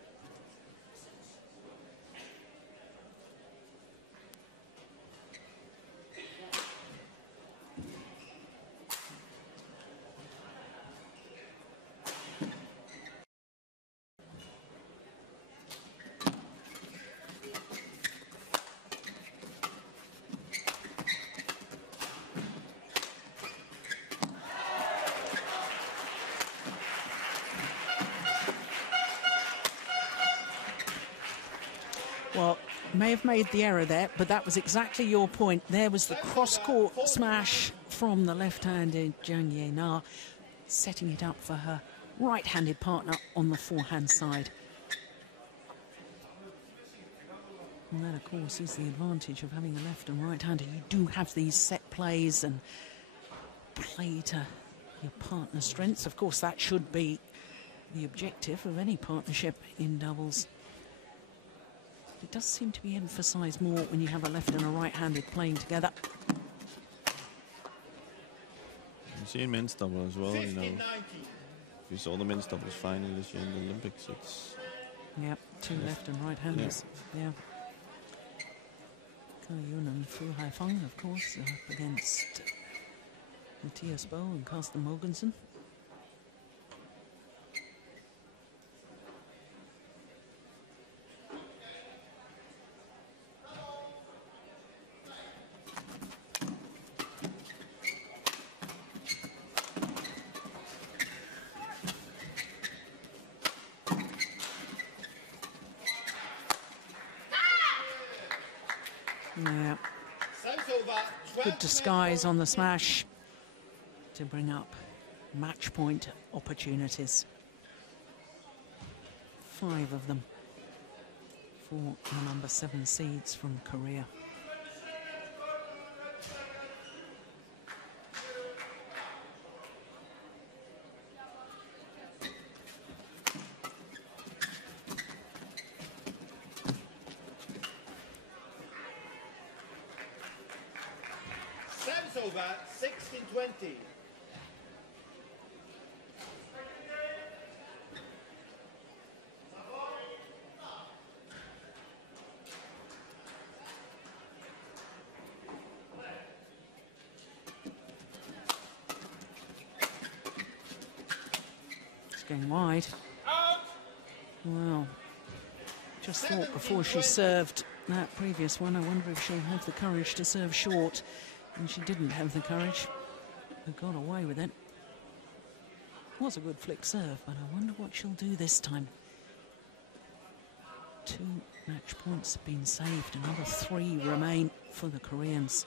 Well, may have made the error there, but that was exactly your point. There was the cross-court smash from the left-handed Zhang Na, setting it up for her right-handed partner on the forehand side. And that, of course, is the advantage of having a left and right-hander. You do have these set plays and play to your partner's strengths. Of course, that should be the objective of any partnership in doubles. It does seem to be emphasised more when you have a left and a right-handed playing together. You see in men's double as well, you know. If you saw the men's doubles final this year in the Olympics, it's... Yep, two left and right-handers, yeah. Kai Yun and Fu Haifeng, of course, up against Matthias Bo and Carsten Mogensen. Yeah. Good disguise on the smash to bring up match point opportunities. 5 of them for the number 7 seeds from Korea. Over 16-20. It's going wide. Well, just thought before she served that previous one, I wonder if she'll have the courage to serve short. And she didn't have the courage. But got away with it. Was a good flick serve, but I wonder what she'll do this time. 2 match points have been saved. Another 3 remain for the Koreans.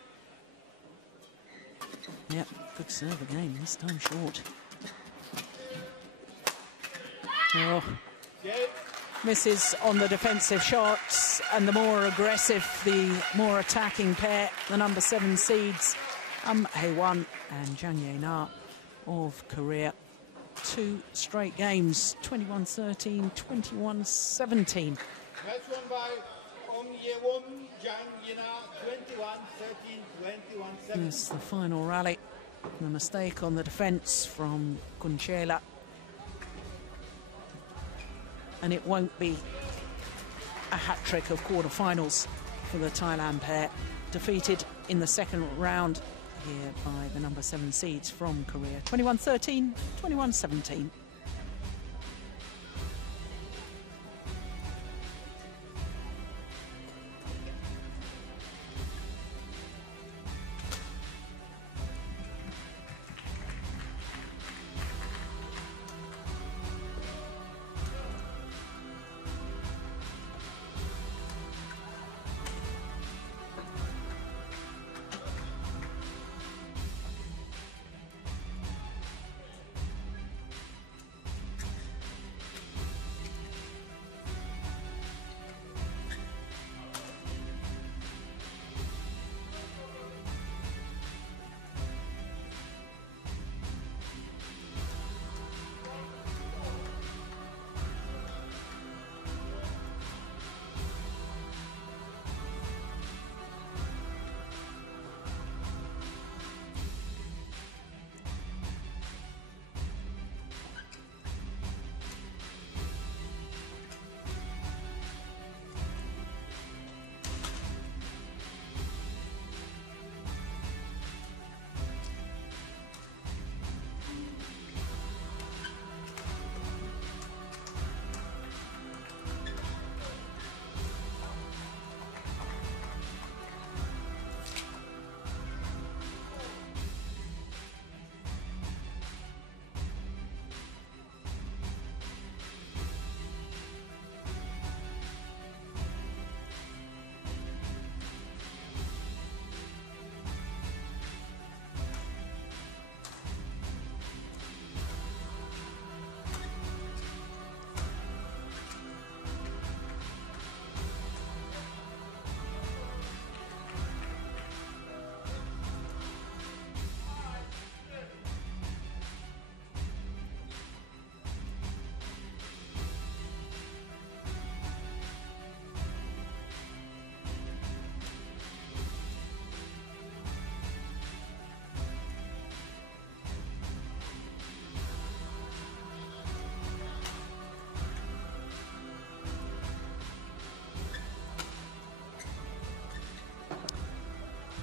Yep, good serve again, this time short. Oh. Misses on the defensive shots, and the more aggressive, the more attacking pair, the number 7 seeds, Haewon and Jang Ye-na of Korea. 2 straight games, 21-13, 21-17. Match won by Ye-won, Jang Ye-na, 21-13, 21-17. Yes, the final rally. The mistake on the defence from Kunchala. And it won't be a hat-trick of quarterfinals for the Thailand pair. Defeated in the second round here by the number 7 seeds from Korea. 21-13, 21-17.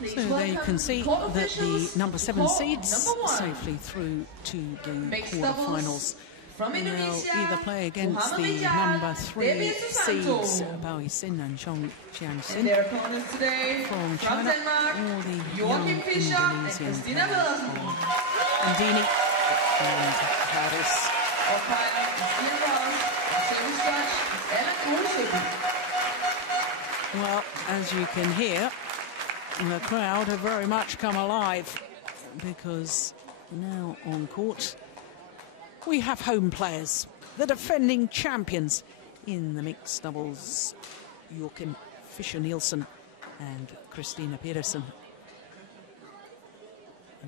So there you can see that the number 7 seeds safely through to the quarterfinals. And they'll either play against the number 3 seeds, Biao and Chong And their opponents today from from China, Denmark, or the Joachim young Fischer and Indonesian Christinna Pedersen. Andini and Harris. Well, as you can hear, the crowd have very much come alive, because now on court we have home players, the defending champions in the mixed doubles, Joachim Fischer Nielsen and Christinna Pedersen,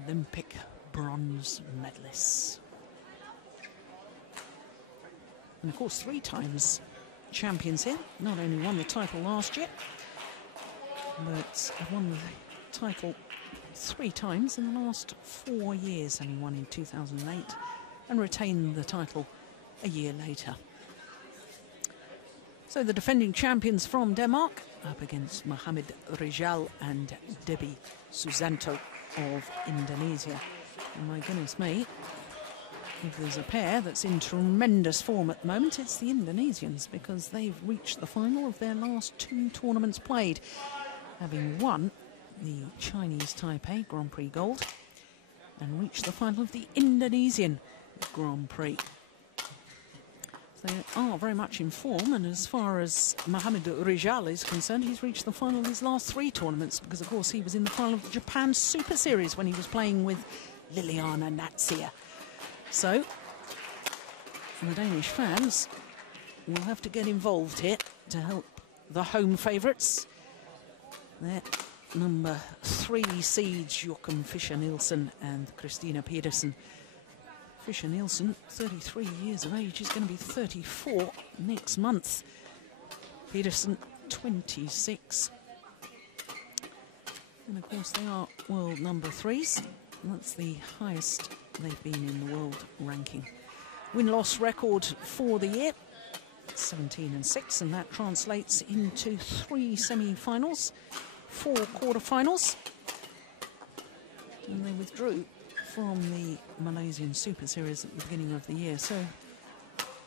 Olympic bronze medalists. And of course 3 times champions here, not only won the title last year, but have won the title 3 times in the last 4 years, only won in 2008 and retained the title a year later. So the defending champions from Denmark up against Mohamed Rijal and Debby Susanto of Indonesia. And my goodness me, if there's a pair that's in tremendous form at the moment, it's the Indonesians, because they've reached the final of their last 2 tournaments played, having won the Chinese Taipei Grand Prix Gold and reached the final of the Indonesian Grand Prix. They are very much in form, and as far as Mohamed Rijal is concerned, he's reached the final of his last 3 tournaments, because of course he was in the final of the Japan Super Series when he was playing with Liliana Natsir. So the Danish fans will have to get involved here to help the home favourites. They're number 3 seeds, Joachim Fischer Nielsen and Christinna Pedersen. Fischer Nielsen, 33 years of age, is going to be 34 next month. Pedersen, 26. And of course they are world number 3s. That's the highest they've been in the world ranking. Win-loss record for the year, 17-6, and that translates into 3 semi-finals, 4 quarter-finals. And they withdrew from the Malaysian Super Series at the beginning of the year, so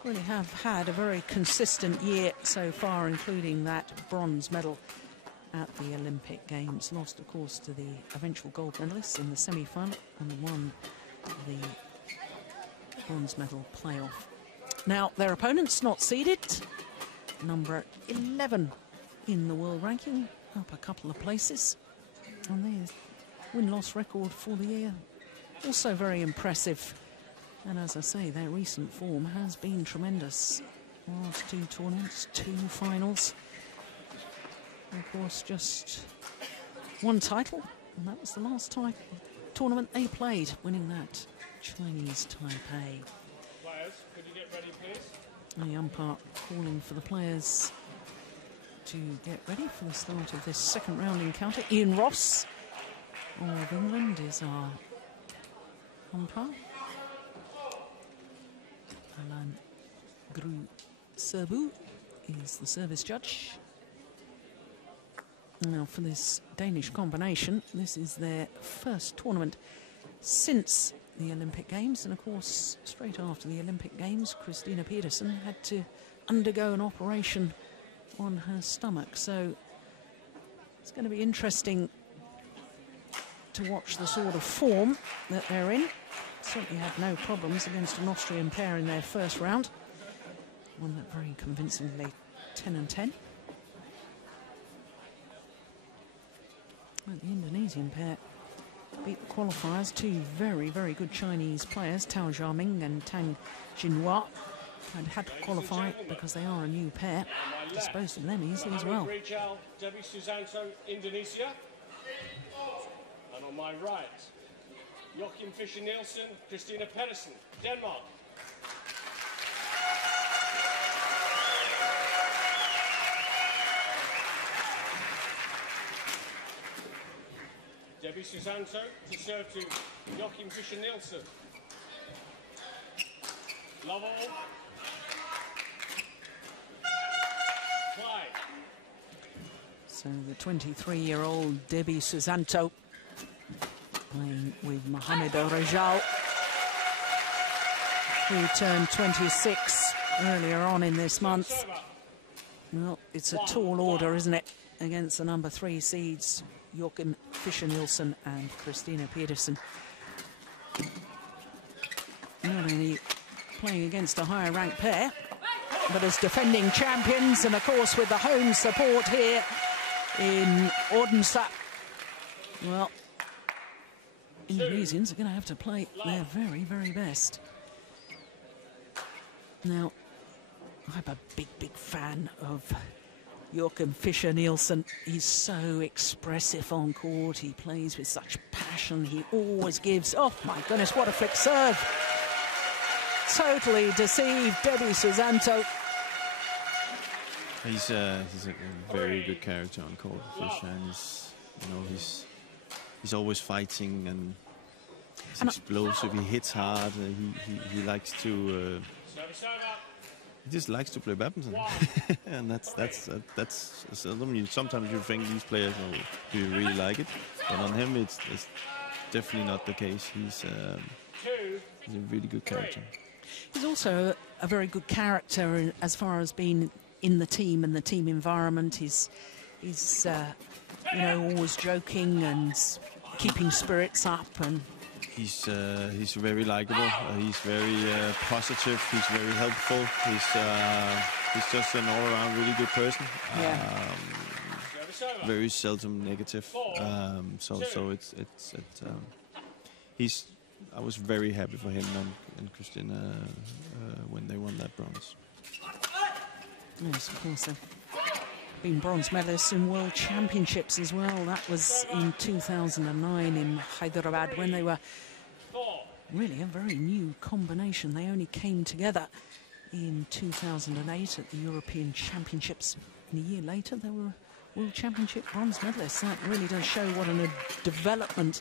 really have had a very consistent year so far, including that bronze medal at the Olympic Games. Lost, of course, to the eventual gold medalists in the semi-final and won the bronze medal playoff. Now, their opponents not seeded, number 11 in the world ranking, up a couple of places, and their win-loss record for the year also very impressive. And as I say, their recent form has been tremendous. Last 2 tournaments, 2 finals. And of course, just 1 title, and that was the last tournament they played, winning that Chinese Taipei. Players, could you get ready, please? The umpire calling for the players to get ready for the start of this 2nd round encounter. Ian Ross of England is our umpire. Alan Gru Serbu is the service judge. Now for this Danish combination, this is their first tournament since the Olympic Games, and of course straight after the Olympic Games Christinna Pedersen had to undergo an operation on her stomach, so it's going to be interesting to watch the sort of form that they're in. Certainly had no problems against an Austrian pair in their first round. Won that very convincingly, 10-10. Well, the Indonesian pair beat the qualifiers, 2 very, very good Chinese players, Tao Xiaoming and Tang Jinhua, had to qualify because they are a new pair. Disposed of them easily as well. Rijal, Debby Susanto, Indonesia. And on my right, Joachim Fischer Nielsen, Christinna Pedersen, Denmark. Debby Susanto to serve to Joachim Fischer Nielsen. Love all. So the 23-year-old Debby Susanto playing with Mohamed Rijal, who turned 26 earlier on in this month. Well, it's a tall order, isn't it, against the number 3 seeds, Joachim Fischer Nielsen and Christinna Pedersen. Not only playing against a higher ranked pair, but as defending champions, and of course with the home support here in Odense. Well, Indonesians are going to have to play their very, very best. Now, I'm a big, big fan of Joachim Fischer Nielsen. He's so expressive on court. He plays with such passion. He always gives. Oh, my goodness, what a flick serve. Totally deceived Debby Susanto. He's a very good character on court, Fischer, and he's always fighting, and he's explosive. He hits hard. He likes to. He just likes to play badminton, and that's seldom. Sometimes you think these players do you really like it, but on him it's definitely not the case. He's a really good character. He's also a very good character as far as being in the team and the team environment. He's you know, always joking and keeping spirits up, and he's very likable. He's very positive. He's very helpful. He's just an all-around really good person. Yeah. Very seldom negative. I was very happy for him and Christinna when they won that bronze. Yes, of course. They've been bronze medalists in World Championships as well. That was in 2009 in Hyderabad, when they were really a very new combination. They only came together in 2008 at the European Championships. And a year later, they were World Championship bronze medalists. That really does show what a development,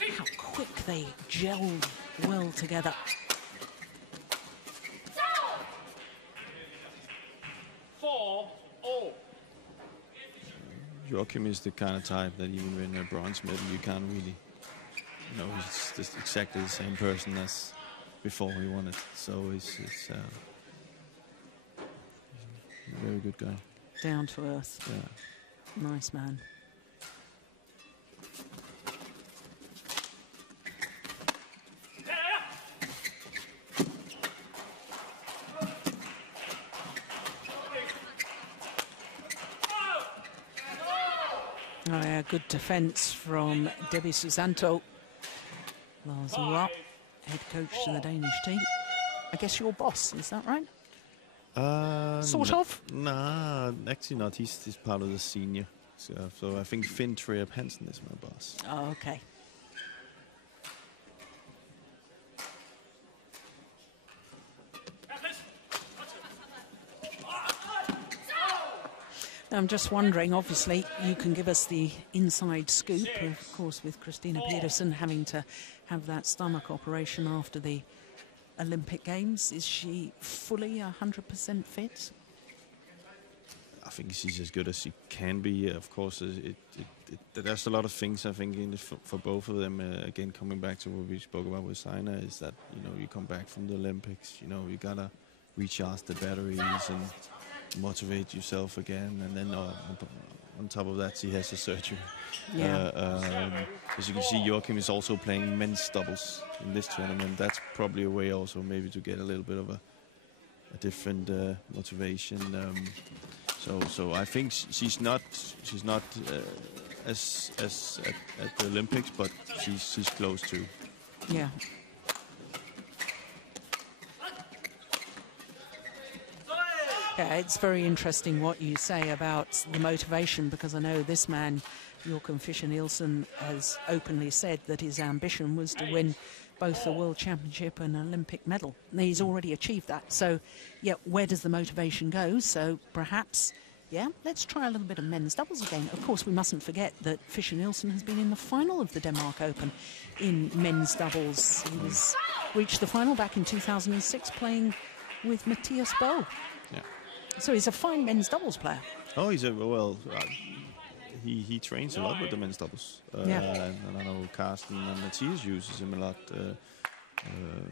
how quick they gelled well together. Joachim is the kind of type that even when a bronze medal, you can't really, he's just exactly the same person as before he won it. So he's a very good guy. Down to earth. Yeah. Nice man. Oh, yeah, good defence from Debby Susanto. Lars Ulrich, head coach to the Danish team. I guess your boss, is that right? Sort of? Nah, actually not. He's part of the senior. So I think Finn Treap Hansen is my boss. Oh, okay. I'm just wondering, obviously, you can give us the inside scoop, of course, with Christinna Pedersen having to have that stomach operation after the Olympic Games. Is she fully 100% fit? I think she's as good as she can be. Of course, there's a lot of things, I think, for both of them. Again, coming back to what we spoke about with Saina, is that, you come back from the Olympics, you gotta recharge the batteries and motivate yourself again, and then on top of that, she has a surgery. Yeah. As you can see, Joachim is also playing men's doubles in this tournament. That's probably a way also maybe to get a little bit of a different motivation. So I think she's not as at the Olympics, but she's close to. Yeah. Yeah, it's very interesting what you say about the motivation, because I know this man, Joachim Fischer Nielsen, has openly said that his ambition was to win both the World Championship and an Olympic medal. And he's already achieved that. So, yeah, where does the motivation go? So perhaps, yeah, let's try a little bit of men's doubles again. Of course, we mustn't forget that Fischer Nielsen has been in the final of the Denmark Open in men's doubles. He reached the final back in 2006 playing with Mathias Bo. Yeah. So he's a fine men's doubles player. Oh, he's a well. He trains a lot with the men's doubles. Yeah. And I know Carsten and Matthias uses him a lot.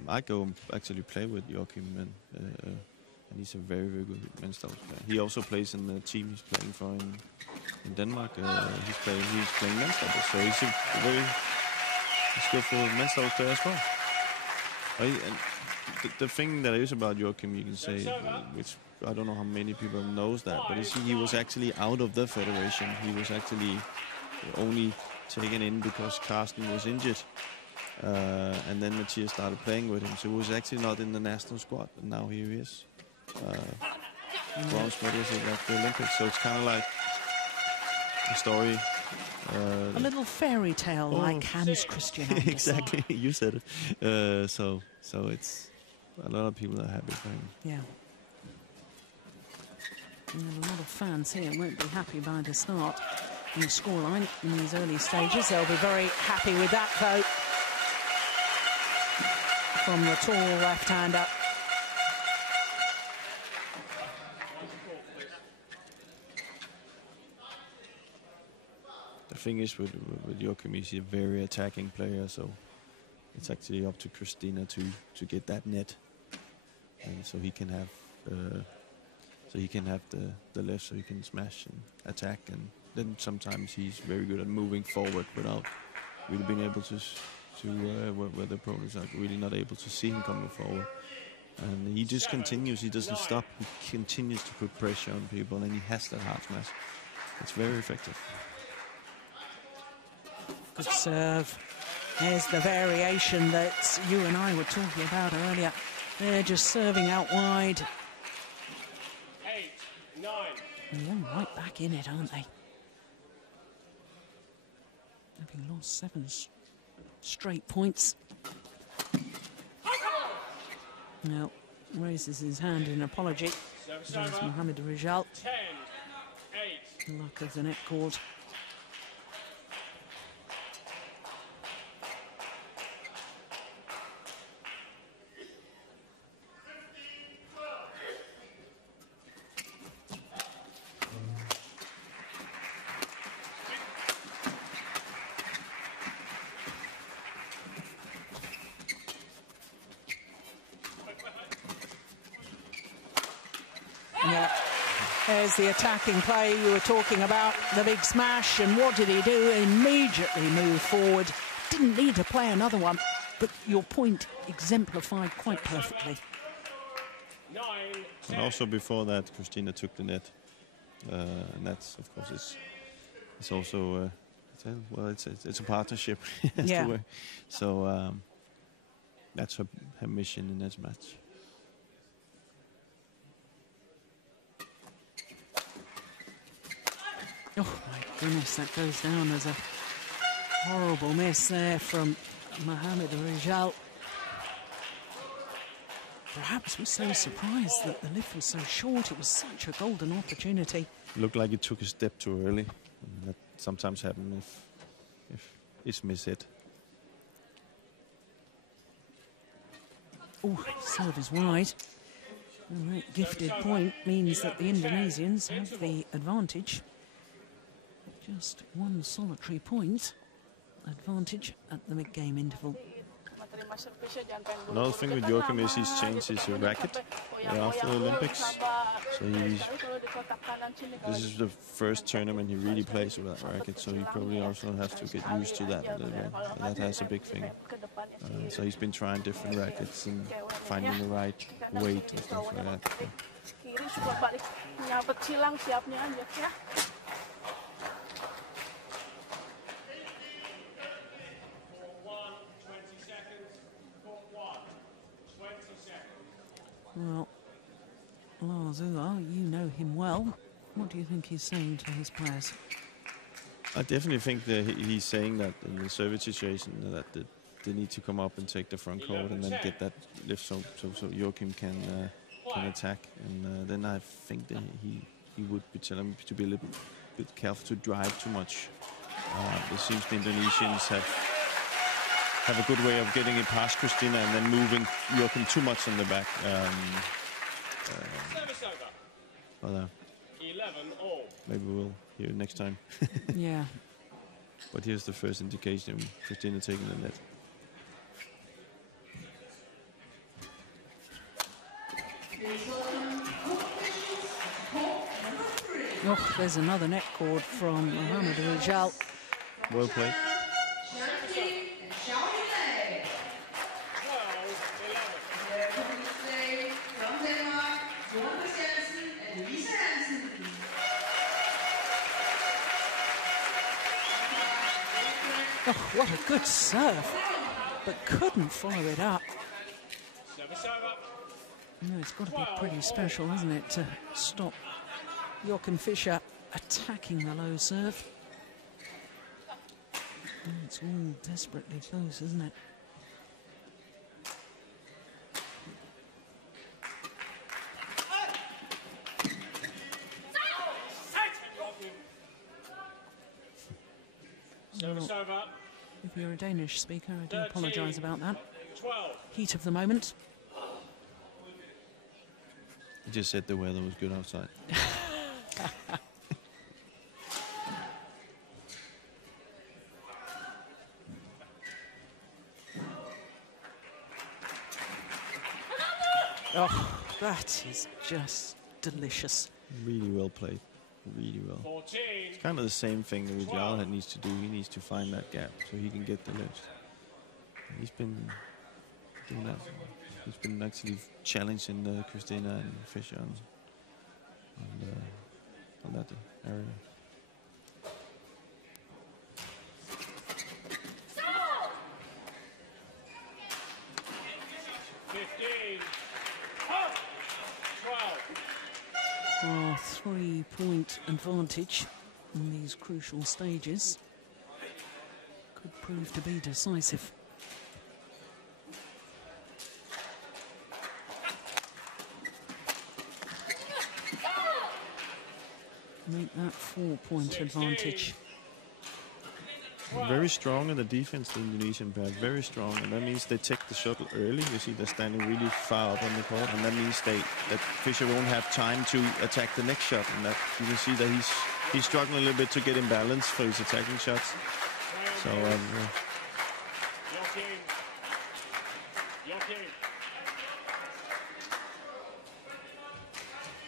I go actually play with Joachim, and he's a very, very good men's doubles player. He also plays in the team he's playing for in Denmark. He's playing men's doubles, so he's a very skillful men's doubles player as well. And the thing that is about Joachim, you can say, which I don't know how many people knows that, but he was actually out of the federation. He was actually only taken in because Carsten was injured. And then Matthias started playing with him. So he was actually not in the national squad, and now here he is. Bronze medalist at the Olympics. So it's kind of like a story. A little fairy tale like Hans Christian Andersen. Exactly, you said it. So it's a lot of people are happy for him. Yeah. And a lot of fans here won't be happy by the start and the scoreline in these early stages. They'll be very happy with that vote from the tall left-hander. The thing is with Joachim, he's a very attacking player, so it's actually up to Christinna to get that net, and so he can have the left, so he can smash and attack, and then sometimes he's very good at moving forward without really being able to where the opponents are really not able to see him coming forward. And he just continues, he doesn't stop, he continues to put pressure on people, and he has that hard smash. It's very effective. Good serve. There's the variation that you and I were talking about earlier. They're just serving out wide. 8, 9. And they're right back in it, aren't they? Having lost 7 straight points. Now raises his hand in apology. There's Mohamed Rijal. 10, 8. Luck of the net cord. There's the attacking play you were talking about, the big smash, and what did he do? Immediately move forward. Didn't need to play another one, but your point exemplified quite perfectly. 9, 10. And also before that, Christinna took the net, and that's of course it's also it's a partnership. Yeah. So that's her mission in this match. Oh my goodness, that goes down as a horrible miss there from Mohamed Rijal. Perhaps was so surprised that the lift was so short. It was such a golden opportunity. Looked like it took a step too early. And that sometimes happens if it's miss-hit. Oh, serve is wide. And that gifted point means that the Indonesians have the advantage. Just one solitary point advantage at the mid-game interval. Another thing with Joachim is he's changed his racket after the Olympics. So this is the first tournament he really plays with that racket, so he probably also has to get used to that a little bit. That has a big thing. So he's been trying different rackets and finding the right weight and stuff like that. So. Well, Lars Ular, you know him well. What do you think he's saying to his players? I definitely think that he's saying that in the service situation that they need to come up and take the front court and then get that lift so Joachim can attack. And then I think that he would be telling him to be a little bit careful to drive too much. It seems the Indonesians have a good way of getting it past Christinna and then moving Joachim too much in the back. But 11 all. maybe we'll hear it next time. Yeah. But here's the first indication of Christinna taking the net. Oh, there's another net cord from Rijal. Well played. Oh, what a good serve, but couldn't follow it up. No, it's got to be pretty special, hasn't it, to stop Joachim Fischer attacking the low serve. Oh, it's all desperately close, isn't it? Well, if you're a Danish speaker, I do apologise about that. Heat of the moment. He just said the weather was good outside. Oh, that is just delicious. Really well played. Really well. 14. It's kind of the same thing that Rijal needs to do. He needs to find that gap so he can get the lift. He's been doing that. He's been actually challenging Christinna and Fischer on that area. Oh, 3-point advantage in these crucial stages could prove to be decisive. Make that 4-point advantage. Very strong in the defense, the Indonesian pair, very strong, and that means they take the shuttle early. You see they're standing really far up on the court, and that means that Fischer won't have time to attack the next shot, and that you can see that he's struggling a little bit to get in balance for his attacking shots. So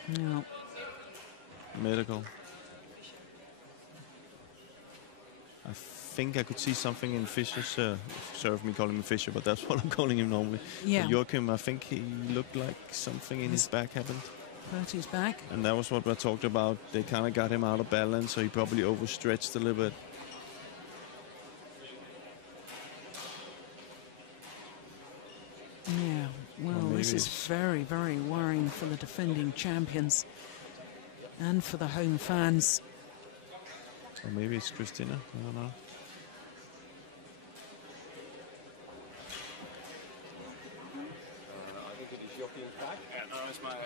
yeah. Medical. I think I could see something in Fischer's, sorry for me calling him Fischer, but that's what I'm calling him normally. Yeah. But Joachim, I think he looked like something in his back happened. Hurt his back. And that was what we talked about. They kind of got him out of balance, so he probably overstretched a little bit. Yeah, well, this is very, very worrying for the defending champions and for the home fans. Or maybe it's Christinna, I don't know. I think it is Joachim's back. No, it's my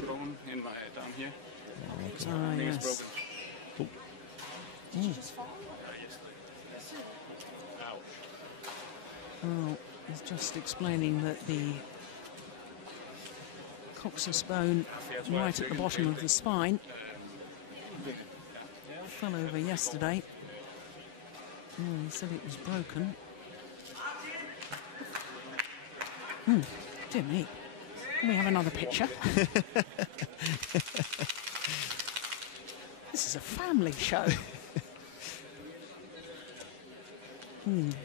bone in my down here. Okay. Ah, yes. Cool. Yes. Ow. Well, he's just explaining that the coccyx bone right at the bottom of the spine fell over yesterday. Well, he said it was broken. Dear me. Can we have another picture? This is a family show.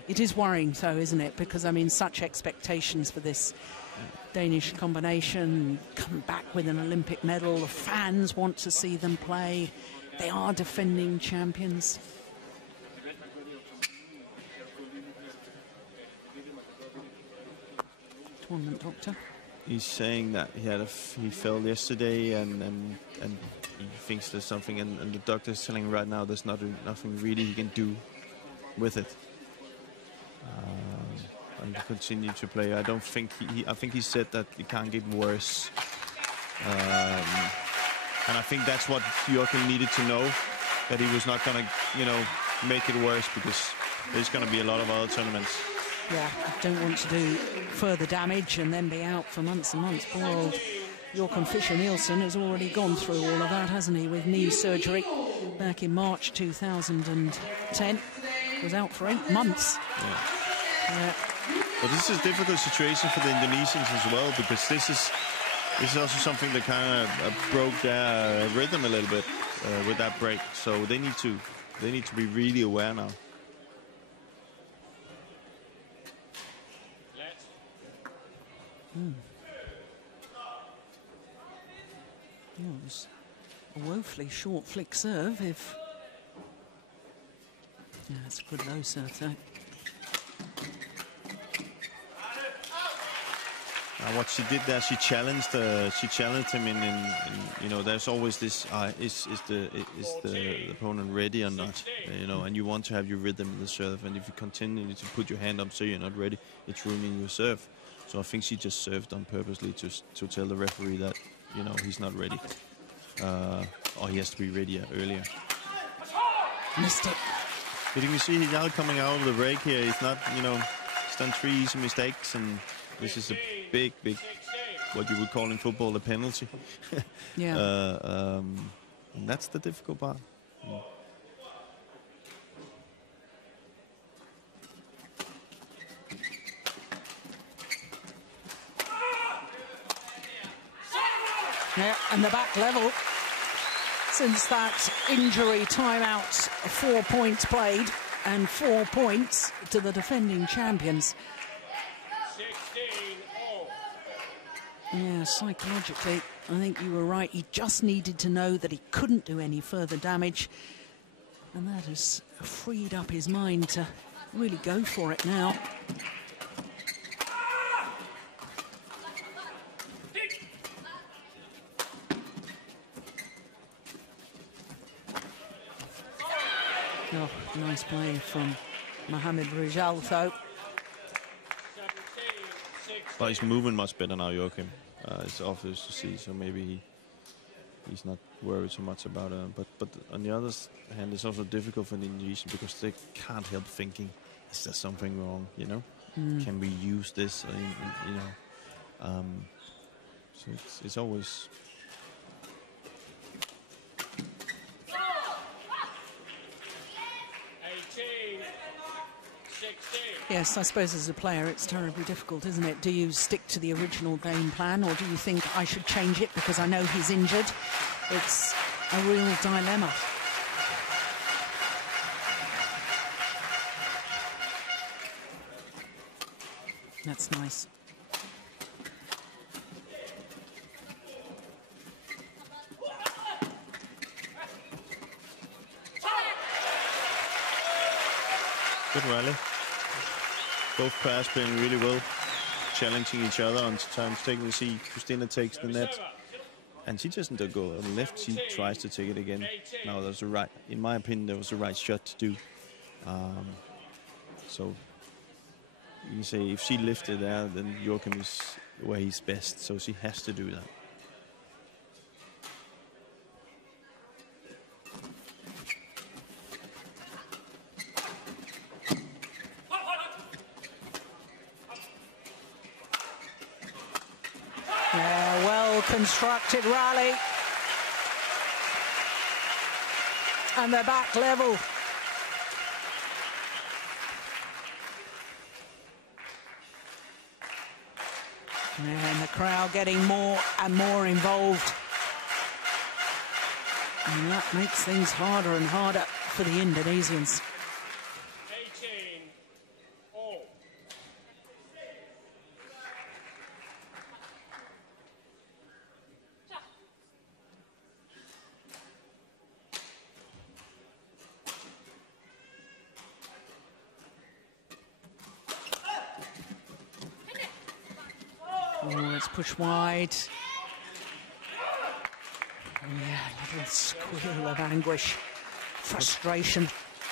It is worrying, though, isn't it? Because, I mean, such expectations for this Danish combination, come back with an Olympic medal. The fans want to see them play. They are defending champions. Tournament doctor. He's saying that he fell yesterday and he thinks there's something, and the doctor's telling him right now there's nothing really he can do with it. And to continue to play. I don't think I think he said that it can't get worse. And I think that's what Joachim needed to know, that he was not going to, make it worse, because there's going to be a lot of other tournaments. Yeah, don't want to do further damage and then be out for months and months. Poor old Joachim Fischer Nielsen has already gone through all of that, hasn't he, with knee surgery back in March 2010. Was out for 8 months. Yeah. But this is a difficult situation for the Indonesians as well, because this is also something that kind of broke their rhythm a little bit with that break. So they need to be really aware now. Yeah, it was a woefully short flick serve. If it's a good low serve though. What she did there, she challenged him in you know, there's always this is the opponent ready or not, you know, and you want to have your rhythm in the serve, and if you continue to put your hand up so you're not ready, it's ruining your serve. So I think she just served on purposely to tell the referee that, you know, he's not ready, or he has to be ready earlier. Missed it. But you can see Rijal coming out of the break here. He's not, you know, he's done 3 easy mistakes, and this is a big, what you would call in football, a penalty. Yeah. And that's the difficult part. Yeah, and the back level. Since that injury timeout, 4 points played and 4 points to the defending champions. Yeah, psychologically, I think you were right. He just needed to know that he couldn't do any further damage. And that has freed up his mind to really go for it now. Oh, nice play from Mohamed Rijal, though. But he's moving much better now, Joachim. It's obvious to see, so maybe he's not worried so much about it. But on the other hand, it's also difficult for the Indonesian because they can't help thinking, is there something wrong, you know? Can we use this, you know? So it's always... Yes, I suppose as a player it's terribly difficult, isn't it? Do you stick to the original game plan, or do you think I should change it because I know he's injured? It's a real dilemma. That's nice. Good rally. Both pairs playing really well, challenging each other on times, taking the seat. Christinna takes the net, and she doesn't go on the left. She tries to take it again. Now there's a right, in my opinion, there was a right shot to do. So you can say if she lifted there, then Joachim is where he's best. So she has to do that. Constructed rally, and they're back level. And the crowd getting more and more involved, and that makes things harder and harder for the Indonesians. Push wide. Yeah, a little squeal of anguish, frustration.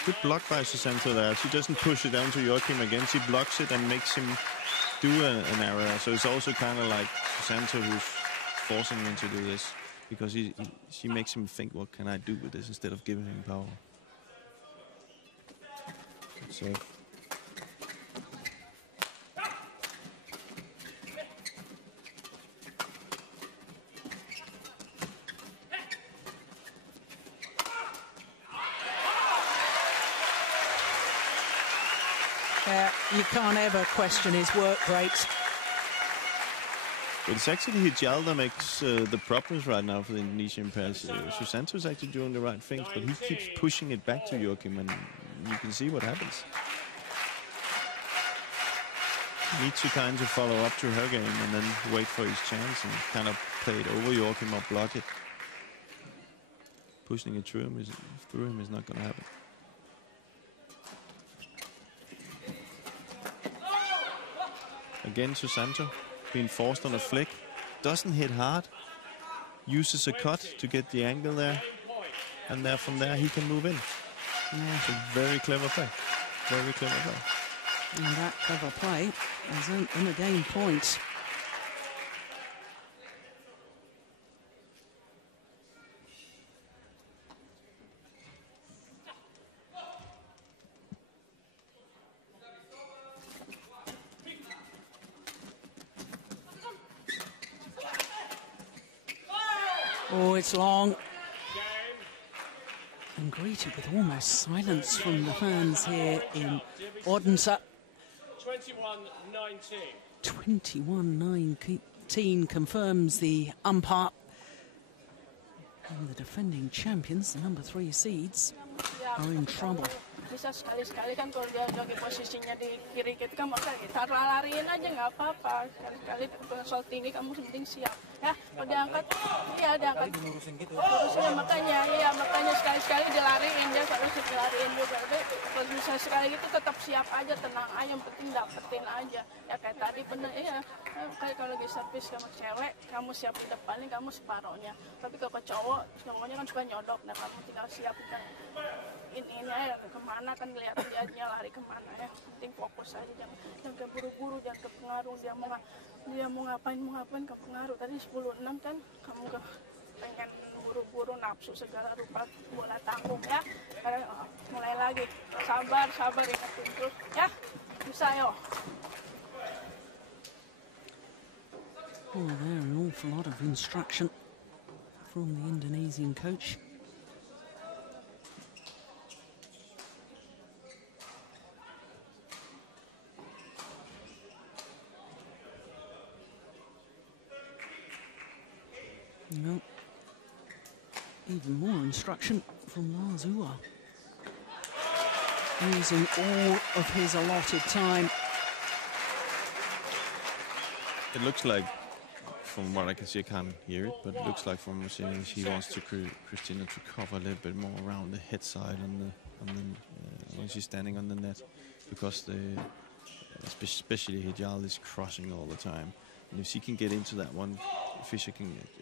Good block by Susanto there. She doesn't push it down to Joachim again. She blocks it and makes him do an error. So it's also kind of like Susanto who's forcing him to do this, because she makes him think, what can I do with this, instead of giving him power. So. You can't ever question his work rate. But it's actually Rijal that makes the problems right now for the Indonesian pairs. Susanto is actually doing the right things, but he keeps pushing it back to Joachim, and you can see what happens. He needs to kind of follow up to her game and then wait for his chance and kind of play it over Joachim or block it. Pushing it through him is not going to happen. Again, Susanto being forced on a flick, doesn't hit hard, uses a cut to get the angle there, and there from there he can move in. It's a very clever play. Very clever play. And that clever play is in a game point. Oh, it's long. And greeted with almost silence from the fans here in Odense. 21-19. 21-19 confirms the umpire. And the defending champions, the number 3 seeds, are in trouble. Bisa sekali-sekali kan kalau dia joki posisinya di kiri kita kan maka kita lariin aja nggak apa-apa. Sekali-sekali soal tinggi kamu penting siap ya. Kalau diangkat, iya diangkat. Terusnya makanya sekali-sekali dilariin dia harus dilariin juga. Kalau bisa sekali gitu tetap siap aja, tenang aja, yang penting dapetin aja. Ya kayak tadi bener ya. Kayak kalau lagi servis kamu cewek, kamu siap di depannya, kamu separohnya. Tapi kalau ke cowok, cowoknya kan suka nyodok, nah kamu tinggal siap kan. Ini ya kemana kan lihat dia lari kemana ya, penting fokus aja, jangan buru-buru, jangan kepengaruh dia mau ngapain kepengaruh. Tadi 10-6 kan kamu pengen buru-buru nafsu segala rupa bola tanggung ya. Mulai lagi sabar ingetin terus ya, bisa yo. Oh, there an awful lot of instruction from the Indonesian coach. No. Even more instruction from Lars Uwa. Using all of his allotted time. It looks like, from what I can see, I can't hear it, but it looks like from seeing she wants to Christinna to cover a little bit more around the head side when she's standing on the net, because especially Rijal is crossing all the time. And if she can get into that one, Fischer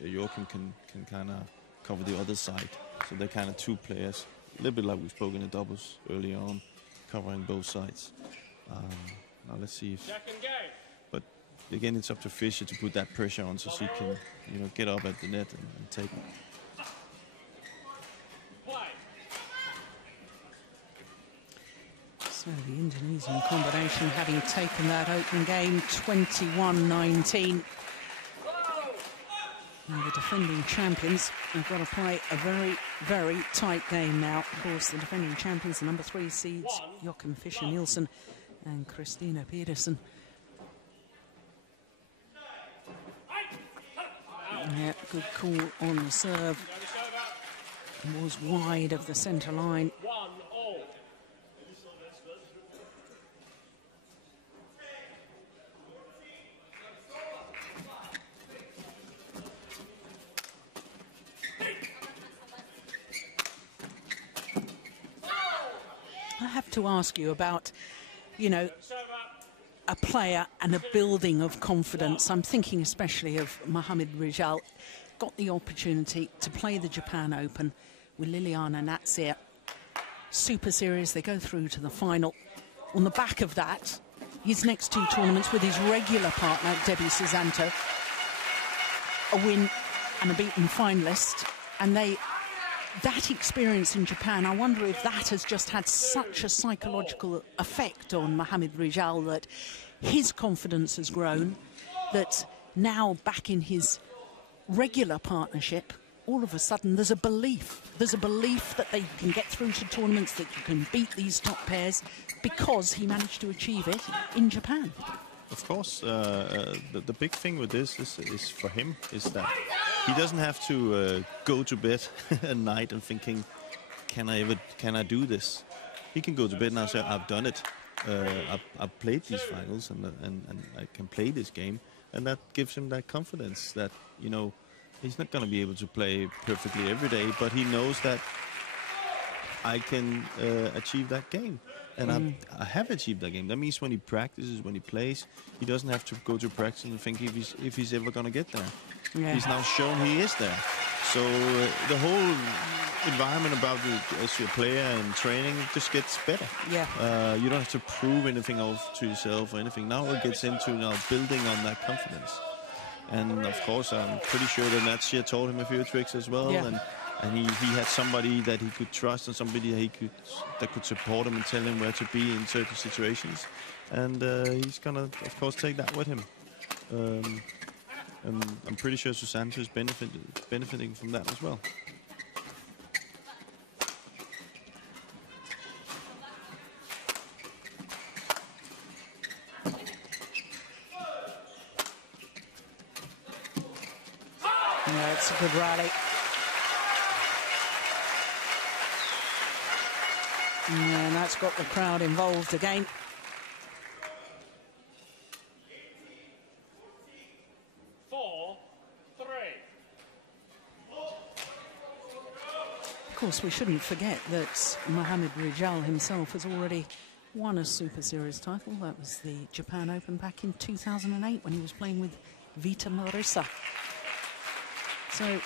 Joachim can kind of cover the other side. So they're kind of two players, a little bit like we spoke in the doubles earlier on, covering both sides. Now let's see if. But again, it's up to Fischer to put that pressure on so she can, get up at the net and take it. So the Indonesian combination having taken that open game 21-19. And the defending champions have got to play a very, very tight game now. Of course, the defending champions, the number 3 seeds, Joachim Fischer Nielsen and Christinna Pedersen. Yeah, good call on the serve. It was wide of the centre line. I have to ask you about, a player and a building of confidence. I'm thinking especially of Mohamed Rijal. Got the opportunity to play the Japan Open with Liliana Natsir. Super Series, they go through to the final. On the back of that, his next 2 tournaments with his regular partner, Debby Susanto. A win and a beaten finalist. And that experience in Japan, I wonder if that has just had such a psychological effect on Mohamed Rijal that his confidence has grown, that now back in his regular partnership, all of a sudden there's a belief. There's a belief that they can get through to tournaments, that you can beat these top pairs, because he managed to achieve it in Japan. Of course, the big thing with this is for him is that he doesn't have to go to bed at night and thinking, can I do this? He can go to bed now and say, I've done it. I've played these finals and I can play this game, and that gives him that confidence that, you know, he's not going to be able to play perfectly every day, but he knows that I can achieve that game. And I have achieved that game. That means when he practices, when he plays, he doesn't have to go to practice and think if he's ever going to get there. Yeah. He's now shown he is there. So the whole environment about it as your player and training just gets better. Yeah. You don't have to prove anything else to yourself or anything. Now it gets into building on that confidence. And of course, I'm pretty sure that Natsia taught him a few tricks as well. Yeah. And he had somebody that he could trust and somebody that could support him and tell him where to be in certain situations. And he's gonna, of course, take that with him. And I'm pretty sure Susanto is benefiting from that as well. Yeah, it's a good rally. And that's got the crowd involved again. Of course, we shouldn't forget that Mohamed Rijal himself has already won a Super Series title. That was the Japan Open back in 2008 when he was playing with Vita Marissa. So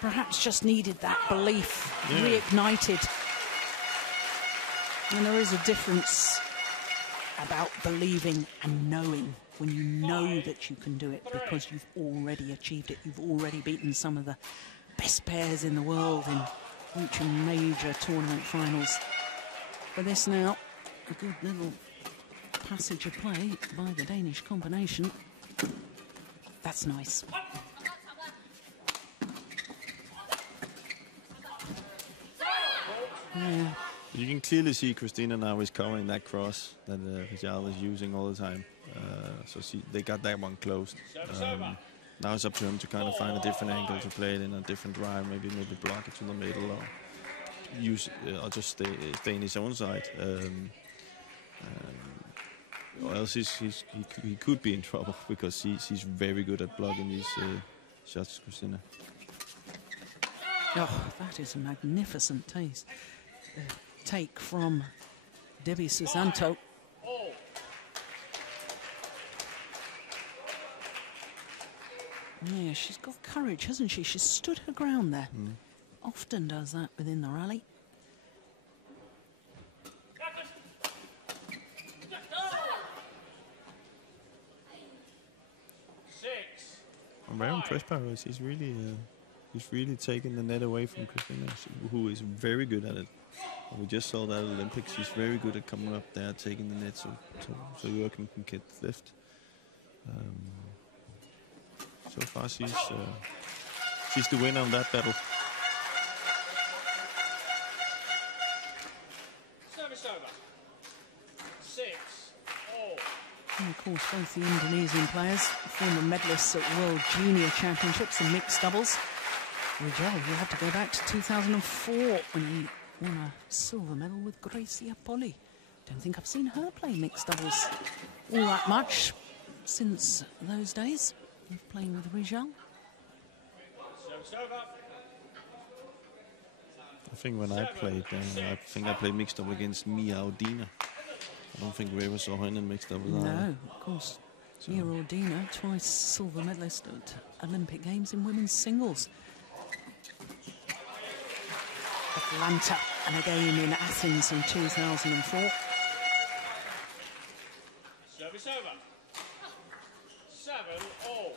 perhaps just needed that belief reignited. And there is a difference about believing and knowing, when you know that you can do it because you've already achieved it. You've already beaten some of the best pairs in the world in reaching major tournament finals. For this now, a good little passage of play by the Danish combination. That's nice. Yeah. You can clearly see Christinna now is covering that cross that Rijal is using all the time. So they got that one closed. Now it's up to him to kind of find a different angle to play it in, a different drive, maybe block it to the middle, or use or just stay in his own side. Or else he could be in trouble, because he's very good at blocking these shots, Christinna. Oh, that is a magnificent take from Debby Susanto. Yeah, she's got courage, hasn't she? She's stood her ground there. Often does that within the rally. I'm very impressed by her. He's really taking the net away from Christinna, who is very good at it. And we just saw that at Olympics. She's very good at coming up there, taking the net, so Joachim can get lift. So far, she's the winner on that battle. Service over. 6-all. And of course, both the Indonesian players, former medalists at World Junior Championships in mixed doubles. Rijal, you have to go back to 2004 when he won a silver medal with Gracia Poli. Don't think I've seen her play mixed doubles all that much since those days of playing with Rijal. I think when I played, I played mixed double against Mia Odina. I don't think we ever saw her in mixed double. No, of course. So. Mia Odina, twice silver medalist at Olympic Games in women's singles. Atlanta and again in Athens in 2004. Service over. 7-all.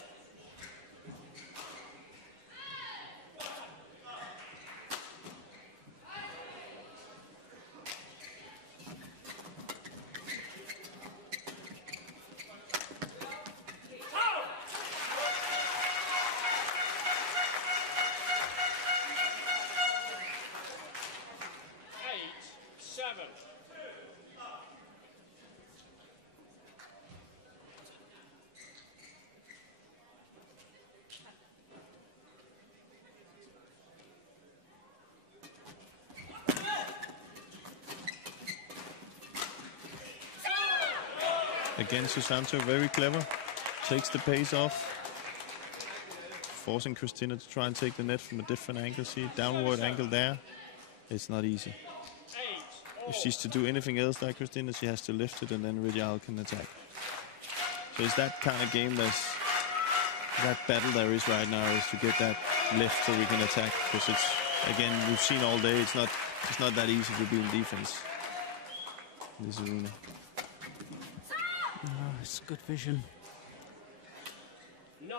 Again, Susanto, very clever. Takes the pace off. Forcing Christinna to try and take the net from a different angle. See, downward angle there. It's not easy. If she's to do anything else like Christinna, she has to lift it and then Rijal can attack. So it's that kind of game. There's that battle there is right now, is to get that lift so we can attack. Because it's, again, we've seen all day, it's not that easy to be in defense in this arena. Oh, it's good vision. 9-8.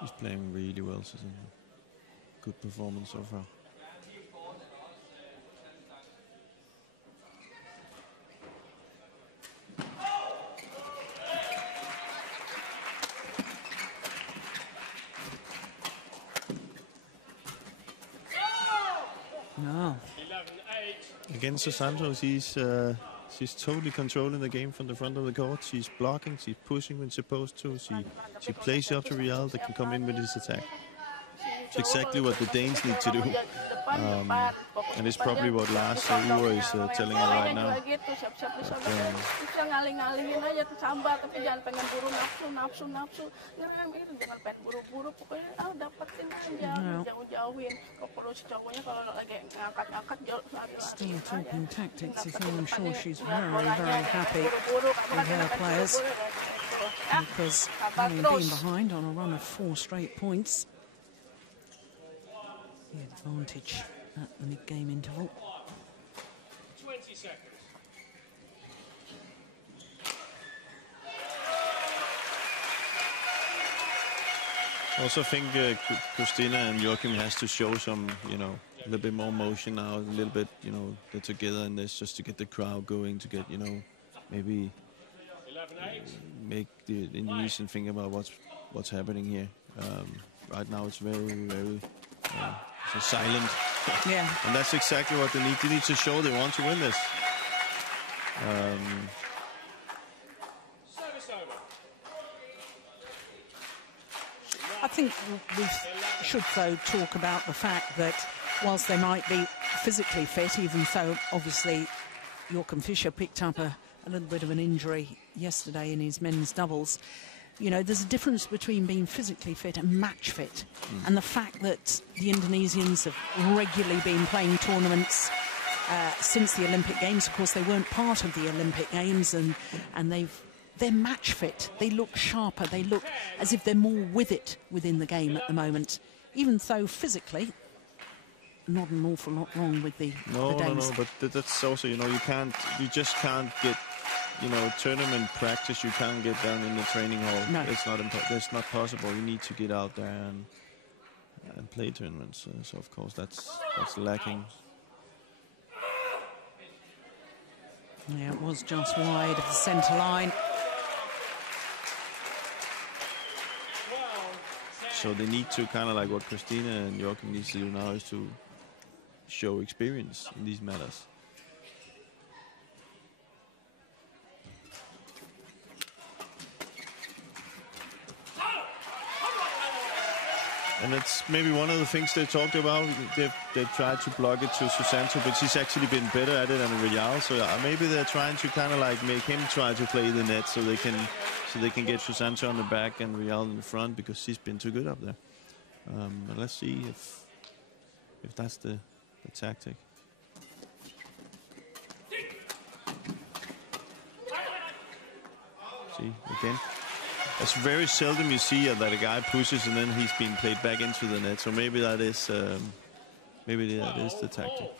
She's playing really well, Susanto. Good performance so far. No. Again, Susanto, she's totally controlling the game from the front of the court. She's blocking, she's pushing when supposed to. She plays up to Rijal that can come in with his attack. It's exactly what the Danes need to do. And it's probably what Lars Uwe is telling her right now. Still talking tactics. I'm sure she's very, very happy with her players, because having been behind on a run of 4 straight points, the advantage at the mid-game interval. 20 seconds. I also think Christinna and Joachim has to show some, a little bit more motion now, a little bit, they're together in this just to get the crowd going, to get, maybe make the Indonesian think about what's happening here. Right now it's very, very so silent. Yeah. And that's exactly what they need. They need to show they want to win this. I think we should, though, talk about the fact that whilst they might be physically fit, even though obviously Joachim Fischer picked up a little bit of an injury yesterday in his men's doubles, there's a difference between being physically fit and match fit. And the fact that the Indonesians have regularly been playing tournaments since the Olympic Games. Of course, they weren't part of the Olympic Games, and they're match fit. They look sharper. They look as if they're more with it within the game at the moment, even though physically not an awful lot wrong with the Danes. No, but that's also, you just can't get, tournament practice, you can't get down in the training hall. No. It's not possible. You need to get out there and play tournaments. So of course that's lacking. Yeah, it was just wide of the centre line. So they need to, kind of like what Christinna and Joachim needs to do now, is to show experience in these matters. And it's maybe one of the things they talked about. They've tried to block it to Susanto, but she's actually been better at it than Rijal. So maybe they're trying to kind of like make him try to play the net so they can get Susanto on the back and Rijal in the front, because she's been too good up there. But let's see if that's the tactic. See again. It's very seldom you see that a guy pushes and then he's being played back into the net. So maybe that is the tactic.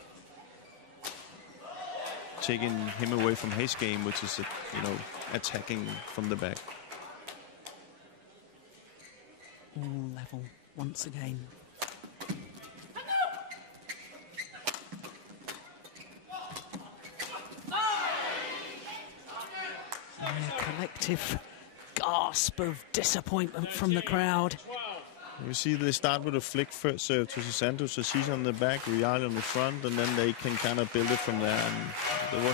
Taking him away from his game, which is attacking from the back. All level once again. collective gasp of disappointment from the crowd. You see they start with a flick serve to Susanto, so she's on the back, Rijal on the front, and then they can kind of build it from there. And it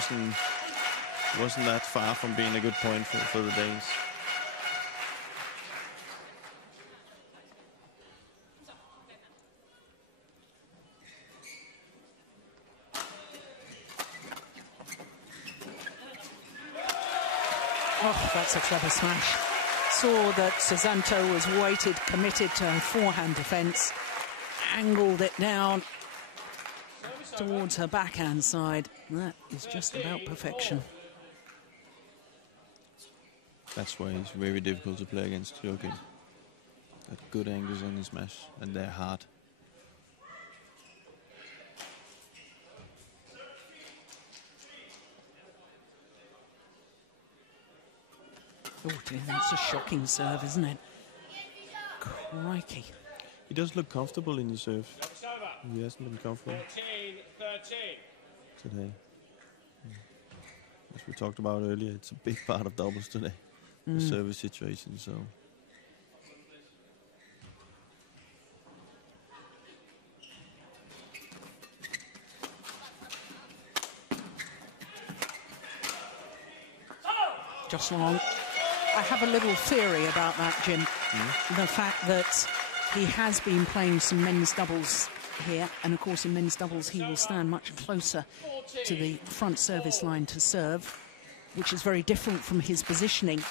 wasn't that far from being a good point for the Danes. Oh, that's a clever smash. Saw that Susanto was weighted, committed to her forehand defence, angled it down towards her backhand side. That is just about perfection. That's why he's very difficult to play against Joachim. Got good angles on his smash, and they're hard. Oh dear, that's a shocking serve, isn't it? Crikey. He does look comfortable in his serve. He hasn't been comfortable today. As we talked about earlier, it's a big part of doubles today. The service situation, so. Just long. I have a little theory about that, Jim. The fact that he has been playing some men's doubles here, and of course in men's doubles he will stand much closer to the front service line to serve, which is very different from his positioning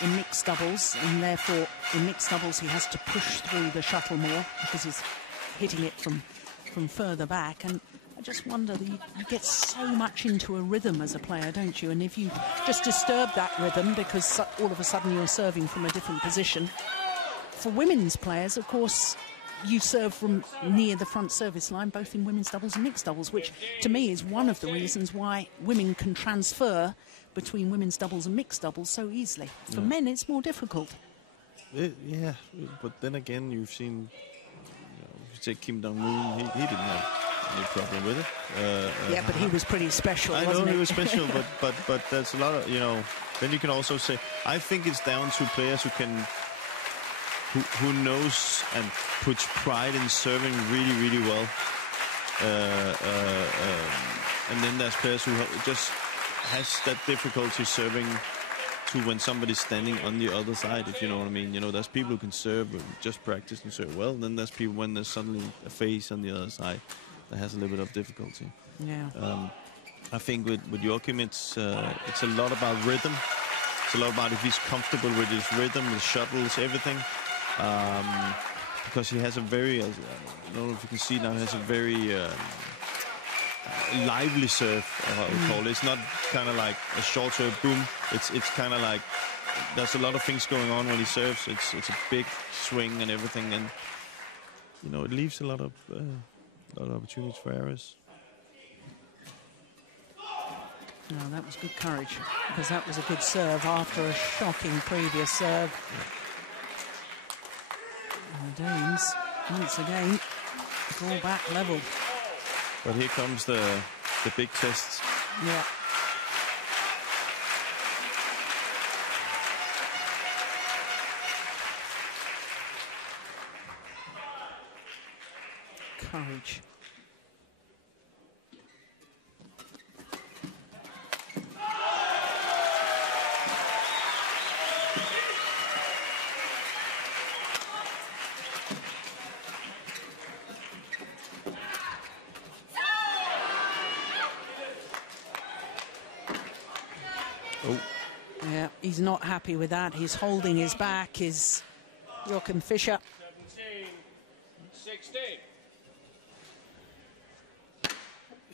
in mixed doubles, and therefore in mixed doubles he has to push through the shuttle more because he's hitting it from further back. And I just wonder that you get so much into a rhythm as a player, don't you? And if you just disturb that rhythm because all of a sudden you're serving from a different position. For women's players, of course, you serve from near the front service line, both in women's doubles and mixed doubles, which to me is one of the reasons why women can transfer between women's doubles and mixed doubles so easily. For men, it's more difficult. Yeah, but then again, you've seen, if you take Kim Dong-moon, he didn't have any problem with it. Yeah, but he was pretty special, I wasn't know he was special, but there's a lot of, then you can also say, I think it's down to players who can, who knows and puts pride in serving really, really well. And then there's players who just has that difficulty serving to when somebody's standing on the other side, if you know what I mean. There's people who can serve and just practice and serve well. And then there's people when there's suddenly a face on the other side that has a little bit of difficulty. Yeah. I think with Joachim, it's a lot about rhythm. It's a lot about if he's comfortable with his rhythm, his shuttles, everything. Because he has a very, I don't know if you can see now, he has a very lively serve, I would call it. It's not kind of like a short serve, boom. It's kind of like there's a lot of things going on when he serves. It's a big swing and everything, and it leaves a lot of opportunities for errors. No, that was good courage, because that was a good serve after a shocking previous serve. And the Danes, once again, draw back level. But here comes the big test. Yeah. Courage. Yeah, he's not happy with that. He's holding his back, is Joachim Fischer. 17-16.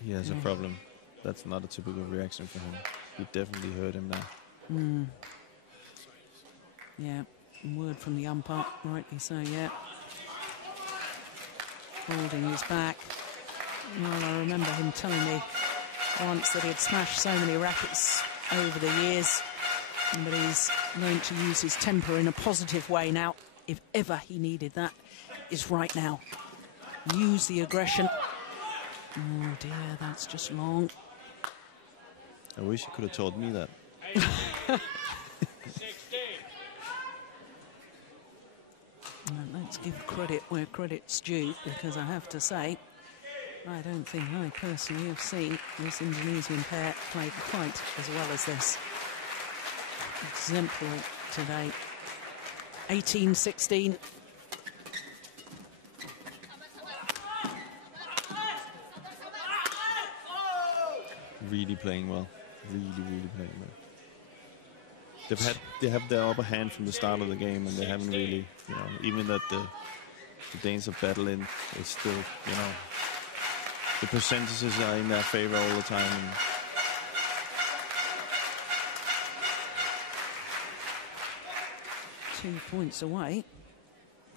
He has a problem. That's not a typical reaction for him. He definitely hurt him now. Yeah, word from the umpire, rightly so, yeah. Holding his back. Well, I remember him telling me once that he had smashed so many rackets over the years, but he's learned to use his temper in a positive way now. If ever he needed that, is right now. Use the aggression. Oh dear, that's just long. I wish you could have told me that. 16. Let's give credit where credit's due, because I have to say, I don't think I personally have seen this Indonesian pair play quite as well as this. Exemplary today. 18-16. Really playing well. Really playing well. They have their upper hand from the start of the game, and they haven't really, you know, even that the Danes are battling, it's still, you know, the percentages are in their favor all the time. And 2 points away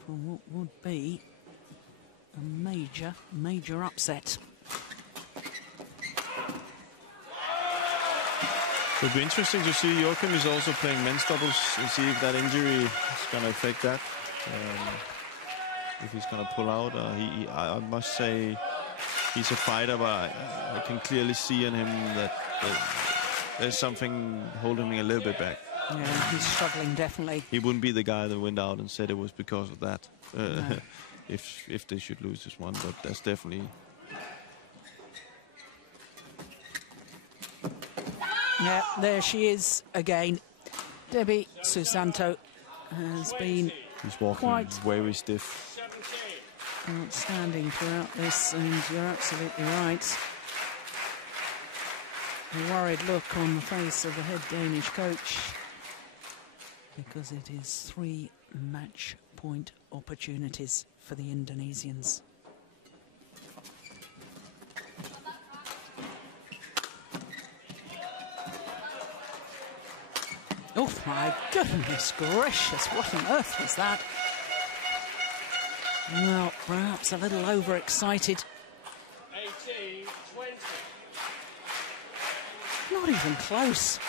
from what would be a major upset. It'll be interesting to see. Joachim is also playing men's doubles and see if that injury is going to affect that. If he's going to pull out. I must say he's a fighter, but I can clearly see in him that there's something holding him a little bit back. Yeah, he's struggling, definitely. He wouldn't be the guy that went out and said it was because of that. No. if they should lose this one, but that's definitely... Yeah, there she is again. Debby Susanto has been He's walking quite very stiff. Outstanding throughout this, and you're absolutely right. A worried look on the face of the head Danish coach, because it is 3 match point opportunities for the Indonesians. Oh my goodness gracious, what on earth was that? Well, perhaps a little overexcited. 18-20. Not even close.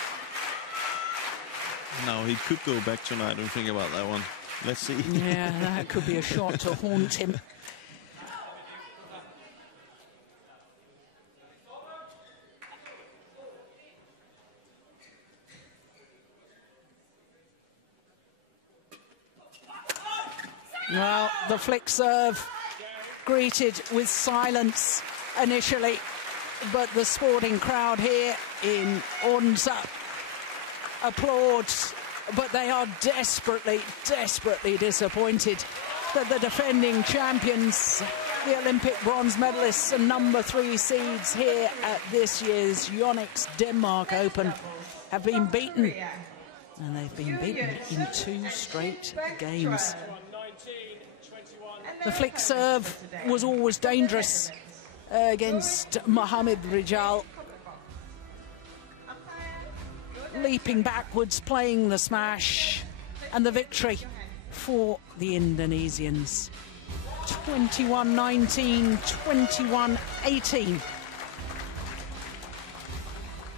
No, he could go back tonight and think about that one. Let's see. Yeah, that could be a shot to haunt him. Well, the flick serve greeted with silence initially, but the sporting crowd here in Odense applauds, but they are desperately disappointed that the defending champions, the Olympic bronze medalists and #3 seeds here at this year's Yonex Denmark Open have been beaten. And they've been beaten in 2 straight games. The flick serve was always dangerous against Mohamed Rijal. Leaping backwards, playing the smash, and the victory for the Indonesians. 21-19, 21-18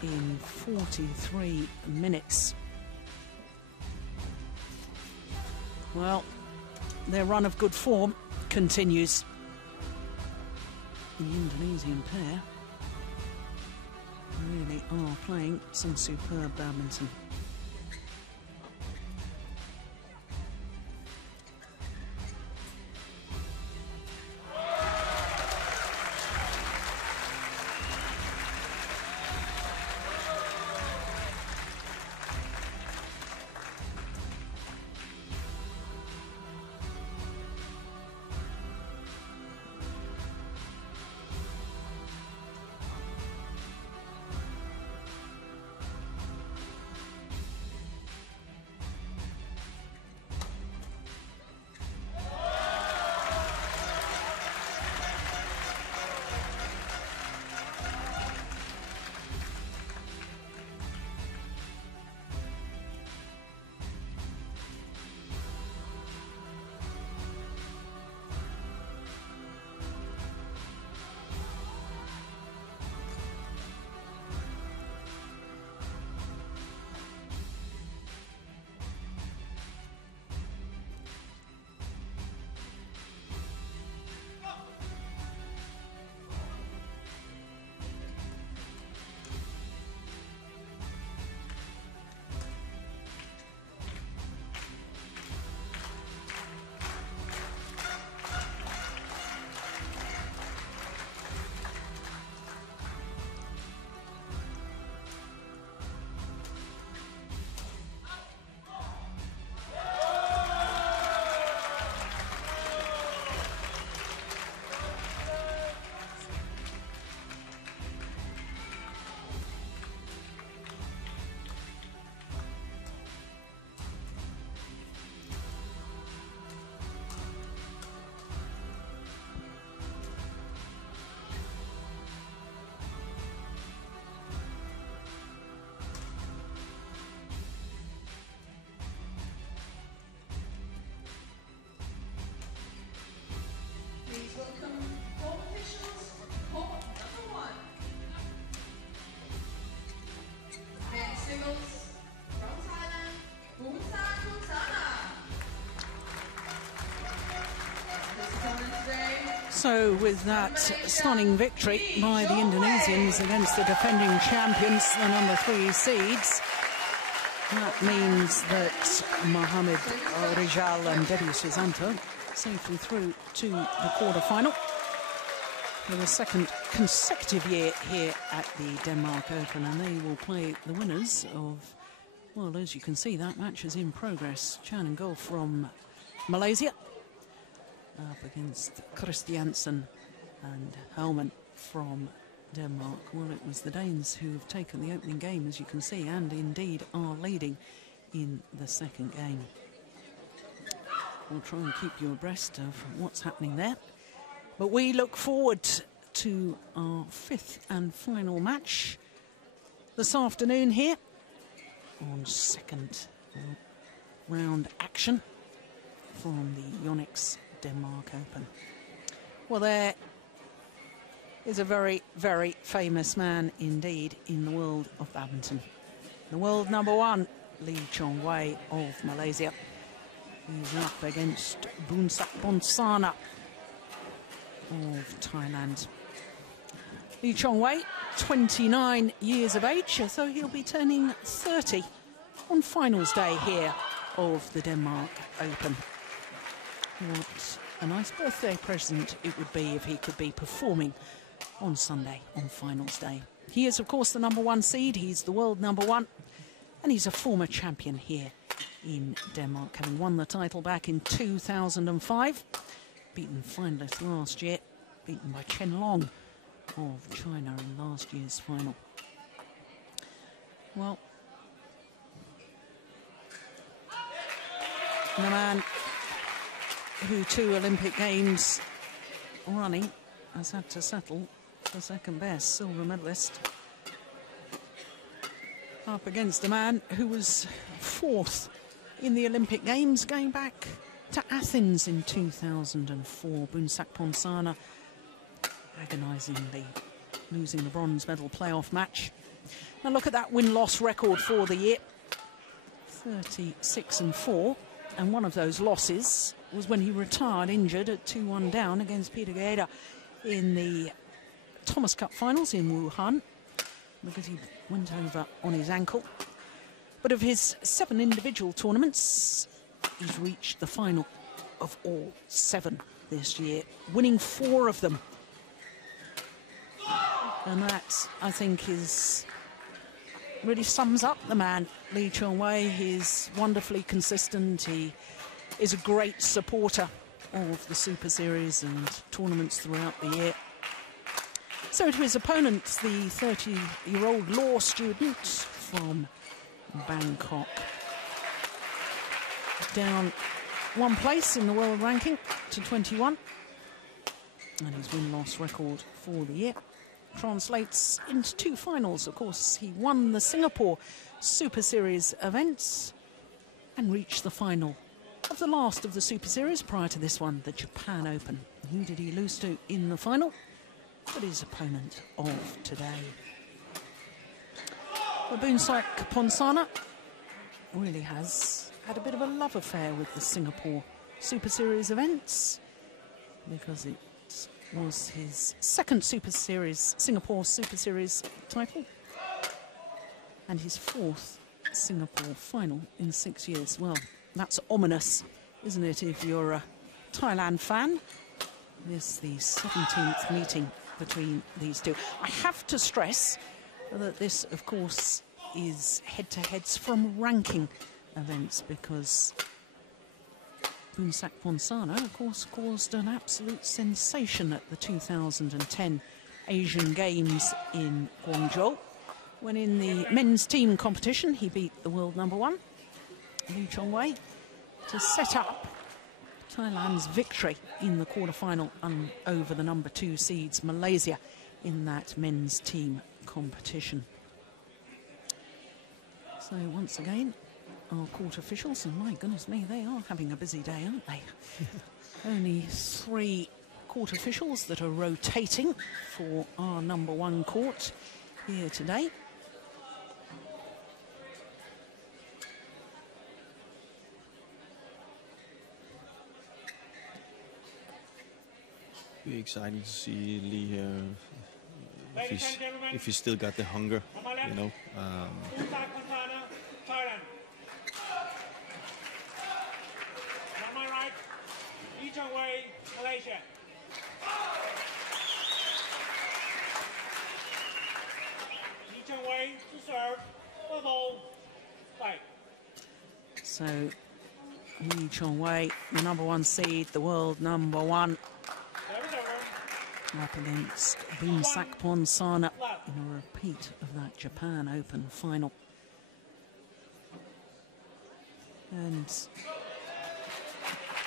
in 43 minutes. Well, their run of good form continues. The Indonesian pair really are playing some superb badminton. So with that stunning victory by the Indonesians against the defending champions, the number 3 seeds, that means that Mohamed Rijal and Debby Susanto safely through to the quarter-final for the second consecutive year here at the Denmark Open, and they will play the winners of, well, as you can see, that match is in progress. Chan and goal from Malaysia up against Christiansen and Helman from Denmark. Well, it was the Danes who have taken the opening game, as you can see, and indeed are leading in the second game. We'll try and keep you abreast of what's happening there. But we look forward to our 5th and final match this afternoon here on second round action from the Yonex Denmark Open. Well, there is a very, very famous man indeed in the world of badminton. The world number 1, Lee Chong Wei of Malaysia. He's up against Boonsak PONSANA of Thailand. Lee Chong Wei, 29 years of age, so he'll be turning 30 on finals day here of the Denmark Open. What a nice birthday present it would be if he could be performing on Sunday on finals day. He is, of course, the number 1 seed. He's the world number 1, and he's a former champion here in Denmark, having won the title back in 2005. Beaten finalist last year, beaten by Chen Long of China in last year's final. Well, the man who 2 Olympic Games running has had to settle for second best, silver medalist, up against a man who was 4th in the Olympic Games going back to Athens in 2004. Boonsak PONSANA agonisingly losing the bronze medal playoff match. Now look at that win-loss record for the year, 36-4, and one of those losses was when he retired injured at 2-1 down against Peter Gaeta in the Thomas Cup finals in Wuhan, because he went over on his ankle. But of his 7 individual tournaments, he's reached the final of all 7 this year, winning 4 of them. And that, I think, really sums up the man, Lee Chong Wei. He's wonderfully consistent. He is a great supporter of the Super Series and tournaments throughout the year. So to his opponent, the 30-year-old law student from Bangkok. Down 1 place in the world ranking to 21. And his win-loss record for the year translates into 2 finals. Of course, he won the Singapore Super Series events and reached the final of the last of the Super Series prior to this one, the Japan Open. Who did he lose to in the final? But his opponent of today. The Boonsak PONSANA really has had a bit of a love affair with the Singapore Super Series events, because it was his 2nd Singapore Super Series title, and his 4th Singapore final in 6 years. Well, that's ominous, isn't it, if you're a Thailand fan? This is the 17th meeting between these two. I have to stress that this, of course, is head-to-heads from ranking events, because Boonsak PONSANA, of course, caused an absolute sensation at the 2010 Asian Games in Guangzhou, when in the men's team competition he beat the world number 1, Lee Chong Wei, to set up Thailand's victory in the quarter-final over the number 2 seeds, Malaysia, in that men's team competition. So once again, our court officials, and my goodness me, they are having a busy day, aren't they? Only 3 court officials that are rotating for our number 1 court here today. Be exciting to see Lee here. If he's still got the hunger, you know. Boonsak, PONSANA, Thailand. And on my right, Lee Chong Wei, Malaysia. Lee Chong Wei to serve, ball, fight. So Lee Chong Wei, the #1 seed, the world #1, up against Boonsak PONSANA in a repeat of that Japan Open final. And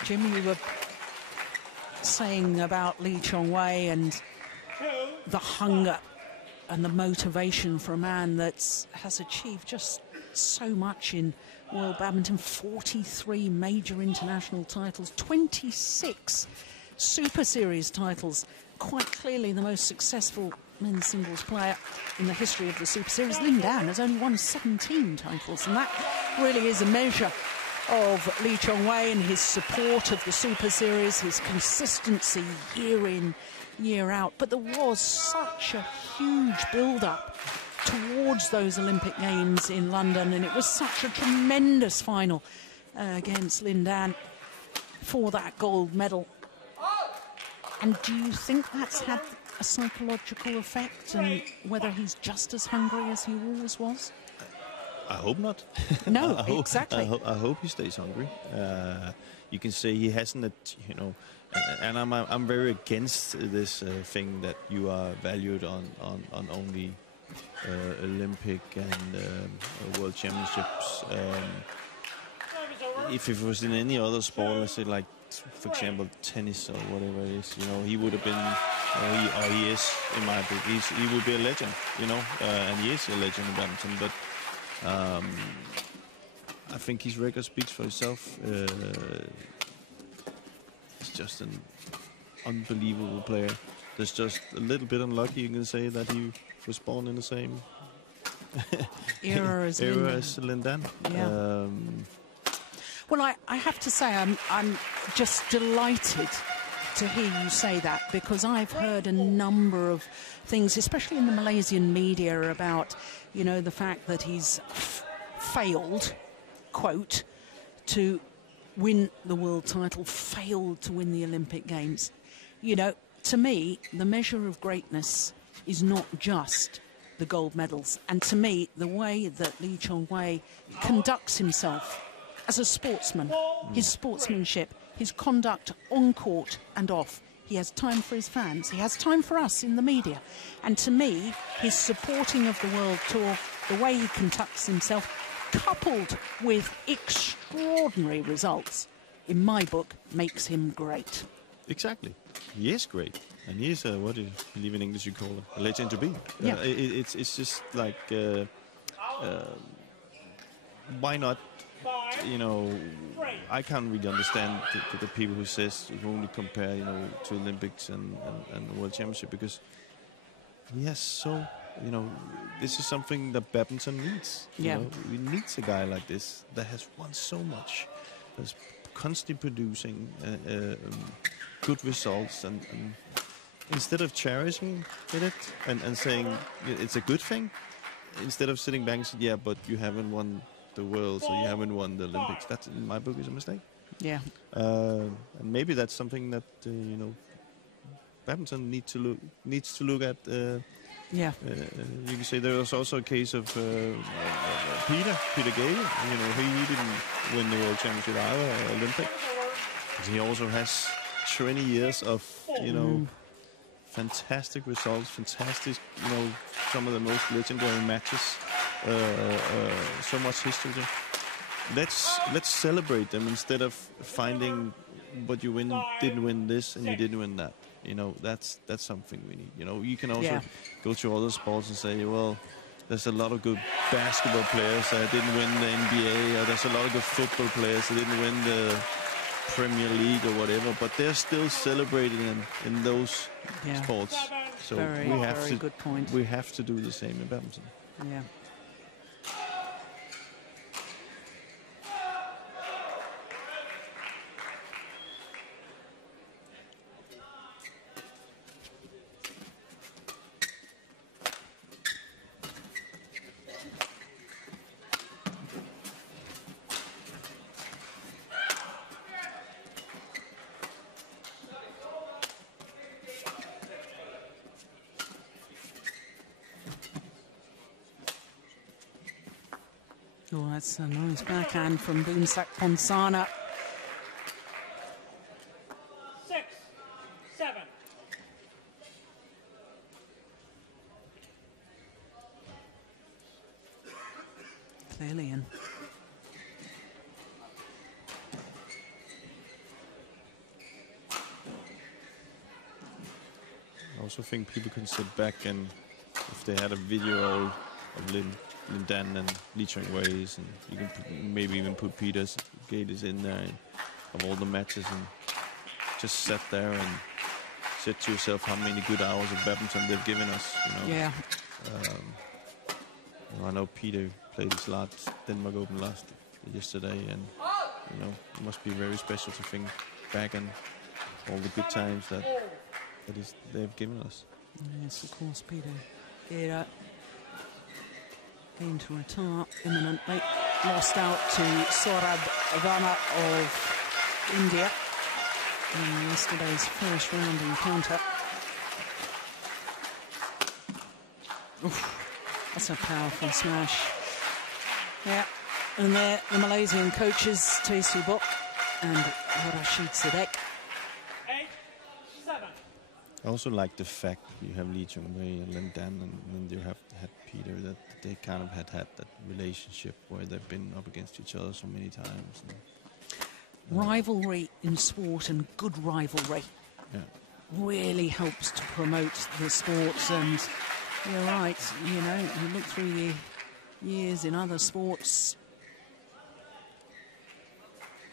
Jim, you were saying about Lee Chong Wei and the hunger and the motivation for a man that has achieved just so much in world badminton. 43 major international titles, 26 Super Series titles, quite clearly the most successful men's singles player in the history of the Super Series. Lin Dan has only won 17 titles, and that really is a measure of Lee Chong Wei and his support of the Super Series, his consistency year in, year out. But there was such a huge build-up towards those Olympic Games in London, and it was such a tremendous final against Lin Dan for that gold medal. And do you think that's had a psychological effect, and whether he's just as hungry as he always was? I hope not. No, exactly. I hope he stays hungry. You can say he hasn't, you know, and I'm very against this thing that you are valued on only Olympic and World Championships. If it was in any other sport, let's say like, for example, tennis or whatever it is, you know, he would have been, or he is, in my book, he would be a legend, you know, and he is a legend in badminton, but I think his record speaks for itself. He's just an unbelievable player. There's just a little bit unlucky, you can say, that he was born in the same era as Lin Dan. Yeah. Well, I have to say, I'm just delighted to hear you say that, because I've heard a number of things, especially in the Malaysian media, about, you know, the fact that he's failed, quote, to win the world title, failed to win the Olympic Games. You know, to me, the measure of greatness is not just the gold medals. And to me, the way that Lee Chong Wei conducts himself as a sportsman, his sportsmanship, his conduct on court and off. He has time for his fans. He has time for us in the media. And to me, his supporting of the World Tour, the way he conducts himself, coupled with extraordinary results, in my book, makes him great. Exactly. He is great. And he is, what do you believe in English you call it? A legend to be. Yeah. It's just like, why not? You know, I can't really understand the people who says you only compare, you know, to Olympics and the World Championship, because he has so, you know, this is something that badminton needs. Yeah. You know, we need a guy like this that has won so much, that's constantly producing good results, and instead of cherishing it and saying it's a good thing, instead of sitting back and saying, yeah, but you haven't won the world, so you haven't won the Olympics. That, in my book, is a mistake. Yeah. And maybe that's something that you know, badminton needs to look at. Yeah. You can say there was also a case of Peter Gay. You know, he didn't win the World Championship either, Olympic. But he also has 20 years of, you know, fantastic results, fantastic, you know, some of the most legendary matches. So much history. Let's celebrate them instead of finding what you didn't win this and you didn't win that. You know, that's something we need. You know, you can also go to other sports and say, well, there's a lot of good basketball players that didn't win the NBA, or there's a lot of good football players that didn't win the Premier League or whatever, but they're still celebrated in those sports. So very good point. We have to do the same in badminton. Yeah. Oh, that's a nice backhand from Boonsak PONSANA. 6-7. Clearly in. I also think people can sit back and, if they had a video of Lin Dan and Lee Chong Wei's, and you can maybe even put Peter's Gators in there of all the matches, and just sit there and say to yourself how many good hours of badminton they've given us. You know? Yeah. I know Peter played his last Denmark Open yesterday, and you know, it must be very special to think back on all the good times that they've given us. Yes, of course, Peter Gera going to retire imminently. Lost out to Saurabh Verma of India in yesterday's first round encounter. Oof, that's a powerful smash. Yeah, and there the Malaysian coaches, Tesu Bok and Rashid Sadek. I also like the fact you have Lee Chong Wei and Lin Dan, and then you have had Peter, that they kind of had that relationship where they've been up against each other so many times. And, rivalry in sport, and good rivalry, really helps to promote the sports. And you're right, you know, you look through the years in other sports.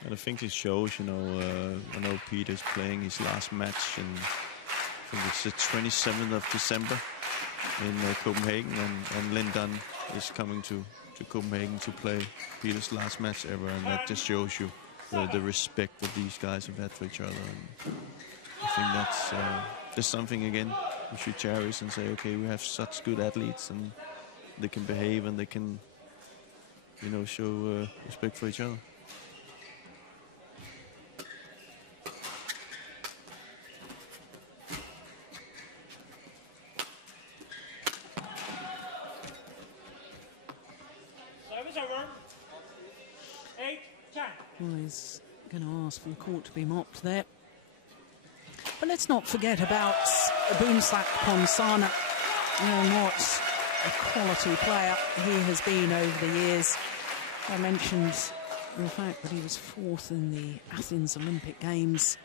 And I think it shows, you know, I know Peter's playing his last match in, I think it's the 27th of December in Copenhagen, and Lin Dan is coming to Copenhagen to play Peter's last match ever, and that just shows you the respect that these guys have had for each other. And I think that's just something, again, we should cherish and say, okay, we have such good athletes, and they can behave, and they can, you know, show respect for each other. Well, he's going to ask for the court to be mopped there. But let's not forget about Boonsak PONSANA, and what a quality player he has been over the years. I mentioned the fact that he was fourth in the Athens Olympic Games.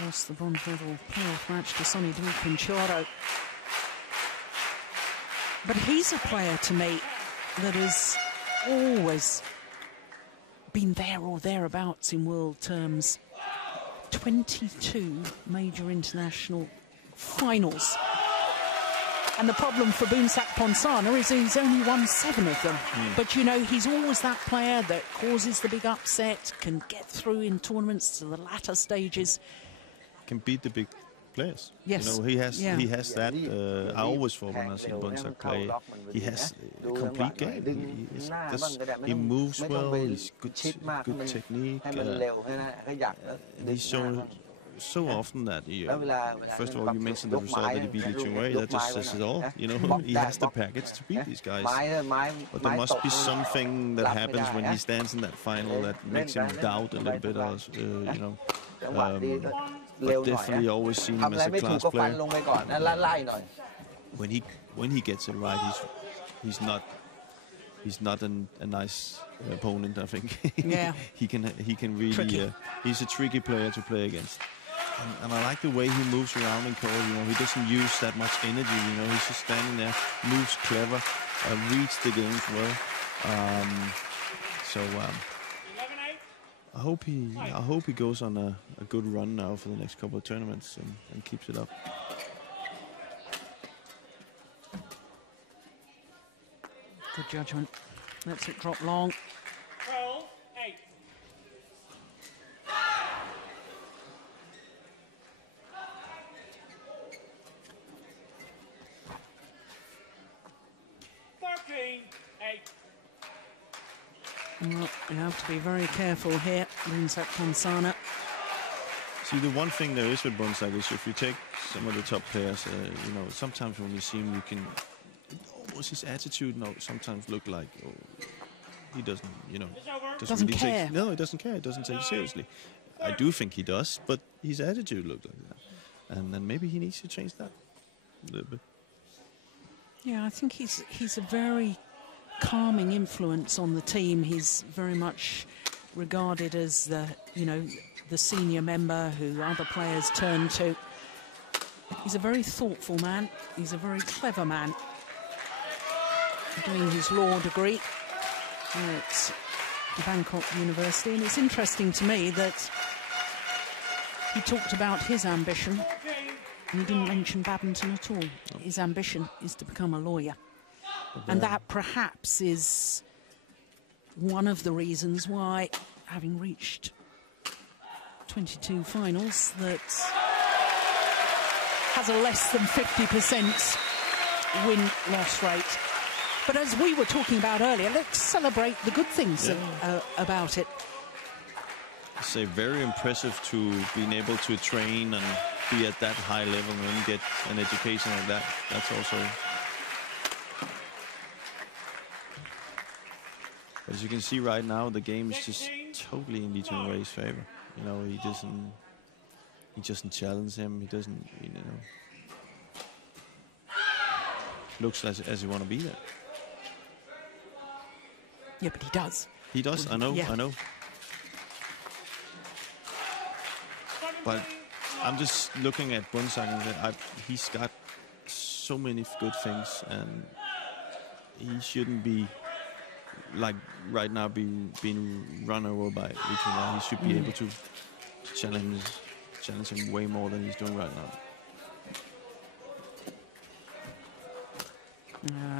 Lost the bronze medal playoff match to Sonny Kunchala. But he's a player to me that has always been there or thereabouts in world terms. 22 major international finals. And the problem for Boonsak PONSANA is he's only won 7 of them. But, you know, he's always that player that causes the big upset, can get through in tournaments to the latter stages. Can beat the big players. Yes. You know, he has that. I always thought when I see Boonsak play, he has a complete game. He moves well, he's good technique. And he's so often that first of all, you mentioned the result that he beat Lee Chong Wei. That just says it all. You know, he has the package to beat these guys. But there must be something that happens when he stands in that final that makes him doubt a little bit. You know, but definitely always seen him as a class player. When he gets it right, he's not a nice opponent. I think. Yeah. he can really. He's a tricky player to play against. And I like the way he moves around in court. You know, he doesn't use that much energy. You know, he's just standing there, moves clever, reads the games well. I hope he goes on a good run now for the next couple of tournaments and keeps it up. Good judgment. Lets it drop long. 12-8. Well, you have to be very careful here, Boonsak PONSANA. See, the one thing there is with Boonsak is if you take some of the top players, you know, sometimes when you see him, you can almost his attitude now sometimes look like, he doesn't, you know, Doesn't really care. no, he doesn't care. He doesn't take it seriously. I do think he does, but his attitude looked like that, and then maybe he needs to change that a little bit. Yeah, I think he's a very calming influence on the team. He's very much regarded as the, you know, the senior member who other players turn to. He's a very thoughtful man. He's a very clever man. Doing his law degree at Bangkok University, and it's interesting to me that he talked about his ambition and he didn't mention badminton at all. His ambition is to become a lawyer, and that perhaps is one of the reasons why, having reached 22 finals, that has a less than 50% win-loss rate. But as we were talking about earlier, let's celebrate the good things about it. I say very impressive to being able to train and be at that high level and get an education like that. That's also. But as you can see right now, the game is just totally in Lee Chong-wei's favor. You know, he doesn't challenge him. He doesn't, you know, looks as you want to be there. Yeah, but he does. He does. I know. Yeah. I know. But I'm just looking at Boonsak and he's got so many good things, and he shouldn't be like right now being run over by Lee Chong-wei. He should be able to challenge him way more than he's doing right now.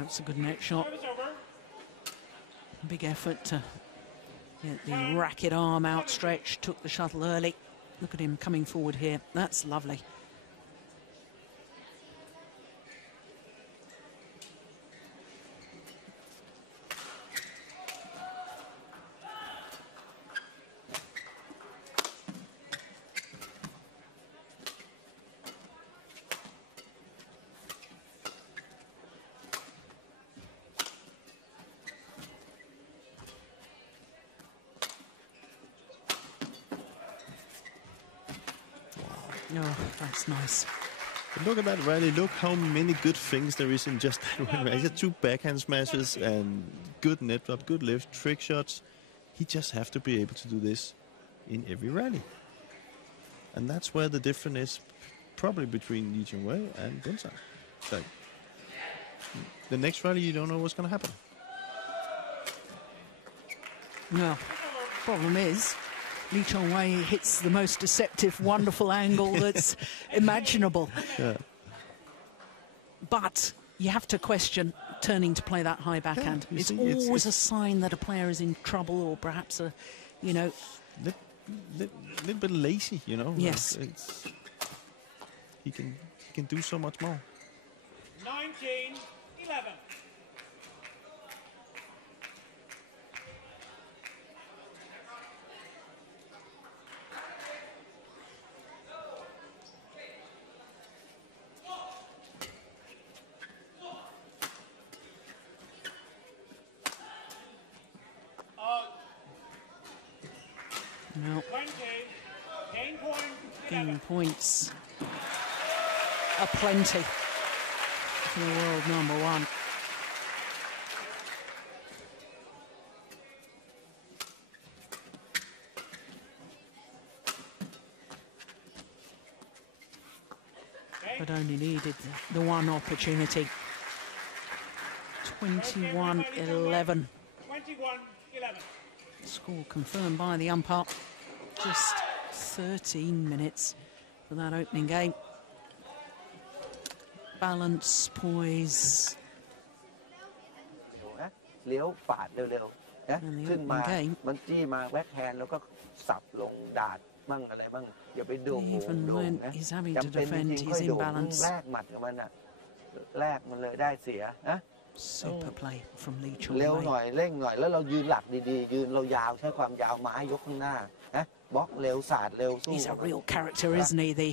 That's a good net shot. Big effort to get the racket arm outstretched, took the shuttle early. Look at him coming forward here. That's lovely. Oh, that's nice. But look at that rally. Look how many good things there is in just that one rally. He had 2 backhand smashes and good net drop, good lift, trick shots. He just have to be able to do this in every rally. And that's where the difference is probably between Lee Chong-wei and Boonsak. Like, the next rally, you don't know what's going to happen. No, problem is, Lee Chong-wei hits the most deceptive, wonderful angle that's imaginable. Yeah. But you have to question turning to play that high backhand. Yeah, it's always a sign that a player is in trouble, or perhaps a, you know, little bit lazy, you know. Yes. He can do so much more. 19-11. No. Game points are plenty for the world number 1. But only needed the one opportunity. 21-11. 21-11. Score confirmed by the umpire. Just 13 minutes for that opening game. Balance, poise. เลี้ยวปาดเร็วๆนะขึ้นมามันจี้มาแบ็คแฮนด์แล้วก็สับลงดาดบ้างอะไรบ้างอย่าไปโด่งนะจำเป็นจริงๆค่อยโด่งแลกหมัดกับมันอะแลกมันเลยได้เสียนะ Super play from Lee Chong-wei. เร็วหน่อยเร่งหน่อยแล้วเรายืนหลักดีๆยืนเรายาวใช้ความยาวไม้ยกข้างหน้านะบล็อกเร็วสาดเร็วสู้ He's a real character, isn't he? The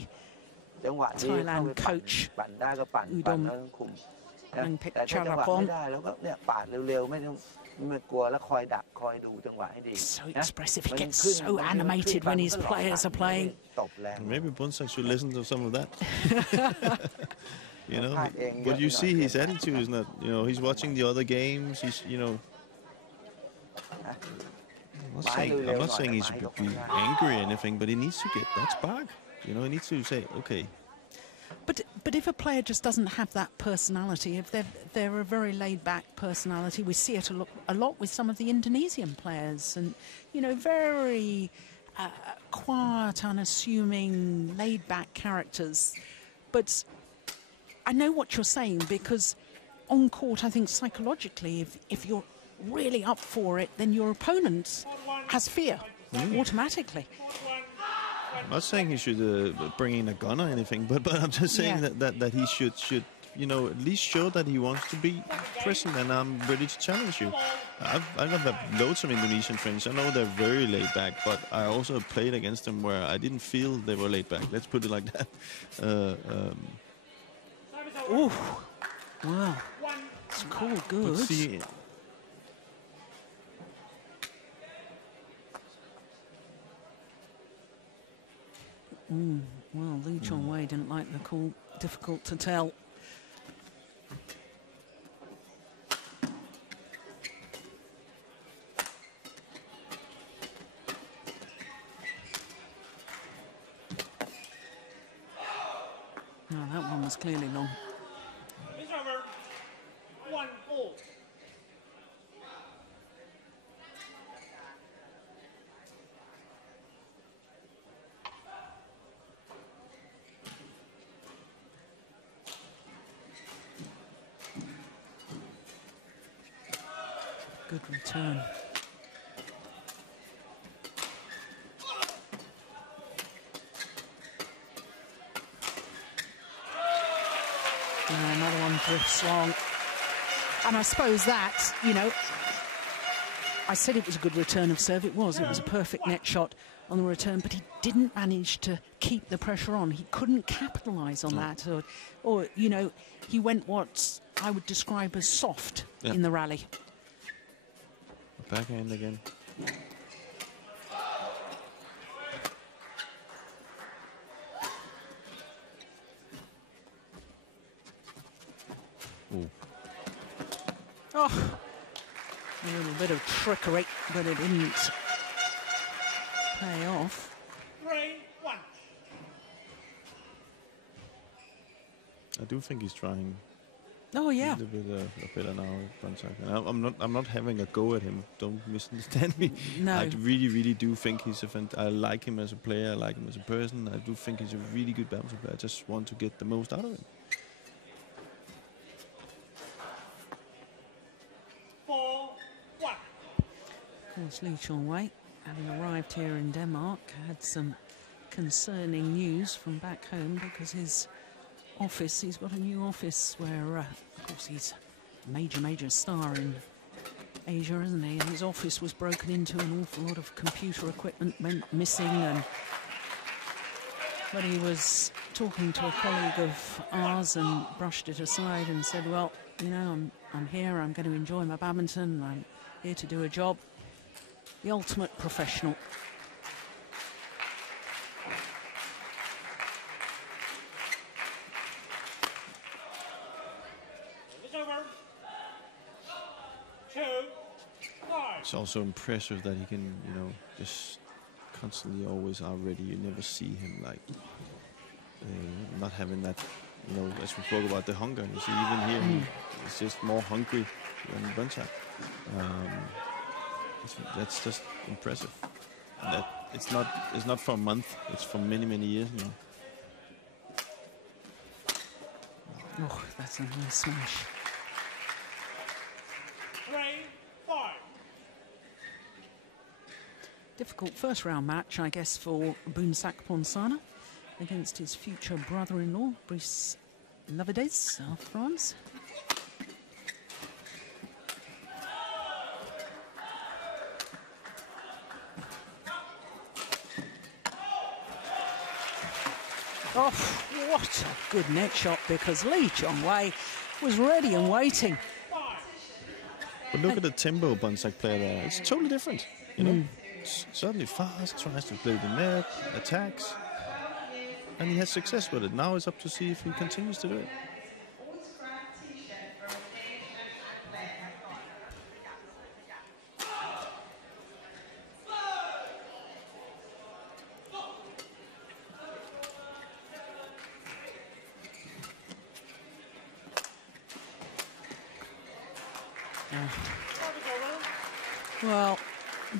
จังหวะนี้ Thailand coach ปั่นได้ก็ปั่นแล้วคุมแต่ถ้าจังหวะไม่ได้แล้วก็เนี่ยปาดเร็วๆไม่ต้อง So expressive, he gets so animated when his players are playing. Maybe Boonsak should listen to some of that. You know, but you see his attitude is not, you know, he's watching the other games, he's, you know, I'm not saying he should be angry or anything, but he needs to get that spark. You know, he needs to say, okay. But if a player just doesn't have that personality, if they're a very laid-back personality, we see it a lot with some of the Indonesian players, and, you know, very quiet, unassuming, laid-back characters. But I know what you're saying, because on court, I think psychologically, if you're really up for it, then your opponent has fear automatically. I'm not saying he should bring in a gun or anything, but I'm just saying that he should, you know, at least show that he wants to be present, and I'm ready to challenge you. I've had loads of Indonesian friends. I know they're very laid back, but I also played against them where I didn't feel they were laid back. Let's put it like that. Ooh, wow, it's cool, good. But see, well, Lee Chong-wei didn't like the call. Difficult to tell. No, that one was clearly long. It's over. 1-4. Good return. Another one drifts long. And I suppose that, you know, I said it was a good return of serve. It was a perfect net shot on the return, but he didn't manage to keep the pressure on. He couldn't capitalise on that. Or, you know, he went what I would describe as soft in the rally. Backhand again. Ooh. Oh, a little bit of trickery, but it didn't pay off. 3-1. I do think he's trying. Oh yeah. A little bit better now, Boonsak. I'm not having a go at him. Don't misunderstand me. No. I really do think he's I like him as a player. I like him as a person. I do think he's a really good badminton player. I just want to get the most out of him. 4-1. Of course, Lee Chong-wei, having arrived here in Denmark, had some concerning news from back home, because his office, he's got a new office where, of course, he's a major star in Asia, isn't he? And his office was broken into, an awful lot of computer equipment went missing, but he was talking to a colleague of ours and brushed it aside and said, well, you know, I'm here, I'm going to enjoy my badminton, I'm here to do a job. The ultimate professional. It's also impressive that he can, you know, just constantly always are ready. You never see him like not having that, you know, as we spoke about the hunger. You see, even here, he's just more hungry than Boonsak. That's just impressive. That it's not for a month. It's for many years now. Oh, that's a nice smash. 3-5. Difficult first round match, I guess, for Boonsak PONSANA against his future brother-in-law, Brice Lavedez of France. Oh, what a good net shot, because Lee Chong-wei was ready and waiting. But look at the tempo Boonsak player there. It's totally different, you know. It's suddenly fast, tries to play the net, attacks. And he has success with it. Now it's up to see if he continues to do it. Well,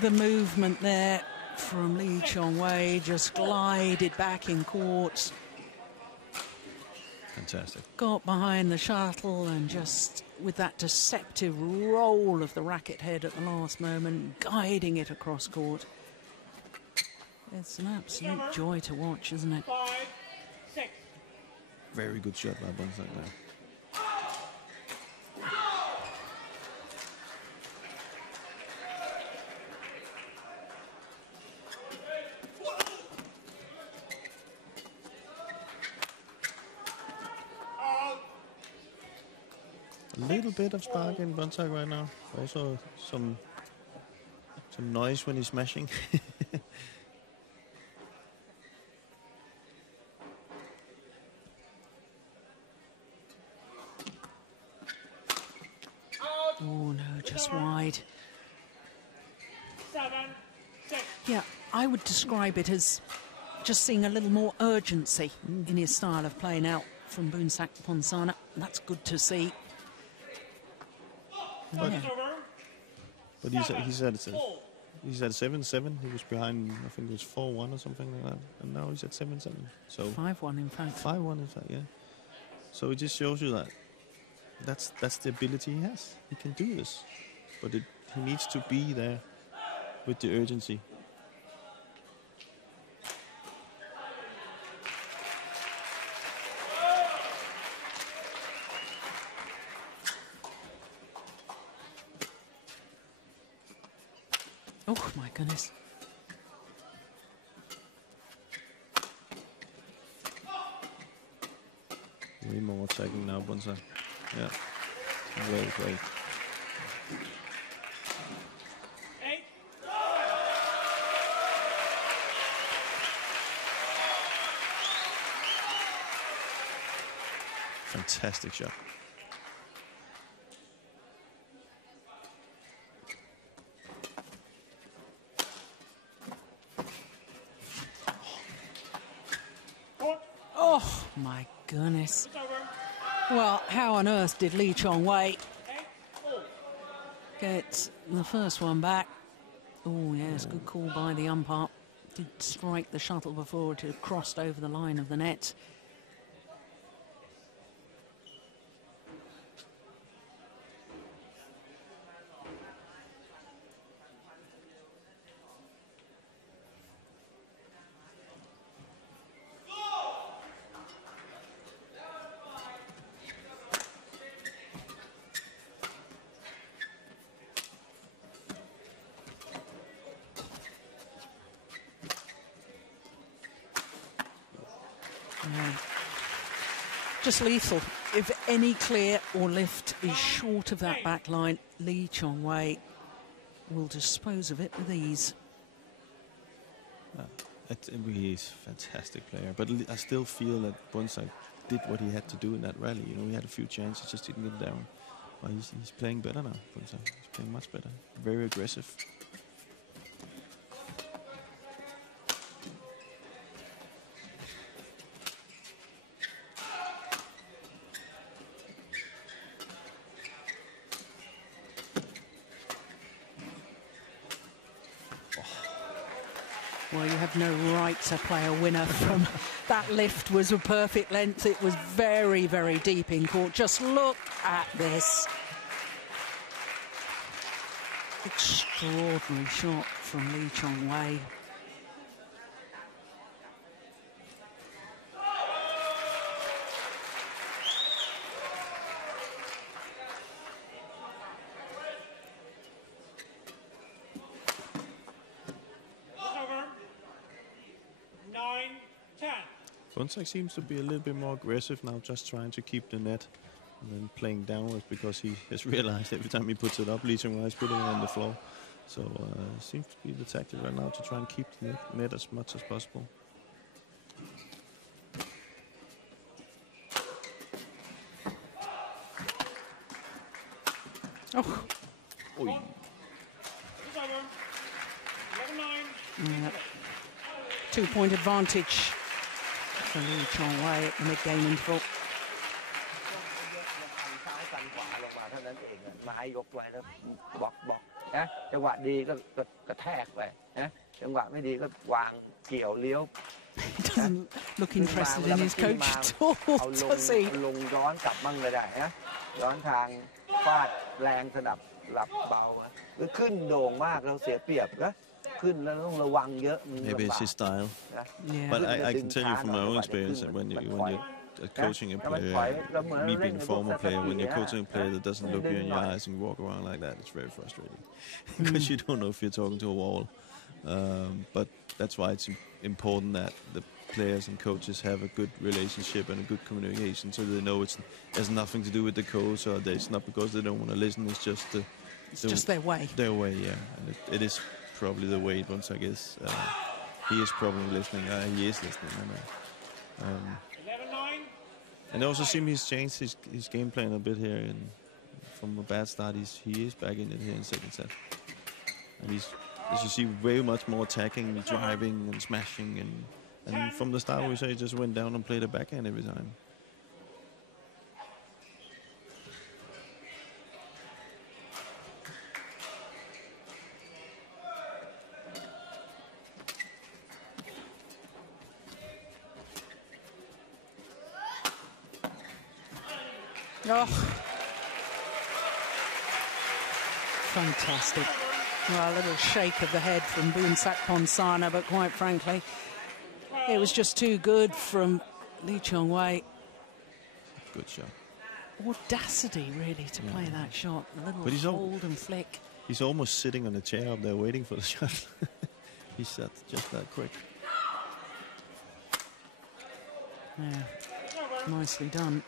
the movement there from Lee Chong-wei just glided back in court. Fantastic. Got behind the shuttle and just with that deceptive roll of the racket head at the last moment, guiding it across court. It's an absolute joy to watch, isn't it? 5-6. Very good shot by Boonsak there. A little bit of spark in Boonsak right now. Also some noise when he's smashing. Oh no, just wide. 7-6. Yeah, I would describe it as just seeing a little more urgency in his style of play now from Boonsak PONSANA. That's good to see. But, Yeah. but he's at 7-7. He was behind, I think it was 4-1 or something like that, and now he's at 7-7. So 5-1 in fact. 5-1 in fact, yeah. So it just shows you that that's the ability he has. He can do this, but he needs to be there with the urgency. Oh my goodness. Way more attacking now, Boonsak. Yeah. Well played. 8. Fantastic shot. Oh my goodness. Well, how on earth did Lee Chong-wei get the first one back? Oh yes, good call by the umpire. Did strike the shuttle before it had crossed over the line of the net. Just lethal. If any clear or lift is short of that back line, Lee Chong-wei will dispose of it with ease. He's a fantastic player, but I still feel that Boonsak did what he had to do in that rally. You know, he had a few chances, just didn't get down. But he's playing better now, Boonsak. He's playing much better. Very aggressive. Well, you have no right to play a winner from that lift. Was a perfect length. It was very, very deep in court. Just look at this. Extraordinary shot from Lee Chong-wei. Boonsak seems to be a little bit more aggressive now, just trying to keep the net And then playing downwards because he has realized every time he puts it up, Lee Chong-wei is putting it on the floor. So seems to be the tactic right now to try and keep the net as much as possible. Oh. Oi. 2-point advantage for Lee Chong-wei at the mid-game interval. ไม้ยกไว้แล้วบอกนะจังหวะดีก็กระแทกไปนะจังหวะไม่ดีก็วางเกี่ยวเลี้ยว He doesn't look interested in his coach at all, does he? ลงย้อนกลับมั่งก็ได้นะย้อนทางฟาดแรงสนับหลับเบาหรือขึ้นโด่งมากเราเสียเปรียบนะขึ้นแล้วต้องระวังเยอะ Maybe it's his style. But I can tell you from my own experience that when you're coaching a player, me being a former player, when you're coaching a player that doesn't look you in your eyes and you walk around like that, it's very frustrating because you don't know if you're talking to a wall. But that's why it's important that the players and coaches have a good relationship and a good communication, so they know it has nothing to do with the coach, or it's not because they don't want to listen. It's just just their way. Their way, yeah. And it is probably the way Boonsak is. He is probably listening. He is listening. I know. And I also see he's changed his game plan a bit here, and from a bad start, he is back in it here in second set. And he's, as you see, way much more attacking, driving, and smashing. And from the start, we say he just went down and played a backhand every time. Oh, fantastic. Well, a little shake of the head from Boonsak PONSANA, but quite frankly, it was just too good from Lee Chong-wei. Good shot. Audacity, really, to play that shot. A little hold and flick. He's almost sitting on a chair up there waiting for the shot. He shot just that quick. Yeah, nicely done.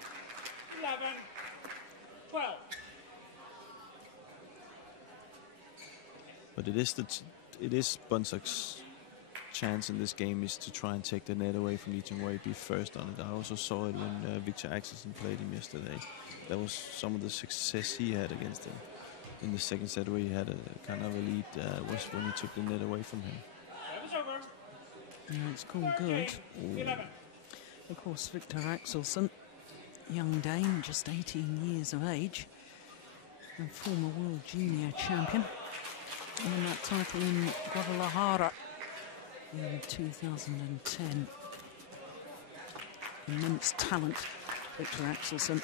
12. But it is Boonsak's chance in this game is to try and take the net away from Lee Chong-wei, be first on it. I also saw it when Victor Axelsen played him yesterday. That was some of the success he had against him in the second set, where he had a kind of a lead, was when he took the net away from him. Yeah, it's called good. Of course, Victor Axelsen, young Dane, just 18 years of age, and former world junior champion. Won that title in Guadalajara in 2010. Immense talent, Victor Axelsen.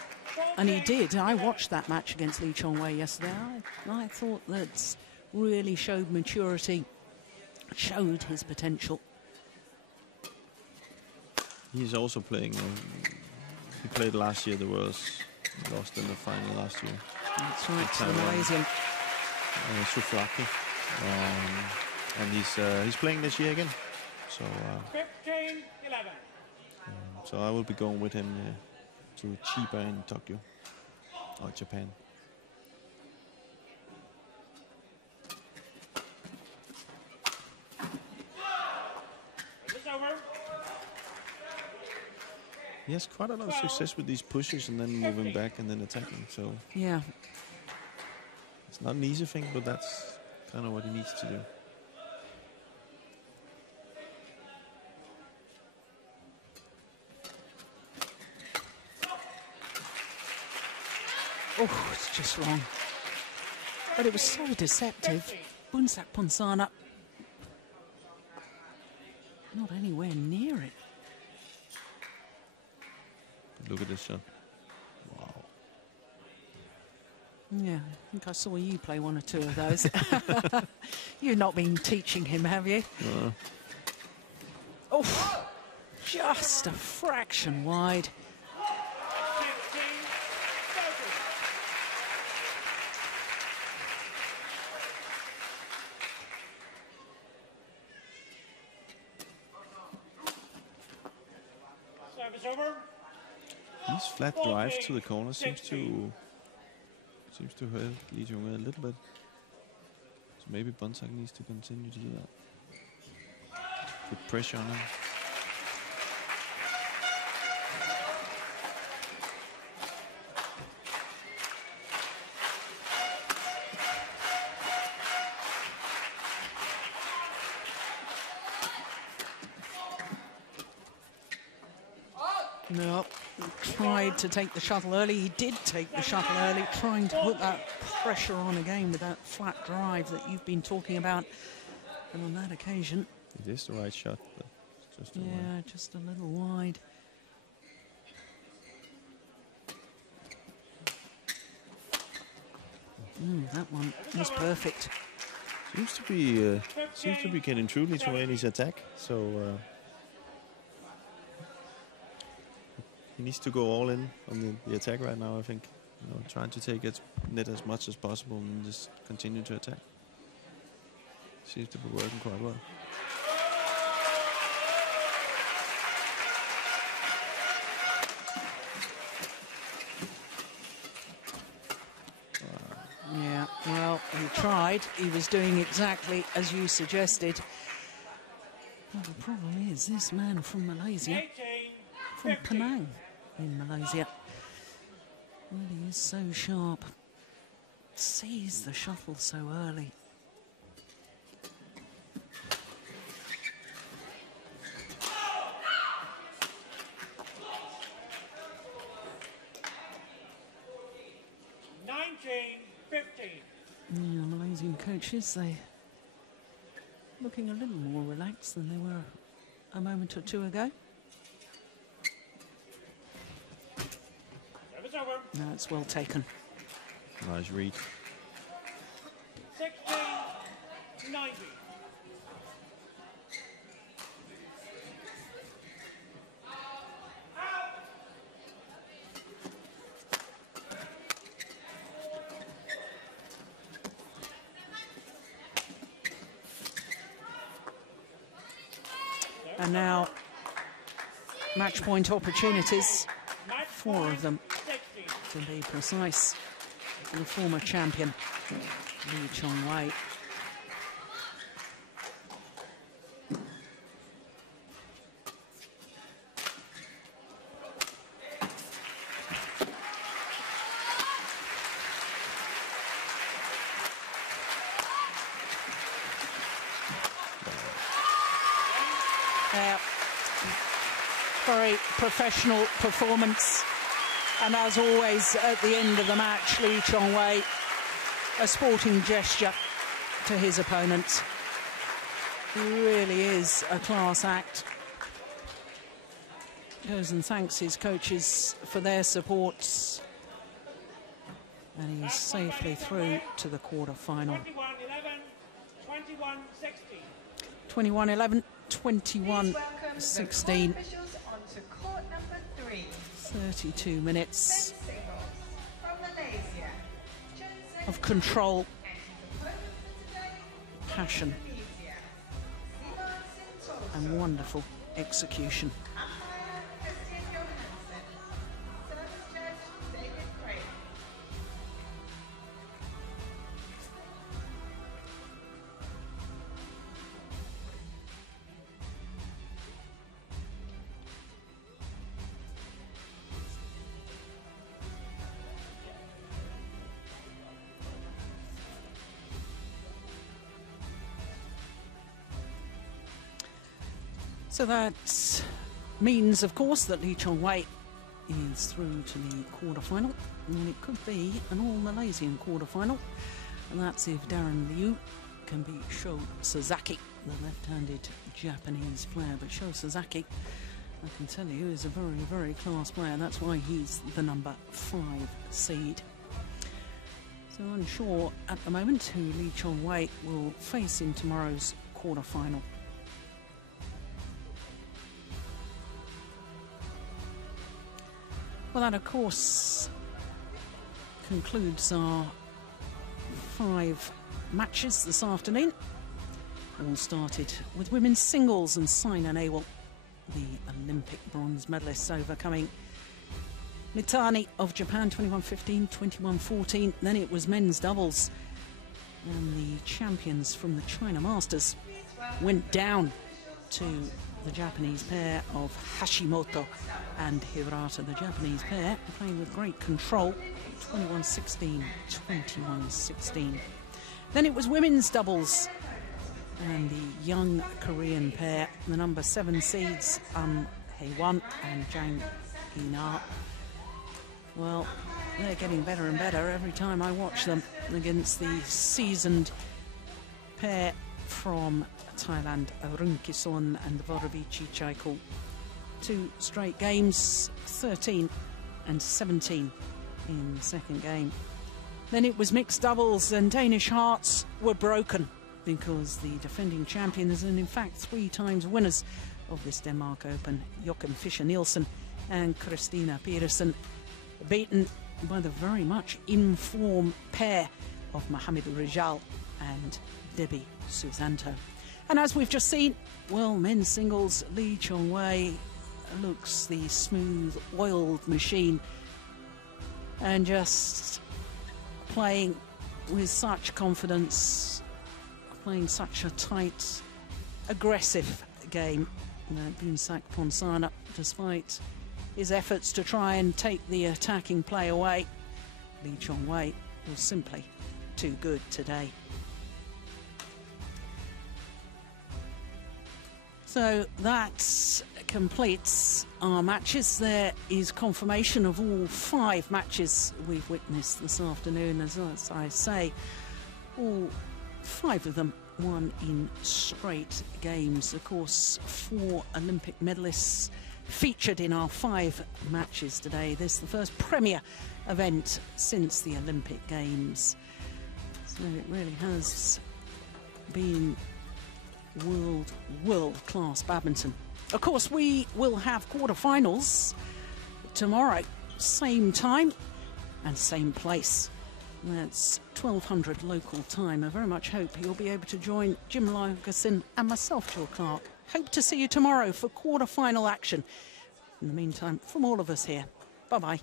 And he did. I watched that match against Lee Chong-wei yesterday. I thought that really showed maturity, showed his potential. He's also playing. He played last year the Worlds, lost in the final last year. That's right, to the Malaysian. Souflaki. And he's playing this year again. So 15-11. So I will be going with him to Chiba in Tokyo or Japan. It's over. He has quite a lot of success with these pushes and then moving back and then attacking. So yeah, it's not an easy thing, but that's kind of what he needs to do. Oh, it's just wrong. But it was so deceptive. Boonsak PONSANA not anywhere near it. Look at this shot. Wow. Yeah, I think I saw you play one or two of those. You've not been teaching him, have you? Oh, just a fraction wide. These flat drives to the corner seems to hurt Lee Chong-wei a little bit. So maybe Boonsak needs to continue to do that. Put pressure on him. No, he tried to take the shuttle early. He did take the shuttle early, trying to put that pressure on again with that flat drive that you've been talking about. And on that occasion, it is the right shot, but just just a little wide. That one was perfect. Seems to be getting truly to his attack. So. He needs to go all in on the attack right now, I think. Trying to take net as much as possible and just continue to attack. Seems to be working quite well. Yeah, well, he tried. He was doing exactly as you suggested. Well, the problem is this man from Malaysia, from Penang in Malaysia, really is so sharp. Sees the shuttle so early. Yeah, Malaysian coaches, they looking a little more relaxed than they were a moment or two ago. No, it's well taken. Nice read. 16-90. And now, match point opportunities, 4 of them, to be precise, for the former champion, Lee Chong-wei. Very professional performance, and as always at the end of the match, Lee Chong-wei, a sporting gesture to his opponent. He really is a class act. Goes and thanks his coaches for their support, and he's safely through to the quarter-final. 21-11, 21-16. 32 minutes of control, passion, and wonderful execution. So that means, of course, that Lee Chong-wei is through to the quarter-final, and it could be an all-Malaysian quarter-final, and that's if Darren Liu can beat Sho Sasaki, the left-handed Japanese player. But Sho Sasaki, I can tell you, is a very, very class player. That's why he's the number 5 seed. So unsure at the moment who Lee Chong-wei will face in tomorrow's quarter-final. Well, that, of course, concludes our 5 matches this afternoon. All started with women's singles and Saina Nehwal, the Olympic bronze medalists, overcoming Mitani of Japan, 21-15, 21-14. Then it was men's doubles. And the champions from the China Masters went down to the Japanese pair of Hashimoto and Hirata. The Japanese pair playing with great control, 21-16, 21-16. Then it was women's doubles. And the young Korean pair, the number 7 seeds, Hye-won and Jang. Well, they're getting better and better every time I watch them against the seasoned pair from Thailand, Aroonkesern and Voravichitchaikul. 2 straight games, 13 and 17 in the second game. Then it was mixed doubles, and Danish hearts were broken because the defending champions, and in fact 3 times winners of this Denmark Open, Joachim Fischer Nielsen and Christinna Pedersen, beaten by the very much in-form pair of Mohamed Rijal and Debby Susanto. And as we've just seen, well, men's singles, Lee Chong-wei looks the smooth, oiled machine and just playing with such confidence, playing such a tight, aggressive game. Boonsak PONSANA, despite his efforts to try and take the attacking play away, Lee Chong-wei was simply too good today. So that completes our matches. There is confirmation of all 5 matches we've witnessed this afternoon. As I say, all 5 of them won in straight games. Of course, 4 Olympic medalists featured in our 5 matches today. This is the first premier event since the Olympic Games. So it really has been world-class badminton. Of course, we will have quarterfinals tomorrow, same time and same place. That's 1200 local time. I very much hope you'll be able to join Jim Lygerson and myself, Jill Clark. Hope to see you tomorrow for quarter-final action. In the meantime, from all of us here, bye-bye.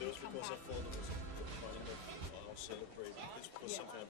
It was because I thought it was a good kind of I'll celebrate. This was something